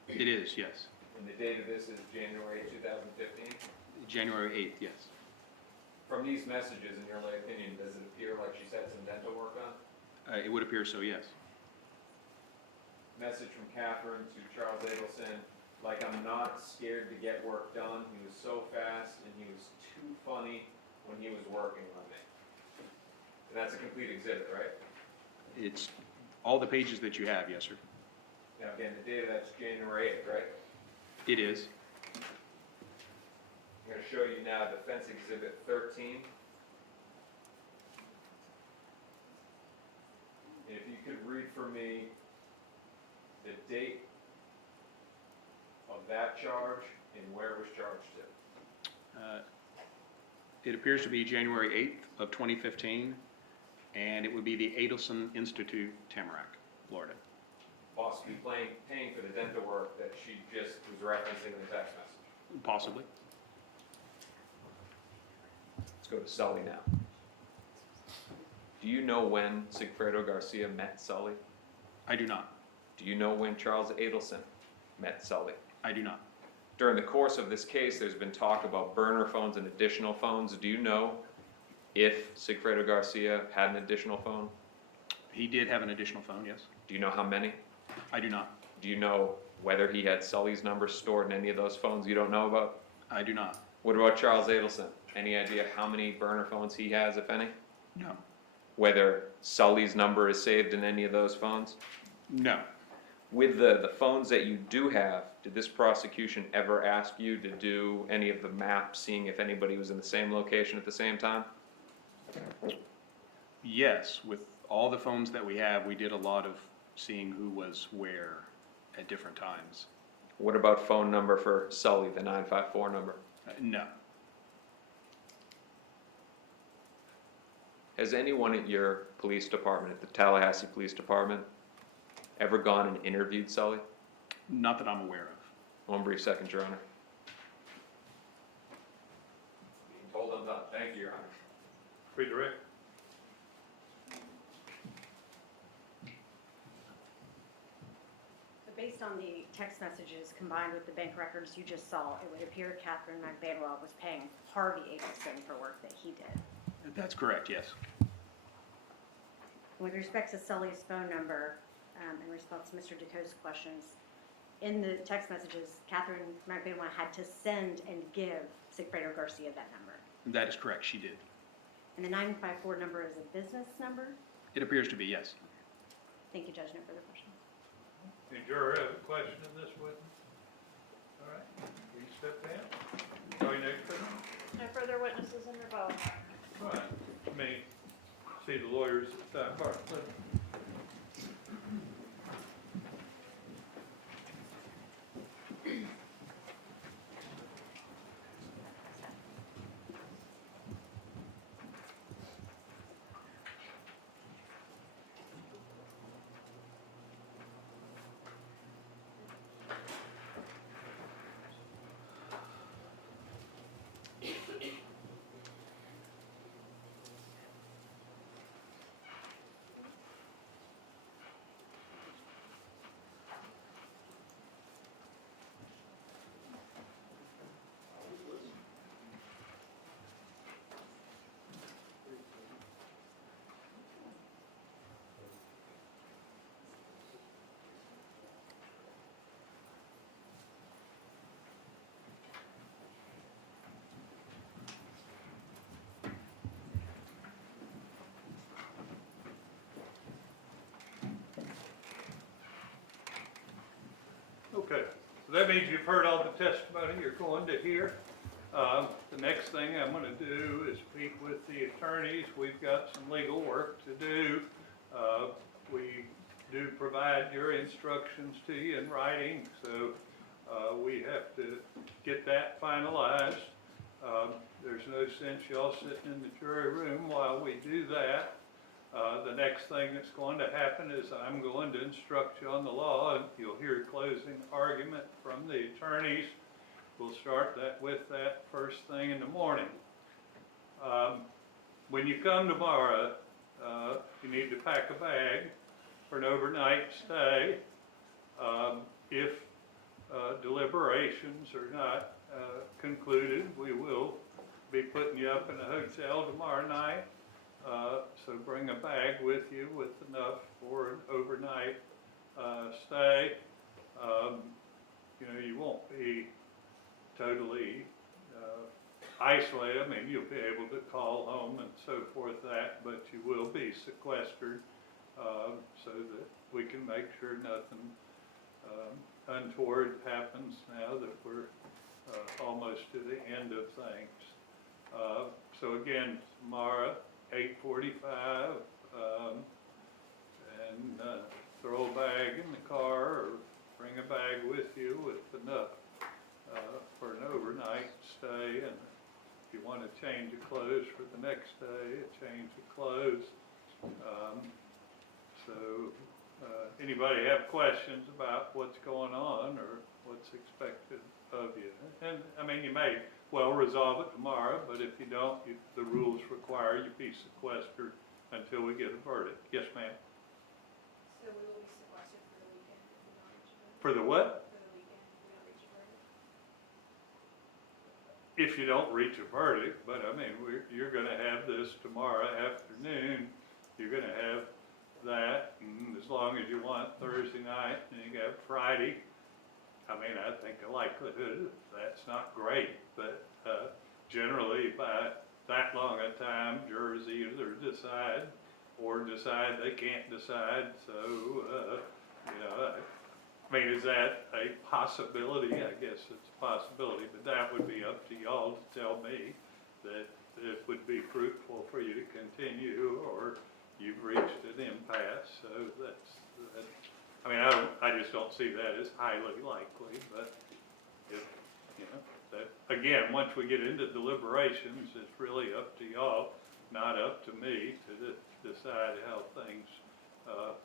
It is, yes. And the date of this is January 2015. January 8th, yes. From these messages, in your lay opinion, does it appear like she's had some dental work done? It would appear so, yes. Message from Katherine to Charles Adelson, like I'm not scared to get work done. He was so fast and he was too funny when he was working on me. And that's a complete exhibit, right? It's all the pages that you have, yes, sir. Now again, the date of that's January 8th, right? It is. I'm going to show you now Defense Exhibit 13. And if you could read for me the date of that charge and where it was charged to. It appears to be January 8th of 2015, and it would be the Adelson Institute, Tamarack, Florida. Possibly paying for the dental work that she just was referencing in the text message. Possibly. Let's go to Sully now. Do you know when Sigfredo Garcia met Sully? I do not. Do you know when Charles Adelson met Sully? I do not. During the course of this case, there's been talk about burner phones and additional phones. Do you know if Sigfredo Garcia had an additional phone? He did have an additional phone, yes. Do you know how many? I do not. Do you know whether he had Sully's number stored in any of those phones you don't know about? I do not. What about Charles Adelson? Any idea how many burner phones he has, if any? No. Whether Sully's number is saved in any of those phones? No. With the phones that you do have, did this prosecution ever ask you to do any of the maps, seeing if anybody was in the same location at the same time? Yes, with all the phones that we have, we did a lot of seeing who was where at different times. What about phone number for Sully, the 954 number? No. Has anyone at your police department, at the Tallahassee Police Department, ever gone and interviewed Sully? Not that I'm aware of. One brief second, Your Honor. Being told I'm done. Thank you, Your Honor. Redirect. So based on the text messages combined with the bank records you just saw, it would appear Katherine Magbanua was paying Harvey Adelson for work that he did. That's correct, yes. With respect to Sully's phone number, in response to Mr. DeCoe's questions, in the text messages, Katherine Magbanua had to send and give Sigfredo Garcia that number. That is correct, she did. And the 954 number is a business number? It appears to be, yes. Thank you, Judge. No further questions. Any juror have a question of this witness? All right, will you step down? Call your next witness. No further witnesses in rebuttal. All right, I mean, see the lawyers at that part. Okay, so that means you've heard all the testimony you're going to hear. The next thing I'm going to do is speak with the attorneys. We've got some legal work to do. We do provide your instructions to you in writing, so we have to get that finalized. There's no sense y'all sitting in the jury room while we do that. The next thing that's going to happen is I'm going to instruct you on the law, and you'll hear a closing argument from the attorneys. We'll start with that first thing in the morning. When you come tomorrow, you need to pack a bag for an overnight stay. If deliberations are not concluded, we will be putting you up in a hotel tomorrow night. So bring a bag with you with enough for an overnight stay. You know, you won't be totally isolated. I mean, you'll be able to call home and so forth but you will be sequestered so that we can make sure nothing untoward happens now that we're almost to the end of things. So again, tomorrow, 8:45, and throw a bag in the car or bring a bag with you with enough for an overnight stay. And if you want to change of clothes for the next day, a change of clothes. Anybody have questions about what's going on or what's expected of you? And I mean, you may well resolve it tomorrow, but if you don't, the rules require you be sequestered until we get a verdict. Yes, ma'am? So we will be sequestered for the weekend if we don't reach a verdict? For the what? For the weekend if we don't reach a verdict? If you don't reach a verdict, but I mean, you're gonna have this tomorrow afternoon, you're gonna have that, and as long as you want Thursday night, and you have Friday. I mean, I think the likelihood of that's not great, but generally by that long a time, jurors either decide or decide they can't decide. So, you know, I mean, is that a possibility? I guess it's a possibility, but that would be up to y'all to tell me that it would be fruitful for you to continue, or you've reached an impasse. So I mean, I just don't see that as highly likely, but if, you know, that, again, once we get into deliberations, it's really up to y'all, not up to me to decide how things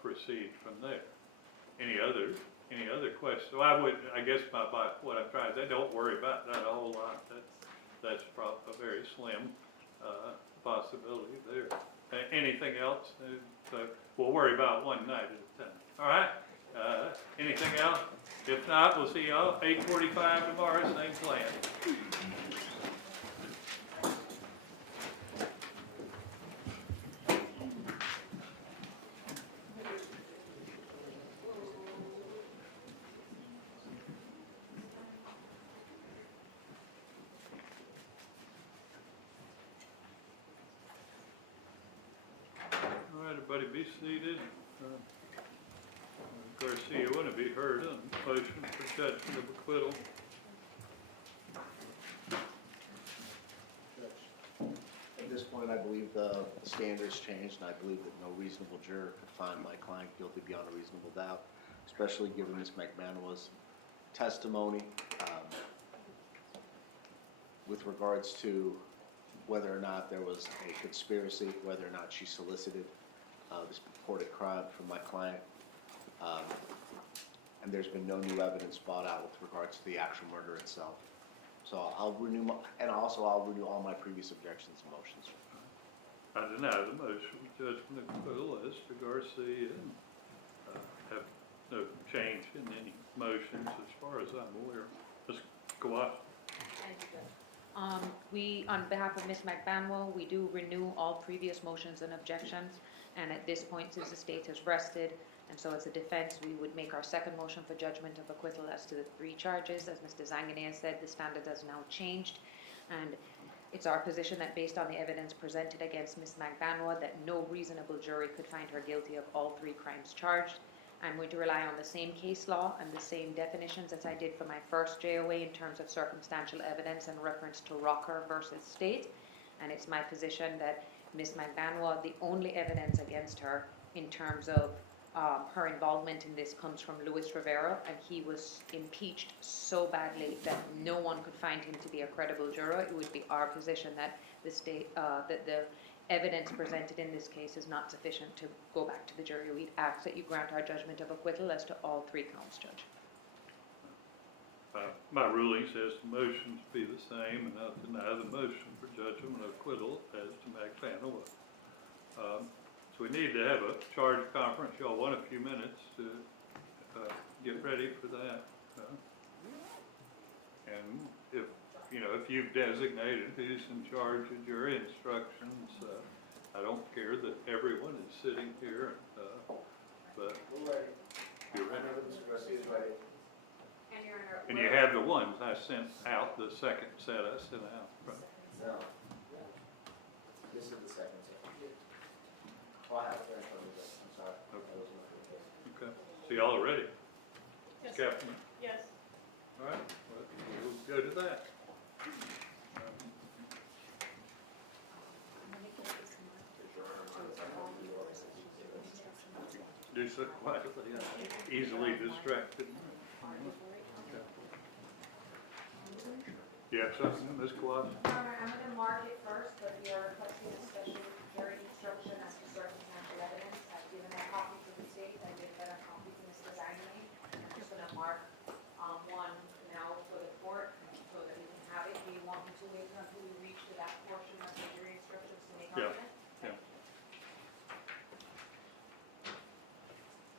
proceed from there. Any other questions? So I guess what I'm trying to say, don't worry about that a whole lot. That's probably a very slim possibility there. Anything else? So we'll worry about one night at a time. All right? Anything else? If not, we'll see y'all 8:45 tomorrow, same plan. All right, everybody be seated. Garcia, want to be heard on motion for judgment of acquittal. In this point, I believe the standards changed, and I believe that no reasonable juror could find my client guilty beyond a reasonable doubt, especially given Ms. Magbanua's testimony with regards to whether or not there was a conspiracy, whether or not she solicited this purported crime from my client. And there's been no new evidence brought out with regards to the actual murder itself. So I'll renew, I'll renew all my previous objections and motions. I deny the motion of judgment of acquittal as to Garcia and have no change in any motions as far as I'm aware. Ms. Kawhi? We, on behalf of Ms. Magbanua, we do renew all previous motions and objections, and at this point, since the state has rested, and so as a defense, we would make our second motion for judgment of acquittal as to the 3 charges. As Mr. Zanganeh said, the standard has now changed, and it's our position that based on the evidence presented against Ms. Magbanua, that no reasonable jury could find her guilty of all 3 crimes charged. I'm going to rely on the same case law and the same definitions as I did for my first JOA in terms of circumstantial evidence and reference to Rocker versus State. And it's my position that Ms. Magbanua, the only evidence against her in terms of her involvement in this comes from Luis Rivera, and he was impeached so badly that no one could find him to be a credible juror. It would be our position that the state, that the evidence presented in this case is not sufficient to go back to the jury. We'd ask that you grant our judgment of acquittal as to all 3 counts, Judge. My ruling says the motions be the same, and I'll deny the motion for judgment of acquittal as to Magbanua. So we need to have a charge conference. Y'all want a few minutes to get ready for that. And if you've designated who's in charge of jury instructions, I don't care that everyone is sitting here, but you're ready. And you have the ones I sent out, the second set I sent out. Right. No. This is the second set. Oh, I have it. I'm sorry. Okay. So y'all are ready? Yes. Captain? Yes. All right. Well, we'll go to that. Do so quietly, easily distracted. You have something, Ms. Kawhi? Your Honor, I'm going to mark it first, but we are requesting a special jury instruction as to circumstantial evidence. I've given a copy to the state, I've given a copy to Mr. Zanganeh. I'm just going to mark one now for the court so that we can have it. Do you want me to wait until we reach to that portion of the jury instructions to make Yeah. argument? Yeah.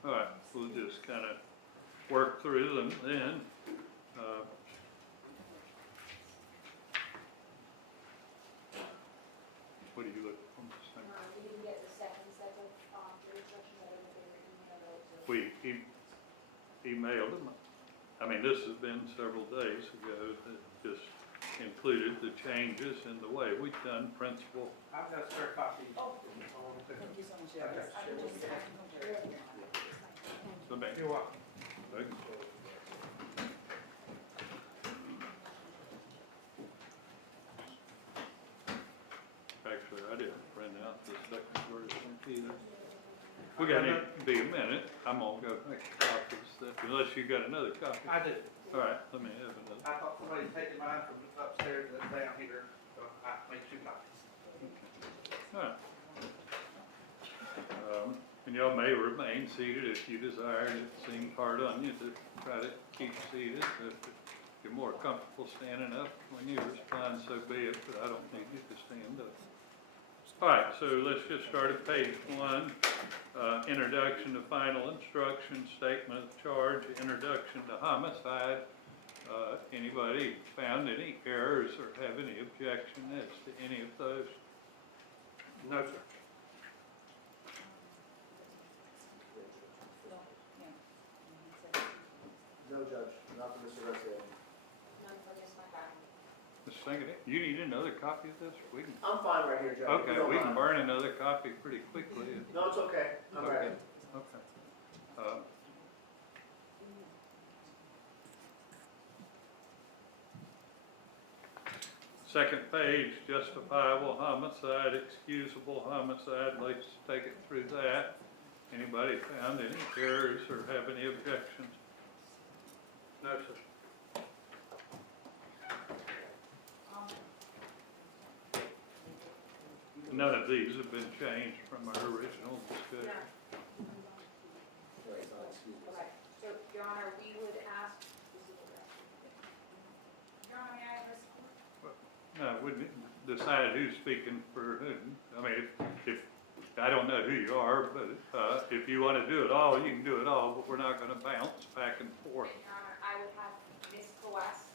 All right, we'll just kind of work through them then. What do you look for? We didn't get the second set of jury instructions. I don't know if they were emailed out to. We emailed them. I mean, this has been several days ago that just included the changes in the way we've done principal. I've got a spare copy. Oh. Thank you so much. You're welcome. Actually, I didn't print out the second version either. We got to be a minute. I'm gonna go make copies, unless you got another copy. I do. All right, let me have another. I thought somebody taken mine from upstairs and down here, so I made 2 copies. All right. And y'all may remain seated if you desire. It seemed hard on you to try to keep seated. If you're more comfortable standing up when you respond, so be it, but I don't need you to stand up. All right, so let's get started. Page 1, introduction to final instruction, statement of charge, introduction to homicide. Anybody found any errors or have any objection as to any of those? No, sir. No, Judge, not for Mr. Garcia. None for Ms. Magbanua. Ms. Zanganeh, you need another copy of this? We can, I'm fine right here, Judge. okay, You don't we can mind. burn another copy pretty quickly. No, it's okay. I'm Okay. ready. Okay. second page, justifiable homicide, excusable homicide, let's take it through that. Anybody found any errors or have any objections? No, sir. None of these have been changed from our original discussion. Okay, so, Your Honor, we would ask, Your Honor, may I address? No, we decide who's speaking for whom. I mean, if, I don't know who you are, but if you want to do it all, you can do it all, but we're not going to bounce back and forth. Your Honor, I would have Ms. Coas,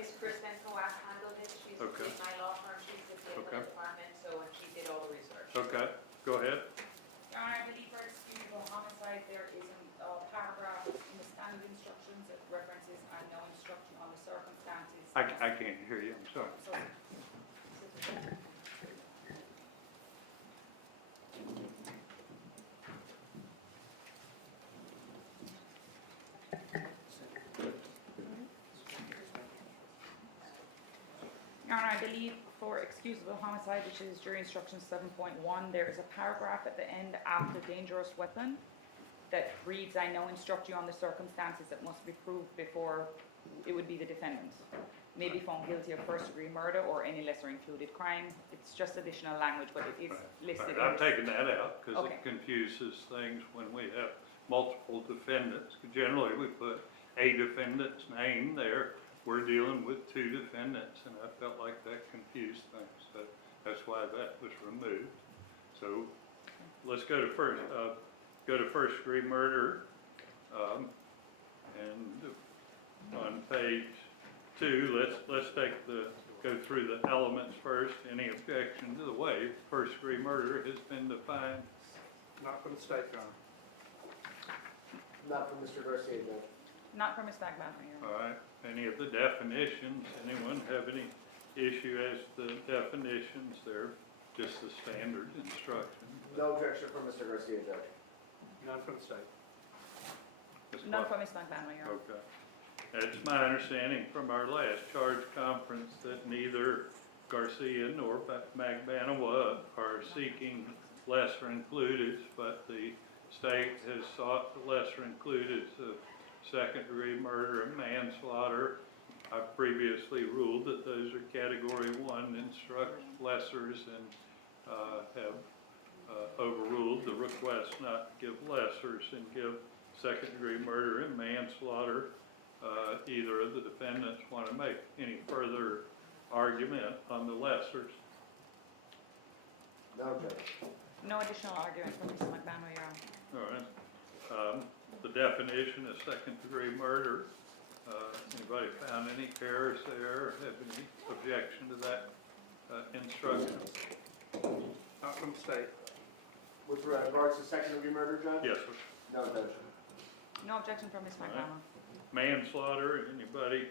Ms. Kristen Coas handle this. She's Okay. with my law firm, she's with the Okay. department, so, and she did all the research. Okay, go ahead. Your Honor, I believe for excusable homicide, there is a paragraph in the standard instructions that references and no instruction on the circumstances. I can't hear you, I'm sorry. So, Your Honor, I believe for excusable homicide, which is jury instruction 7.1, there is a paragraph at the end after dangerous weapon that reads, I now instruct you on the circumstances that must be proved before it would be the defendant. May be found guilty of first-degree murder or any lesser included crime. It's just additional language, but it is listed in I've this. taken that out because Okay. it confuses things when we have multiple defendants. Generally, we put a defendant's name there. We're dealing with two defendants, and I felt like that confused things, so that's why that was removed. So let's go to first degree murder, and on page 2, let's go through the elements first. Any objection to the way first degree murder has been defined? Not for the state, Your Honor. Not from Mr. Garcia, Judge. Not for Ms. Magbanua, Your Honor. All right, any of the definitions, anyone have any issue as to definitions? They're just the standard instruction. No objection from Mr. Garcia, Judge. None for the state. None for Ms. Magbanua, Your Honor. Okay. It's my understanding from our last charge conference that neither Garcia nor Magbanua are seeking lesser included, but the state has sought the lesser included of second-degree murder and manslaughter. I've previously ruled that those are Category 1 lessers and have overruled the request not to give lessers and give second-degree murder and manslaughter. Either of the defendants want to make any further argument on the lessers? No, Judge. No additional argument from Ms. Magbanua, Your Honor. All right. The definition of second-degree murder, anybody found any errors there, or have any objection to that instruction? Not from the state. With regards to second-degree murder, Judge? Yes, sir. No, Judge. No objection from Ms. All right. Magbanua. Manslaughter, anybody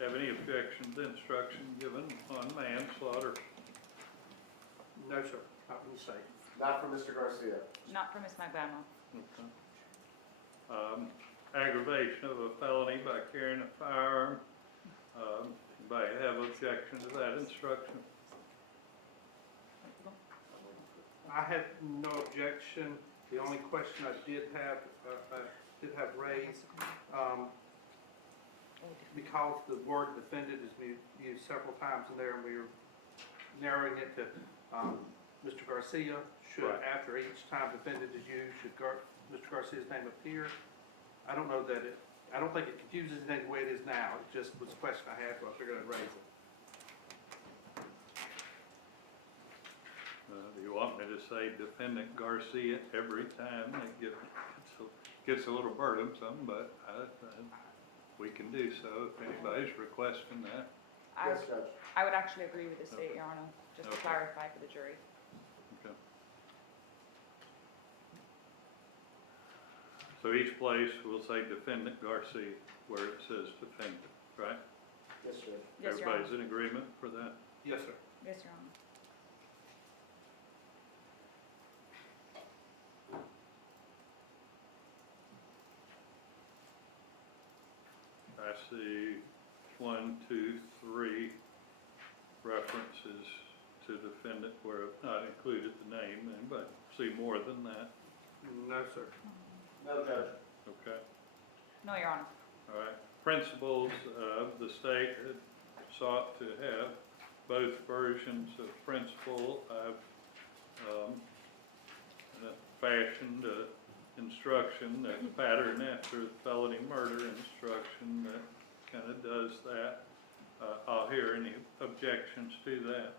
have any objection to instruction given on manslaughter? No, sir. Not from the state. Not from Mr. Garcia. Not for Ms. Magbanua. Okay. Aggravation of a felony by carrying a firearm. Anybody have objection to that instruction? I had no objection. The only question I did have raised, because the word defendant is used several times in there, and we were narrowing it to Mr. Garcia. Should, Right. after each time defendant is used, should Mr. Garcia's name appear? I don't know that I don't think it confuses it any way it is now. It just was a question I had, so I figured I'd raise it. Do you want me to say defendant Garcia every time? It gets a little burdensome, but we can do so if anybody's requesting that. Yes, Judge. I would actually agree with the state, Okay. Your Honor, just to Okay. clarify for the jury. Okay. So each place will say defendant Garcia where it says defendant, right? Yes, Judge. Yes, Your Honor. Everybody's in agreement for that? Yes, sir. Yes, Your Honor. I see 1, 2, 3 references to defendant where I've not included the name. Anybody see more than that? No, sir. No, Judge. Okay. No, Your Honor. All right. Principals of the state had sought to have both versions of principle. I've fashioned an instruction that pattern after the felony murder instruction that kind of does that. I'll hear any objections to that.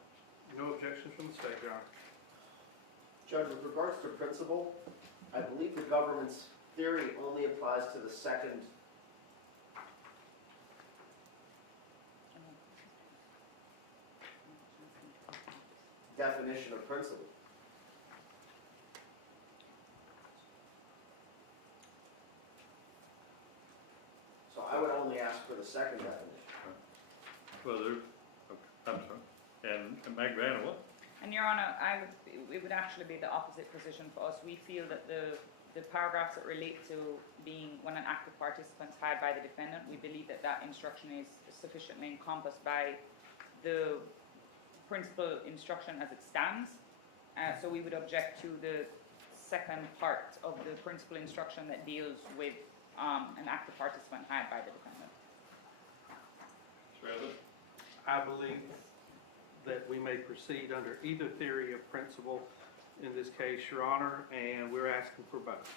No objections from the state, Your Honor. Judge, with regards to principle, I believe the government's theory only applies to the second definition of principle. So I would only ask for the second definition. Whether, I'm sorry, and Magbanua? And Your Honor, it would actually be the opposite position for us. We feel that the paragraphs that relate to being when an active participant is hired by the defendant, we believe that that instruction is sufficiently encompassed by the principal instruction as it stands. So we would object to the second part of the principal instruction that deals with an active participant hired by the defendant. Rather? I believe that we may proceed under either theory of principle in this case, Your Honor, and we're asking for both.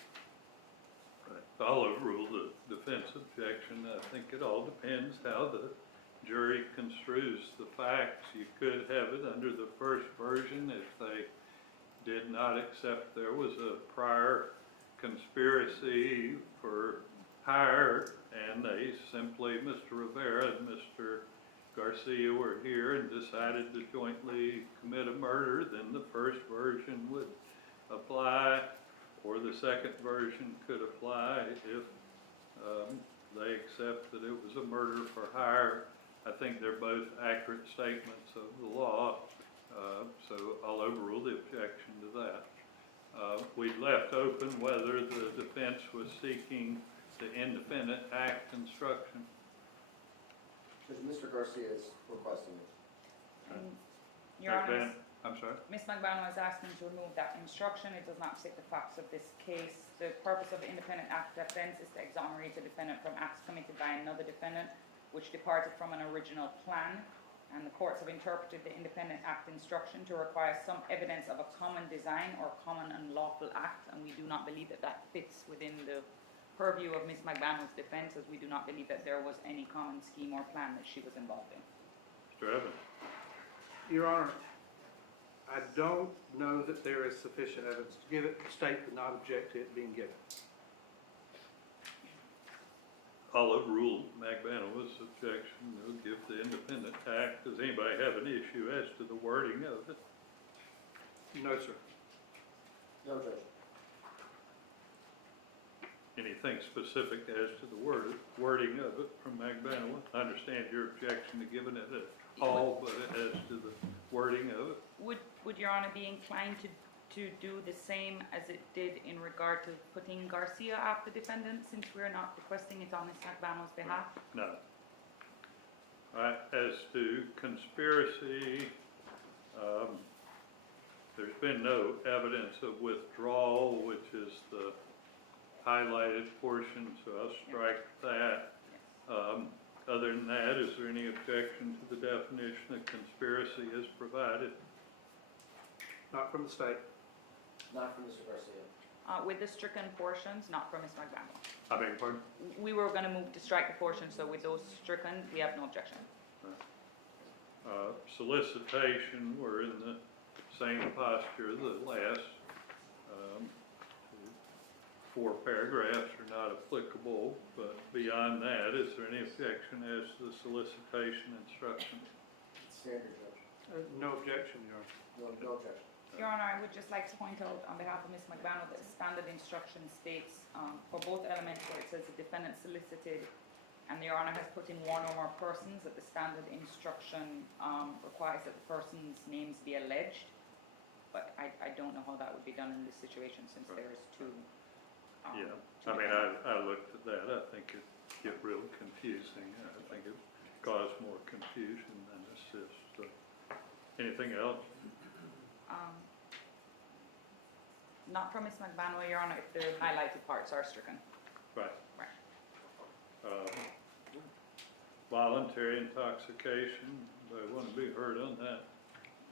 Right. I'll overrule the defense objection. I think it all depends how the jury construes the facts. You could have it under the first version if they did not accept there was a prior conspiracy for hire, and they simply, Mr. Rivera and Mr. Garcia were here and decided to jointly commit a murder, then the first version would apply, or the second version could apply if they accept that it was a murder for hire. I think they're both accurate statements of the law, so I'll overrule the objection to that. We left open whether the defense was seeking the independent act instruction. Because Mr. Garcia is requesting it. Your Honor, I'm sorry? Ms. Magbanua is asking to remove that instruction. It does not fit the facts of this case. The purpose of the independent act defense is to exonerate a defendant from acts committed by another defendant, which departed from an original plan. And the courts have interpreted the independent act instruction to require some evidence of a common design or common unlawful act, and we do not believe that that fits within the purview of Ms. Magbanua's defense, as we do not believe that there was any common scheme or plan that she was involved in. Mr. Evans? Your Honor, I don't know that there is sufficient evidence to give it. The state did not object to it being given. I'll overrule Magbanua's objection. They'll give the independent act. Does anybody have an issue as to the wording of it? No, sir. No, Judge. Anything specific as to the wording of it from Magbanua? I understand your objection to giving it at all, but as to the wording of it? Would Your Honor be inclined to do the same as it did in regard to putting Garcia after defendant, since we're not requesting it on Ms. Magbanua's behalf? No. All right, as to conspiracy, there's been no evidence of withdrawal, which is the highlighted portion, so I'll strike that. Other than that, is there any objection to the definition of conspiracy as provided? Not from the state. Not from Mr. Garcia. With the stricken portions, not from Ms. Magbanua. I beg your pardon? We were going to move to strike the portions, so with those stricken, we have no objection. Solicitation, we're in the same posture as the last. 4 paragraphs are not applicable, but beyond that, is there any objection as to the solicitation instruction? Standard, Judge. No objection, Your Honor. No objection. Your Honor, I would just like to point out on behalf of Ms. Magbanua that the standard instruction states for both elements where it says the defendant solicited and Your Honor has put in one or more persons, that the standard instruction requires that the person's names be alleged. But I don't know how that would be done in this situation since there is two. Yeah, I mean, I looked at that. I think it get real confusing. I think it caused more confusion than assist. Anything else? Not from Ms. Magbanua, Your Honor, if the highlighted parts are stricken. Right. Right. Voluntary intoxication, they want to be heard on that.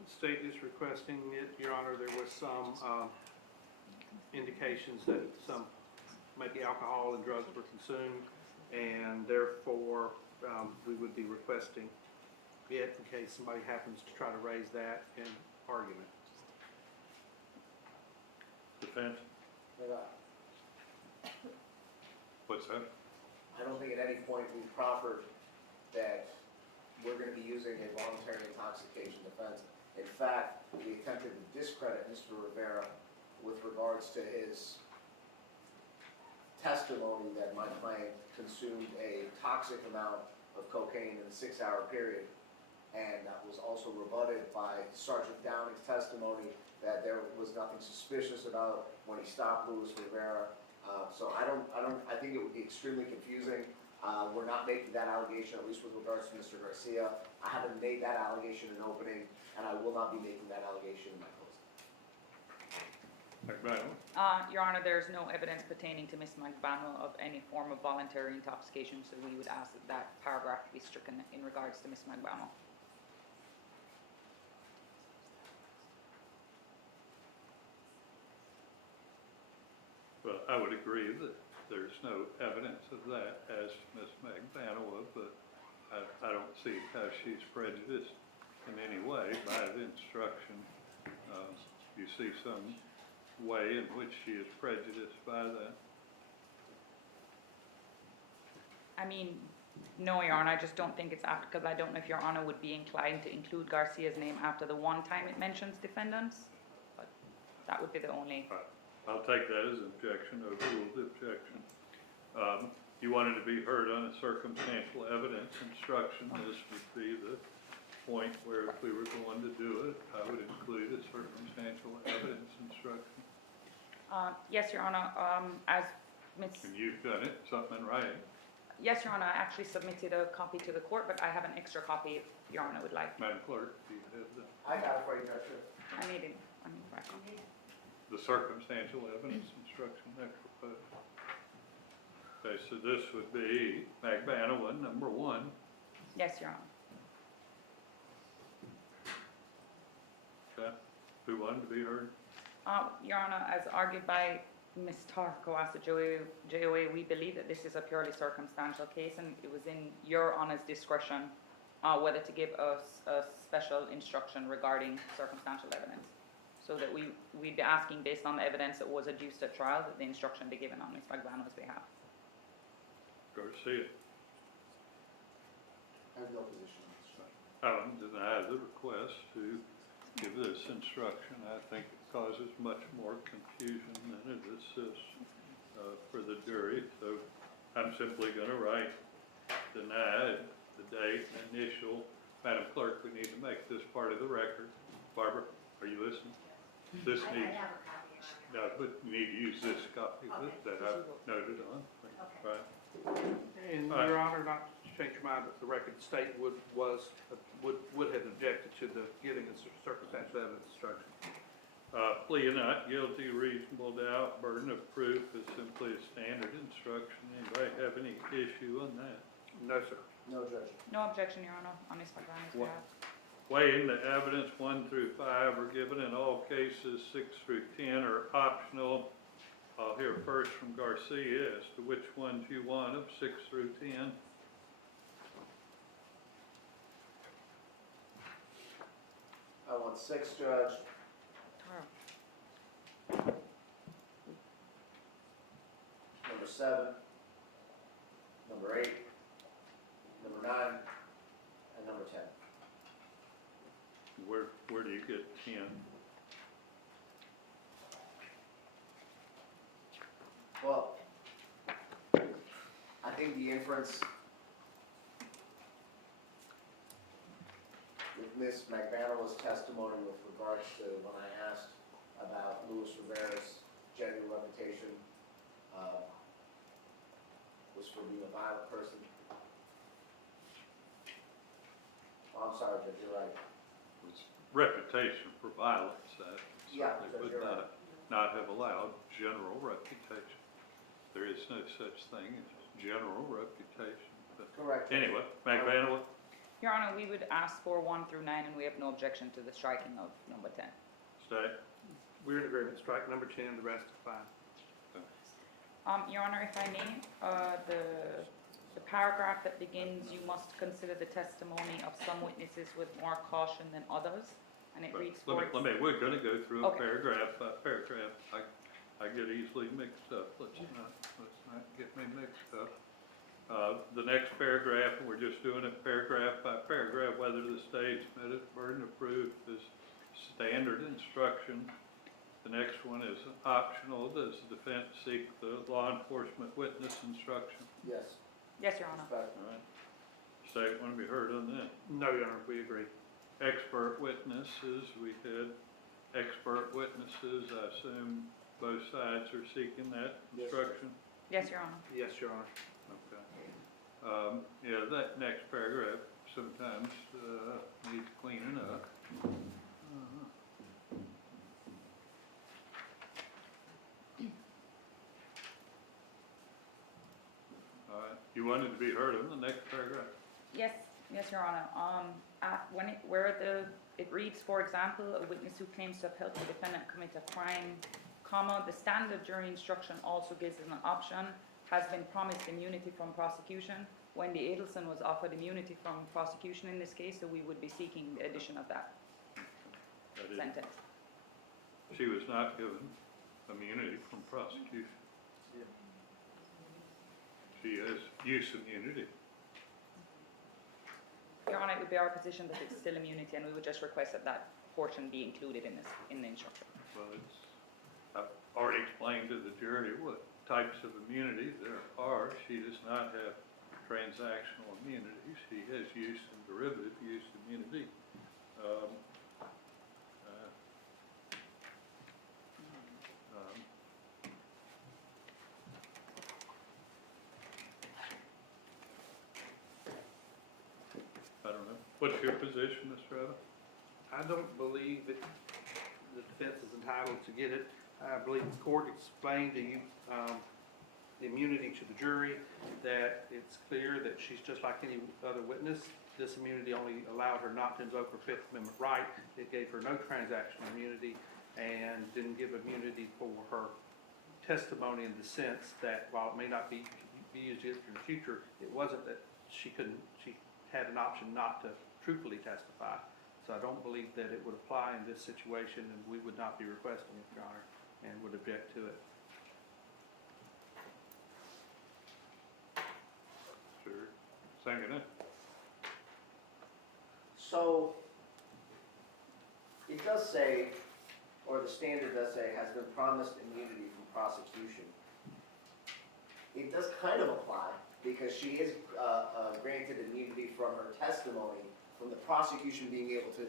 The state is requesting it, Your Honor. There was some indications that some maybe alcohol and drugs were consumed, and therefore we would be requesting it in case somebody happens to try to raise that in argument. Defense? What's that? I don't think at any point we've proffered that we're gonna be using a voluntary intoxication defense. In fact, we attempted to discredit Mr. Rivera with regards to his testimony that my client consumed a toxic amount of cocaine in a 6-hour period. And that was also rebutted by Sergeant Downing's testimony that there was nothing suspicious about when he stopped Luis Rivera. So I think it would be extremely confusing. We're not making that allegation, at least with regards to Mr. Garcia. I haven't made that allegation in opening, and I will not be making that allegation in my closing. Your Honor, there's no evidence pertaining to Ms. Magbanua of any form of voluntary intoxication, so we would ask that that paragraph be stricken in regards to Ms. Magbanua. Well, I would agree that there's no evidence of that as Ms. Magbanua, but I don't see how she's prejudiced in any way by the instruction. You see some way in which she is prejudiced by that? I mean, no, Your Honor, I just don't think it's after, because I don't know if Your Honor would be inclined to include Garcia's name after the one time it mentions defendants, but that would be the only. Right. I'll take that as an objection, overrule the objection. You wanted to be heard on a circumstantial evidence instruction. This would be the point where if we were going to do it, I would include a circumstantial evidence instruction. Yes, Your Honor, as Ms. And you've done it, something in writing. Yes, Your Honor, I actually submitted a copy to the court, but I have an extra copy if Your Honor would like. Madam Clerk, do you have the? I got it for you, Judge. I need my copy. The circumstantial evidence instruction that proposed. Okay, so this would be Magbanua, number 1. Yes, Your Honor. Okay, who wanted to be heard? Your Honor, as argued by Ms. Tarko as a JOA, we believe that this is a purely circumstantial case, and it was in Your Honor's discretion whether to give us a special instruction regarding circumstantial evidence. So that we'd be asking, based on the evidence that was adduced at trial, that the instruction be given on Ms. Magbanua's behalf. Garcia. I have no position on this. I don't deny the request to give this instruction. I think it causes much more confusion than it assists for the jury. So I'm simply going to write denied, the date, initial. Madam Clerk, we need to make this part of the record. Barbara, are you listening? This needs. I have a copy. No, but you need to use this copy that I've noted on. Right. And All right. Your Honor, not to change your mind, but the record state would have objected to the giving of circumstantial evidence instruction. Plea not guilty, reasonable doubt, burden of proof is simply a standard instruction. Anybody have any issue on that? No, sir. No, Judge. No objection, Your Honor, on Ms. Magbanua's What? behalf. Weighing the evidence 1 through 5 are given in all cases. 6 through 10 are optional. I'll hear first from Garcia as to which ones you want of 6 through 10. I want 6, Judge. Number 7, number 8, number 9, and number 10. Where do you get 10? Well, I think the inference with Ms. Magbanua's testimony with regards to when I asked about Luis Rivera's genuine reputation was for being a violent person. Oh, I'm sorry, Judge, you're right. reputation for violence, that Yeah, certainly Judge, would you're right. not have allowed general reputation. There is no such thing as general reputation. But Correct. anyway, Magbanua, Your Honor, we would ask for 1 through 9, and we have no objection to the striking of number 10. stay. We're in agreement, strike number 10, the rest are fine. Your Honor, if I may, the paragraph that begins, "You must consider the testimony of some witnesses with more caution than others," and it But reads, let me, we're gonna go through Okay. paragraph by paragraph. I get easily mixed up. Let's not get me mixed up. The next paragraph, we're just doing it paragraph by paragraph, whether the state's met its burden of proof is standard instruction. The next one is optional. Does the defense seek the law enforcement witness instruction? Yes. Yes, Your Honor. Respect. All right. State want to be heard on that. No, Your Honor, we agree. Expert witnesses, we had expert witnesses. I assume both sides are seeking that Yes, sir. instruction? Yes, Your Honor. Yes, Your Honor. Okay. Yeah, that next paragraph sometimes needs cleaning up. All right, you wanted to be heard on the next paragraph? Yes, Your Honor. It reads, "For example, a witness who claims to have helped the defendant commit a crime, comma, the standard jury instruction also gives an option, has been promised immunity from prosecution." Wendy Adelson was offered immunity from prosecution in this case, so we would be seeking the addition of that That is, sentence. she was not given immunity from prosecution. She has use immunity. Your Honor, it would be our position that it's still immunity, and we would just request that that portion be included in the instruction. Well, I've already explained to the jury what types of immunity there are. She does not have transactional immunity. She has use and derivative use immunity. I don't know. What's your position, Mr. Evans? I don't believe that the defense is entitled to get it. I believe the court explained to you, the immunity to the jury, that it's clear that she's just like any other witness. This immunity only allowed her not to invoke her Fifth Amendment right. It gave her no transactional immunity and didn't give immunity for her testimony in the sense that while it may not be used against her in the future, it wasn't that she had an option not to truthfully testify. So I don't believe that it would apply in this situation, and we would not be requesting it, Your Honor, and would object to it. Sure. Second it. So, it does say, or the standard does say, has been promised immunity from prosecution. It does kind of apply, because she is granted immunity from her testimony, from the prosecution being able to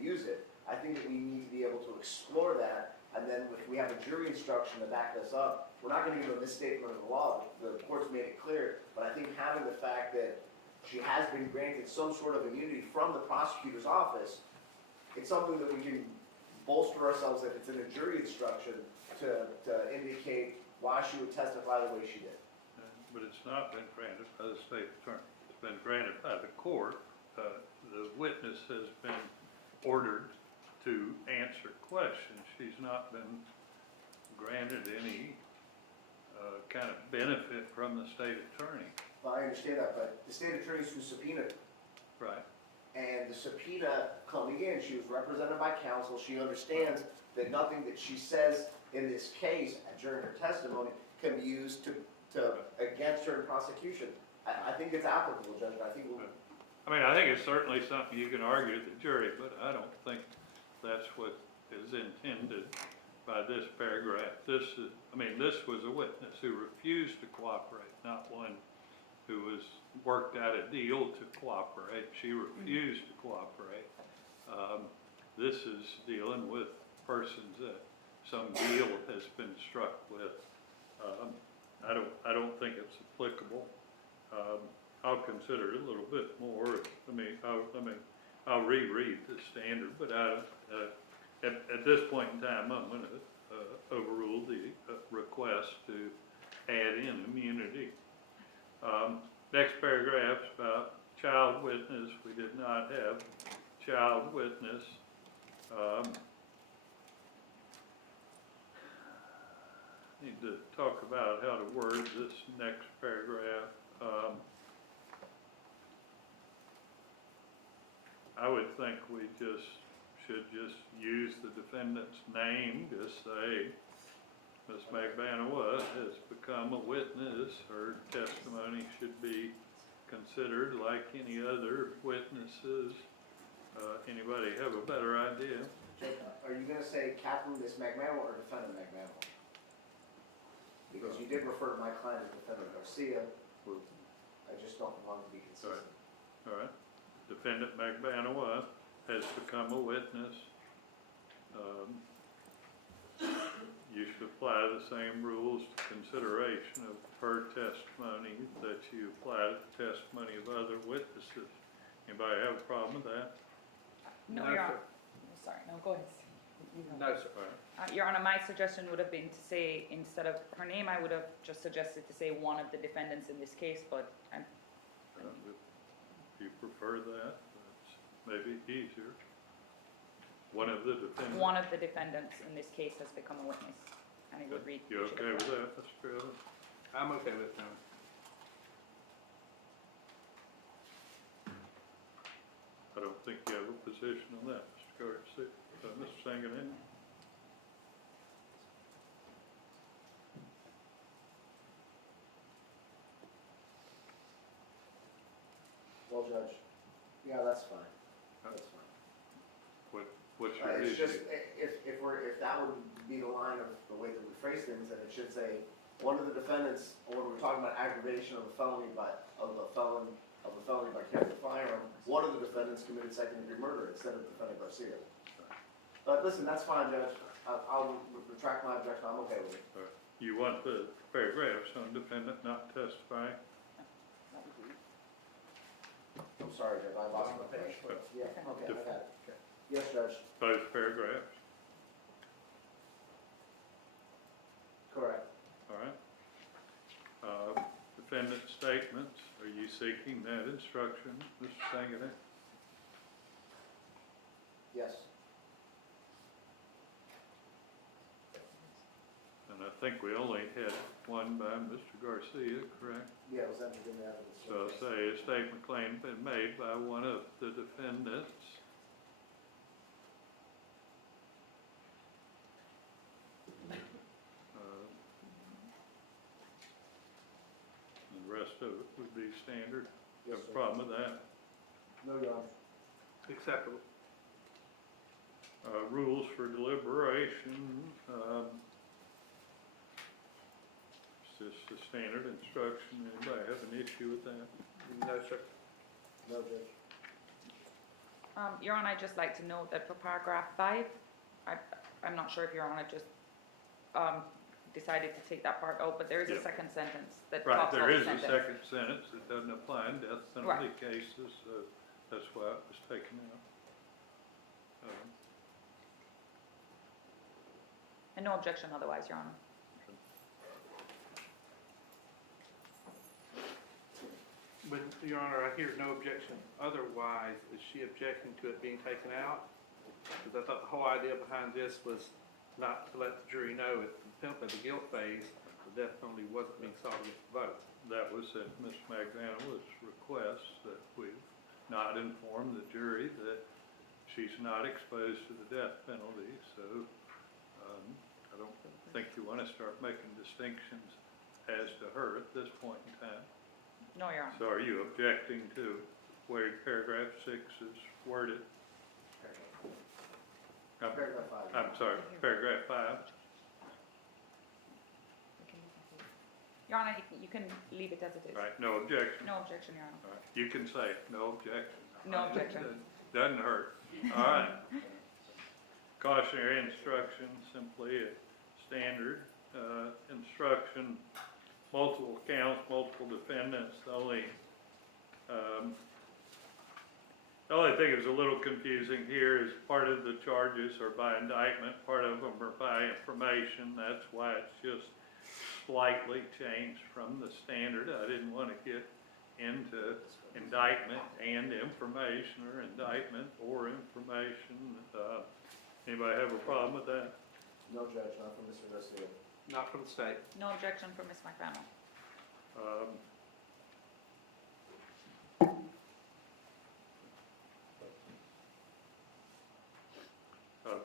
use it. I think that we need to be able to explore that, and then if we have a jury instruction to back this up, we're not going to give a misstatement of the law. The court's made it clear, but I think having the fact that she has been granted some sort of immunity from the prosecutor's office, it's something that we can bolster ourselves if it's in a jury instruction to indicate why she would testify the way she did. But it's not been granted by the state attorney. It's been granted by the court. The witness has been ordered to answer questions. She's not been granted any kind of benefit from the state attorney. Well, I understand that, but the state attorney's who subpoenaed her. Right. And the subpoena coming in, she was represented by counsel. She understands that nothing that she says in this case during her testimony can be used to against her in prosecution. I think it's applicable, Judge. I think I think it's certainly something you can argue with the jury, but I don't think that's what is intended by this paragraph. This was a witness who refused to cooperate, not one who was worked out a deal to cooperate. She refused to cooperate. This is dealing with persons that some deal has been struck with. I don't think it's applicable. I'll consider it a little bit more. I'll reread the standard, but at this point in time, I'm gonna overrule the request to add in immunity. Next paragraph's about child witness. We did not have child witness. Need to talk about how to word this next paragraph. I would think we should just use the defendant's name, just say, Ms. Magbanua has become a witness. Her testimony should be considered like any other witnesses. Anybody have a better idea? Are you gonna say Katherine Miss Magbanua or defendant Magbanua? Because you did refer to my client as defendant Garcia. I just don't want to be consistent. All right. Defendant Magbanua has become a witness. You should apply the same rules to consideration of her testimony that you apply to the testimony of other witnesses. Anybody have a problem with that? No, No, Your sir. Honor. Sorry, no, go ahead. No, sir. All right. Your Honor, my suggestion would have been to say, instead of her name, I would have just suggested to say one of the defendants in this case, but I'm, If you prefer that, that's maybe easier. One of the defendants. one of the defendants in this case has become a witness, and it would read. You okay with that, Mr. President? I'm okay with it now. I don't think you have a position on that, Mr. Garcia. Mr. Sanganan? Well, Judge, yeah, that's fine. That's fine. What's your It's issue? just, if that would be the line of the way that we phrase things, then it should say, one of the defendants, or when we're talking about aggravation of the felony by carrying a firearm, one of the defendants committed second-degree murder instead of defendant Garcia. But listen, that's fine, Judge. I'll retract my objection. I'm okay with it. All right. You want the paragraphs on defendant not testifying? I'm sorry, Judge, I lost my page. Yeah, okay, I got it. Yes, Judge, Both paragraphs? correct. All right. Defendant statements, are you seeking that instruction, Mr. Sanganan? Yes. And I think we only had one by Mr. Garcia, correct? Yeah, it was entered in the evidence. So say a statement claim been made by one of the defendants. The rest of it would be standard. You have a problem with that? No, Your Honor. Acceptable. Rules for deliberation, it's just a standard instruction. Anybody have an issue with that? No, sir. No, Judge. Your Honor, I'd just like to note that for paragraph 5, I'm not sure if Your Honor just decided to take that part out, but there is a Yeah. second sentence that Right, talks about there the is a sentence. second sentence that doesn't apply in death penalty Right. cases, so that's why it was taken out. And no objection otherwise, Your Honor. But, Your Honor, I hear no objection otherwise. Is she objecting to it being taken out? Because I thought the whole idea behind this was not to let the jury know at the guilt phase, the death penalty wasn't being sought against the vote. That was at Ms. Magbanua's request that we not inform the jury that she's not exposed to the death penalty, so I don't think you want to start making distinctions as to her at this point in time. No, Your Honor. So are you objecting to where paragraph 6 is worded? Paragraph 5. I'm sorry, paragraph 5. Your Honor, you can leave it as it is. All right, no objection. No objection, Your Honor. All right, you can say it, no objection. No objection. Doesn't hurt. All right. Cautionary instruction, simply a standard instruction, multiple counts, multiple defendants. The only The only thing that's a little confusing here is part of the charges are by indictment, part of them are by information. That's why it's just slightly changed from the standard. I didn't want to get into indictment and information, or indictment or information. Anybody have a problem with that? No, Judge, not from Mr. Garcia. Not from the state. No objection from Ms. Magbanua.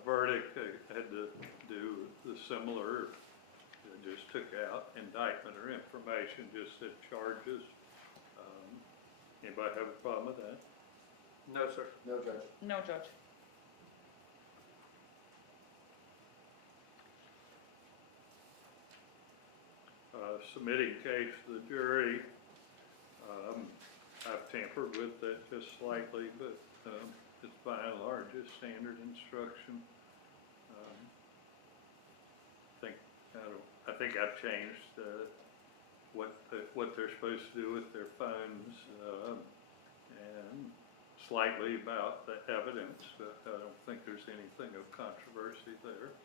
Verdict had to do the similar, just took out indictment or information, just said charges. Anybody have a problem with that? No, sir. No, Judge. No, Judge. Submitting case to the jury, I've tampered with that just slightly, but it's by and large a standard instruction. I think I've changed what they're supposed to do with their phones, and slightly about the evidence. I don't think there's anything of controversy there.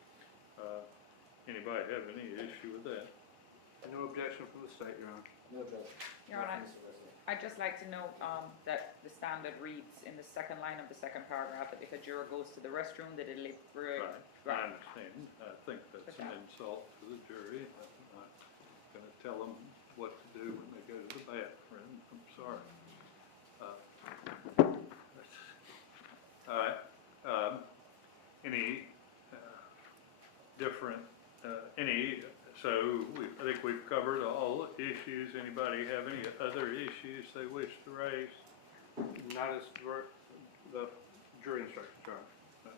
Anybody have any issue with that? No objection from the state, Your Honor. No, Judge. Your Not Honor, from Mr. Garcia. I'd just like to note that the standard reads in the second line of the second paragraph that if a juror goes to the restroom, they deliberate. I understand. I think that's an insult to the jury. I'm not going to tell them what to do when they go to the bathroom. I'm sorry. All right. Any different, so I think we've covered all issues. Anybody have any other issues they wish to raise? Not as the jury instructions, Your Honor.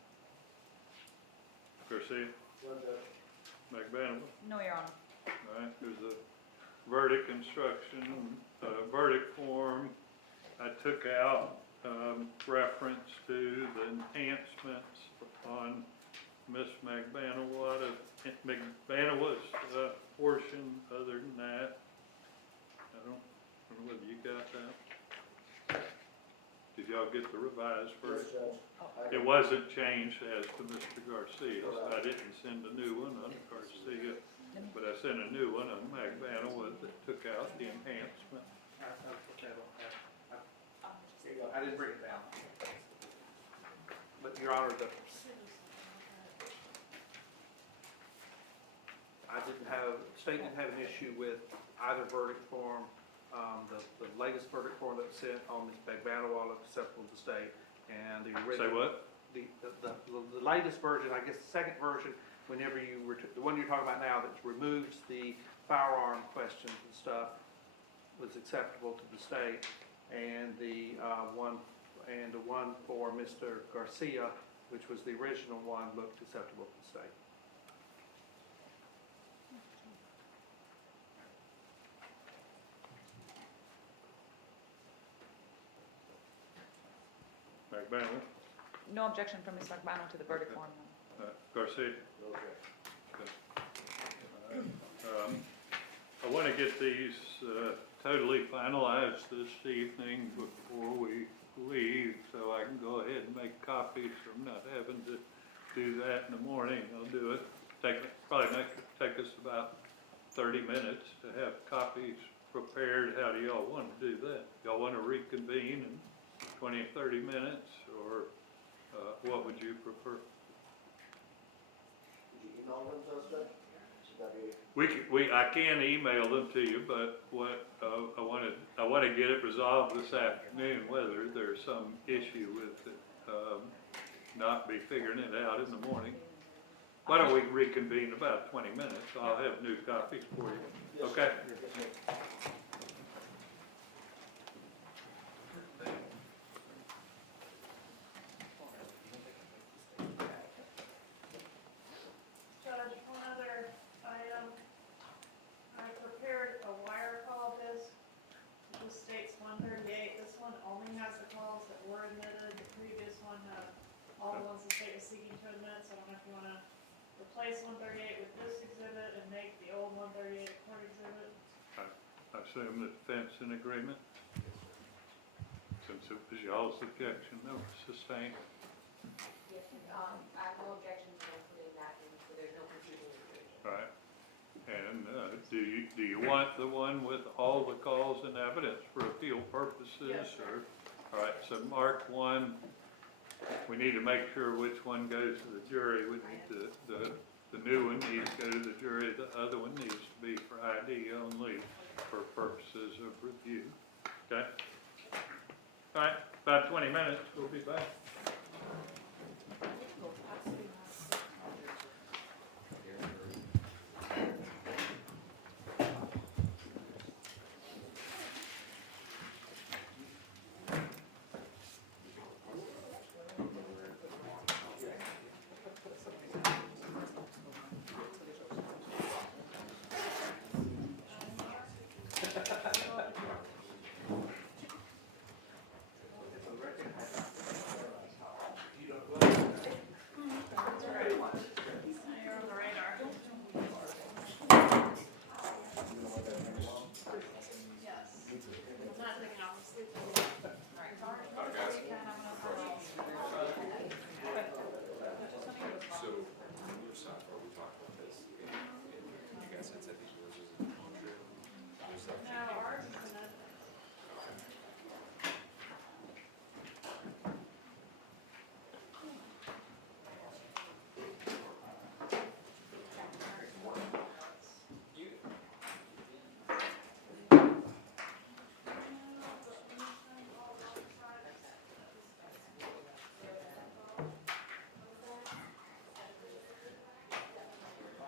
Garcia? No, Judge. Magbanua? No, Your Honor. All right, there's a verdict instruction, verdict form. I took out reference to the enhancements on Ms. Magbanua's portion. Other than that, I don't know whether you got that. Did y'all get the revised version? Yes, Judge. It wasn't changed as to Mr. Garcia, so I didn't send a new one on Garcia, but I sent a new one on Magbanua that took out the enhancement. I didn't bring it down. But Your Honor, state didn't have an issue with either verdict form. The latest verdict form that was sent on Ms. Magbanua looked acceptable to the state, and the original. Say what? The latest version, I guess the second version, whenever you were, the one you're talking about now that removes the firearm questions and stuff, was acceptable to the state, and the one for Mr. Garcia, which was the original one, looked acceptable to the state. Magbanua? No objection from Ms. Magbanua to the verdict form. Garcia? No, Judge. I want to get these totally finalized this evening before we leave, so I can go ahead and make copies. I'm not having to do that in the morning. I'll do it. Probably take us about 30 minutes to have copies prepared. How do y'all want to do that? Y'all want to reconvene in 20 or 30 minutes, or what would you prefer? Did you email them to us, Judge? Should that be? I can email them to you, but what I want to get it resolved this afternoon. Whether there's some issue with it, not be figuring it out in the morning. Why don't we reconvene in about 20 minutes? I'll have new copies for you. Yes, Okay. sir. Judge, one other item. I prepared a wire call disc. This states 138. This one only has the calls that were admitted. The previous one had all the ones the state was seeking to admit. So I don't know if you want to replace 138 with this exhibit and make the old 138 a court exhibit. I assume the defense in agreement. So Since it was y'all's objection that was sustained. I have no objection to putting that in, so there's no confusion in the future. Right. And do you want the one with all the calls and evidence for appeal purposes? Yes, sir. All right, so mark one. We need to make sure which one goes to the jury. We need the new one needs to go to the jury. The other one needs to be for ID only for purposes of review. Okay? All right, about 20 minutes. We'll be back.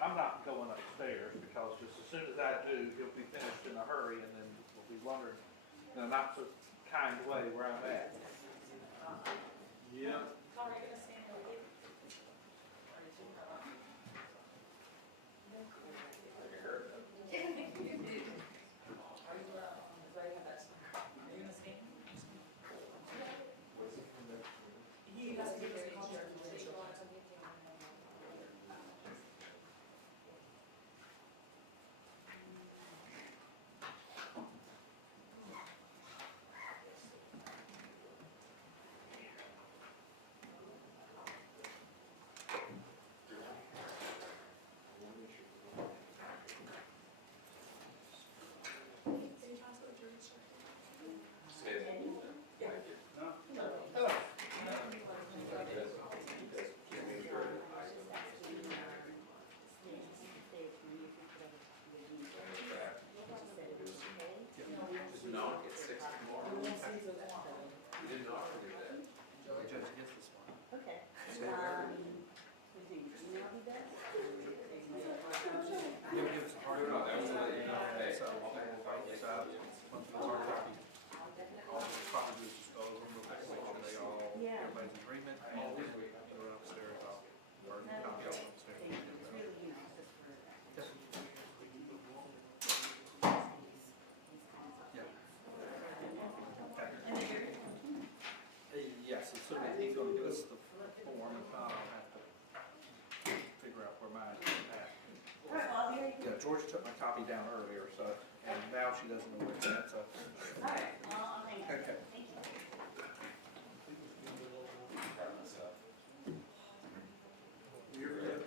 I'm not going upstairs because just as soon as I do, he'll be finished in a hurry and then we'll be wondering in a not so kind way where I'm at. Yeah. Yes, as soon as he's gonna give us the form, if not, I'll have to figure out where mine is at. Yeah, Georgia took my copy down earlier, so, and now she doesn't know where it's at, so. Okay. You're good.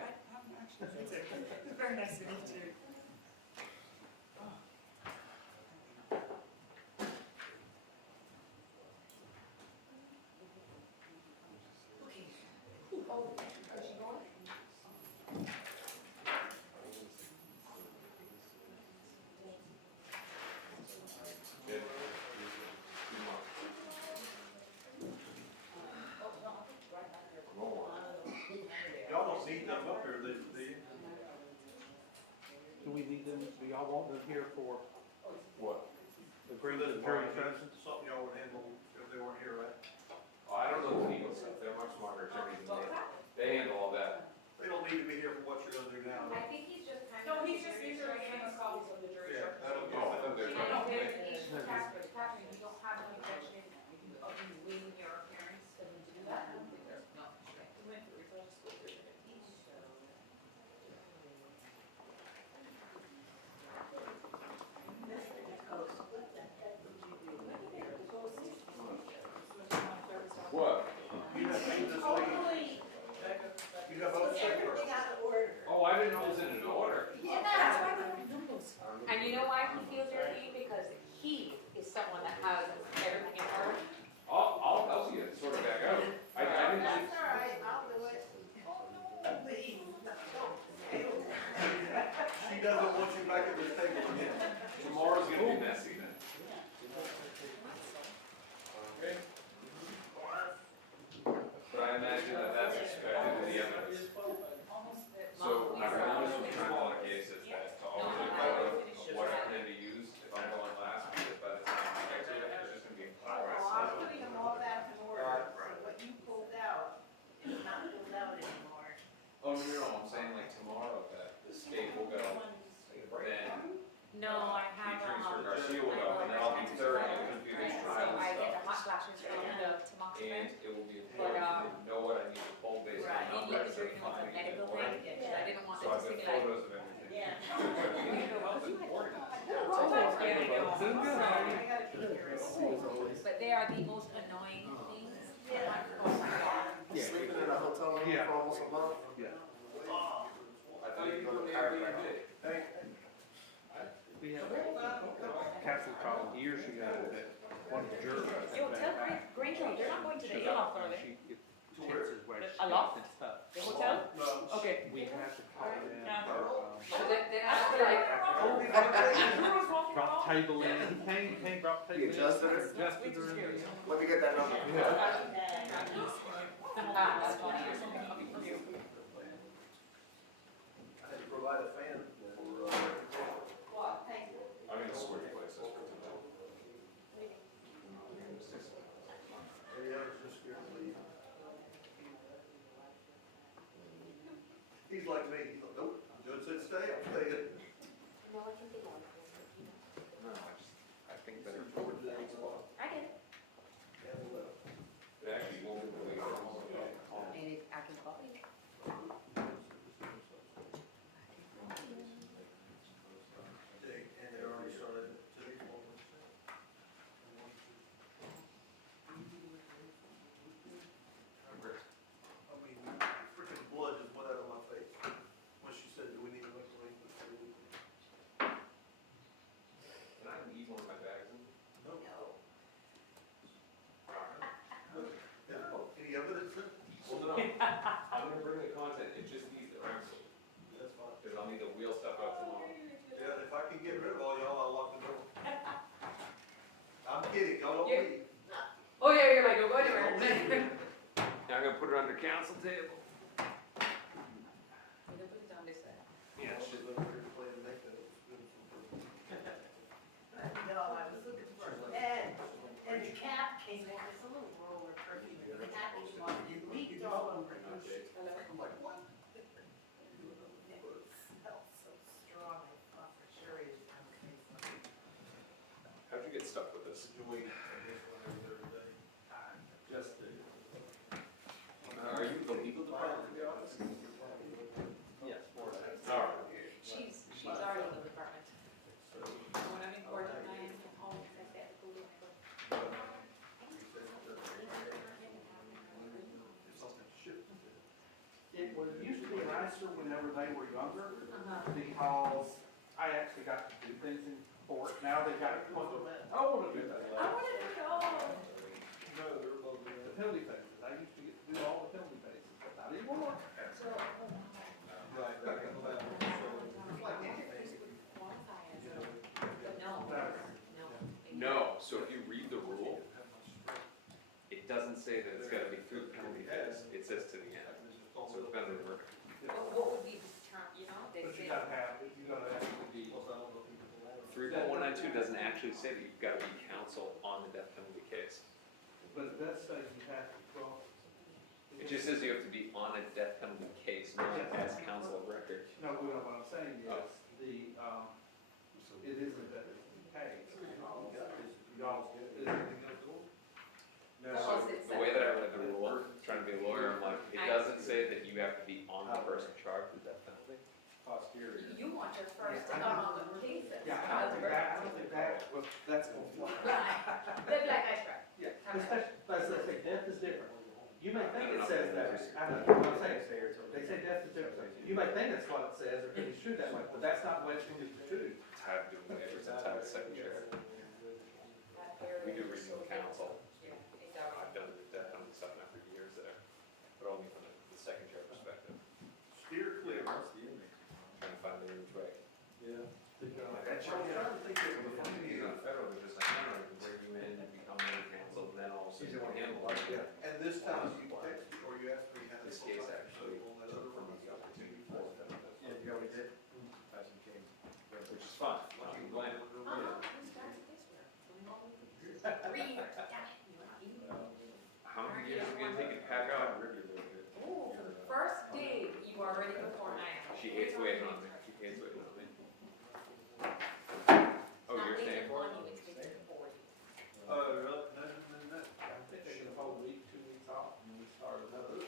It's very nice to meet you. Y'all don't need them up here, do you? Do we need them, do y'all want them here for? What? Agreement of jury instructions? Something y'all would handle if they weren't here, right? Oh, I don't know the legal stuff, they're much smarter attorneys than me. They handle all that. They don't need to be here for what you're gonna do now. I think he's just kind No, of. he's just giving us copies of the jury Yeah, instructions. that'll Oh, I thought they were trying to make. Catherine, you don't have any objection of you waiving your appearance to do that? No. We went through it, so I'll just go through it. What? You have seen this lady? You have other papers? Oh, I didn't know it was in an order. And you know why he feels irritated? Because he is someone that has everything in order. I'll help you sort it back out. I didn't. She doesn't want you back at this table again. Tomorrow's gonna be messy then. Okay. But I imagine that that's expected in the evidence. So I remember this was trying to on cases that to always look out of what I plan to use if I'm going last, because by the time I get to it, there's just gonna be progress. I'm putting them all back in order, so what you pulled out is not pulled out anymore. Oh, no, I'm saying like tomorrow that the state will go, then No, I have, Secreta Garcia will go, and then I'll be third, and we're gonna do this trial so I and get the stuff. hot flashes from the tamoxifen. And it will be important to know what I need to pull based I on didn't need numbers the of jury notes finding of medical it important. thing, because I didn't want So them I've to got see like. photos of everything. Yeah. That's important. But they are the most annoying things. Yeah. Oh my God. Sleeping in a hotel room Yeah. for almost a month. Yeah. I thought you were going to chiropractic. Hey. We had Katherine called years ago that one of the jurors. Yo, tell Granger, they're not going to the aloft, are they? She gets tenses where she Aloft? gets tough. The hotel? No. Okay. We have to call in Yeah. So they have to like, Brought table in, he came, brought table in. adjusted her? Adjusted her. Let me get that number. that's funny, or something coming from you. I had to provide a fan for, I'm gonna switch places for tonight. maybe I was just scared to leave. He's like me, he's like, nope, judge said stay, I'm staying. No, I think better forward to the next spot. I get it. It actually won't be the way it's supposed to be. Maybe I can call you. And they already started today. I mean, freaking blood just went out of my face when she said, do we need to make a link? Can I leave one of my bags in? No. Any evidence? Well, no, I'm gonna bring the content, it's just these that aren't sold, That's fine. because I'll need to wheel stuff out tomorrow. Yeah, if I can get rid of all y'all, I'll lock the door. I'm kidding, y'all don't leave. Oh, yeah, you're like, go Don't anywhere. leave. Now I'm gonna put it under council table. You can put it on this side. Yeah, she looked here to play and make that. No, I was looking for and the cap came in, it's a little roller perfume, the cap came on, it leaked all over. I'm like, what? It smells so strong, I thought for sure it was okay. How'd you get stuck with this? You wait, I guess, whenever they're ready. Just do. Are you the legal department of the office? Yes. All right. She's our legal department. When I'm in court and I am at home, I say I have to go look for. Well, it used to be, when I nicer whenever they were younger, Uh-huh. because I actually got to do things in court. Now they got to point to that. I want to do that. I wanted to go. No, they're both the penalty phases. I used to get to do all the penalty phases, but not anymore. Right. No, so if you read the rule, it doesn't say that it's gotta be through the penalty phase, it says to the end. So it's better than work. What would be the term, you know, they But say. you gotta have, you gotta actually be. 3.192 doesn't actually say that you've gotta be counsel on the death penalty case. But it does say you have to, well. It just says you have to be on a death penalty case, not as counsel of record. No, what I'm saying is, the, it isn't that it's the case. Y'all, So the way that I read the rule, trying to be a lawyer, I'm like, it doesn't say that you have to be on the person charged with death penalty. Posterior. You want your first to come on the cases. Yeah, I don't think that, well, that's gonna fly. Right, they'd be like, I tried. Yeah, especially, as I say, death is different. You may think it says that, I know what I'm saying, they say death is different. You may think that's what it says, or it's true that way, but that's not the way it's going to be construed. It's how to do waivers, it's how to secretary. We do regional counsel. I've done the death penalty stuff now for years there, but only from the secretary perspective. Steer clear. Trying to find the rules right. Yeah. That's I'm trying to think of the funny thing is on federal, they're just like, no, no, we bring you in, you become legal counsel, and then all of a sudden you handle it. Yeah. And this time you text me or you asked me how This case actually took from the opportunity for them. Yeah, you already did. Which is fine, I'm not blame it. How many years are you gonna take it to pack up? Ooh, first day, you are ready before 9. She hates waiting on me, she hates waiting on me. Oh, you're staying for it? Oh, really? No. I'm taking a whole week, 2 weeks off, and we start another.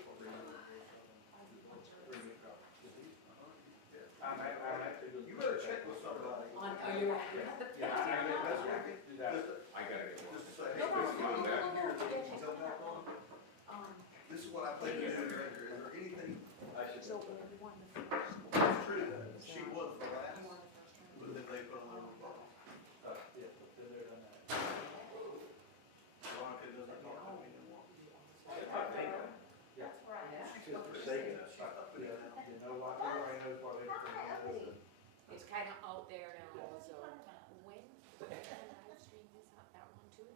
I'm actually doing. You better check with somebody. On, are you right? Yeah, I get that's what I get to do that. I gotta get one. Just to say, hey, No, no, this is no, what no, I'm no, here, no, can no. you tell me how long? This is what I think you do right here. Is there anything? So everyone, the It's true that she was the last, but then they put on their rebuttal. Yeah, but then they're done that. Veronica doesn't talk to me anymore. Yeah. That's right. She's just forsaken us. I thought, Yeah, you know what, everybody knows what everything is. It's kind of out there now, so when can I stream this out, that one too?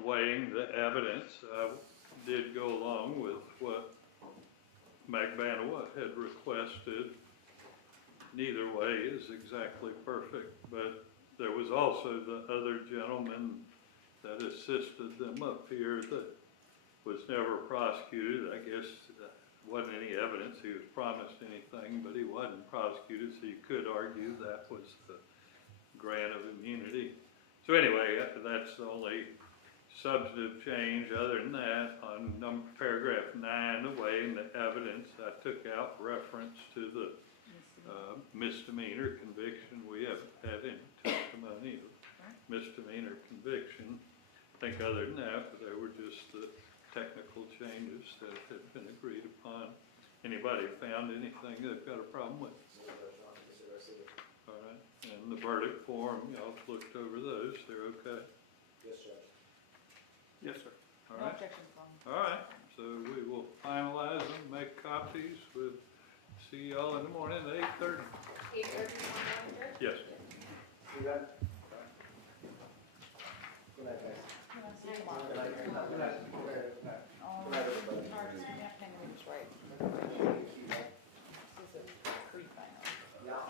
weighing the evidence, I did go along with what Magbanua had requested. Neither way is exactly perfect, but there was also the other gentleman that assisted them up here that was never prosecuted. I guess wasn't any evidence he was promised anything, but he wasn't prosecuted, so you could argue that was the grant of immunity. So anyway, that's the only substantive change. Other than that, on paragraph 9, the weighing the evidence, I took out reference to the misdemeanor conviction. We haven't had any testimony of misdemeanor conviction. I think other than that, there were just the technical changes that had been agreed upon. Anybody found anything they've got a problem with? All right, and the verdict form, y'all looked over those, they're okay? Yes, Judge. Yes, sir. All No right. objections from. All right, so we will finalize them, make copies. We'll see y'all in the morning at 8:30. 8:30 tomorrow, Judge? Yes. See that? Good night, guys. See you tomorrow. Good night. Good night. Good night. Oh, Good night, everybody. Mark, just give me a pen when it's right. This is a creep, I know.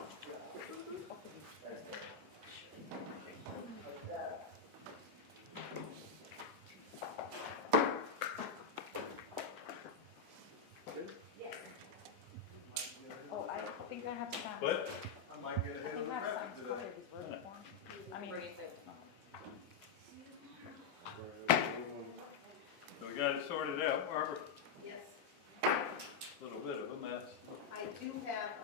Yeah. Oh, I think I have to sign. What? I might get I ahead of think the I have to traffic sign this today. copy of his verdict form. I mean, So we got it sorted out, Barbara? Yes. A little bit of a mess. I do have,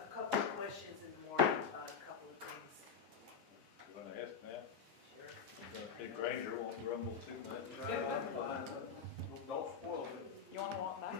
a couple of questions in the morning about a couple of things. You wanna ask Matt? Sure. Big Granger won't grumble too much. Don't spoil it. you wanna walk back?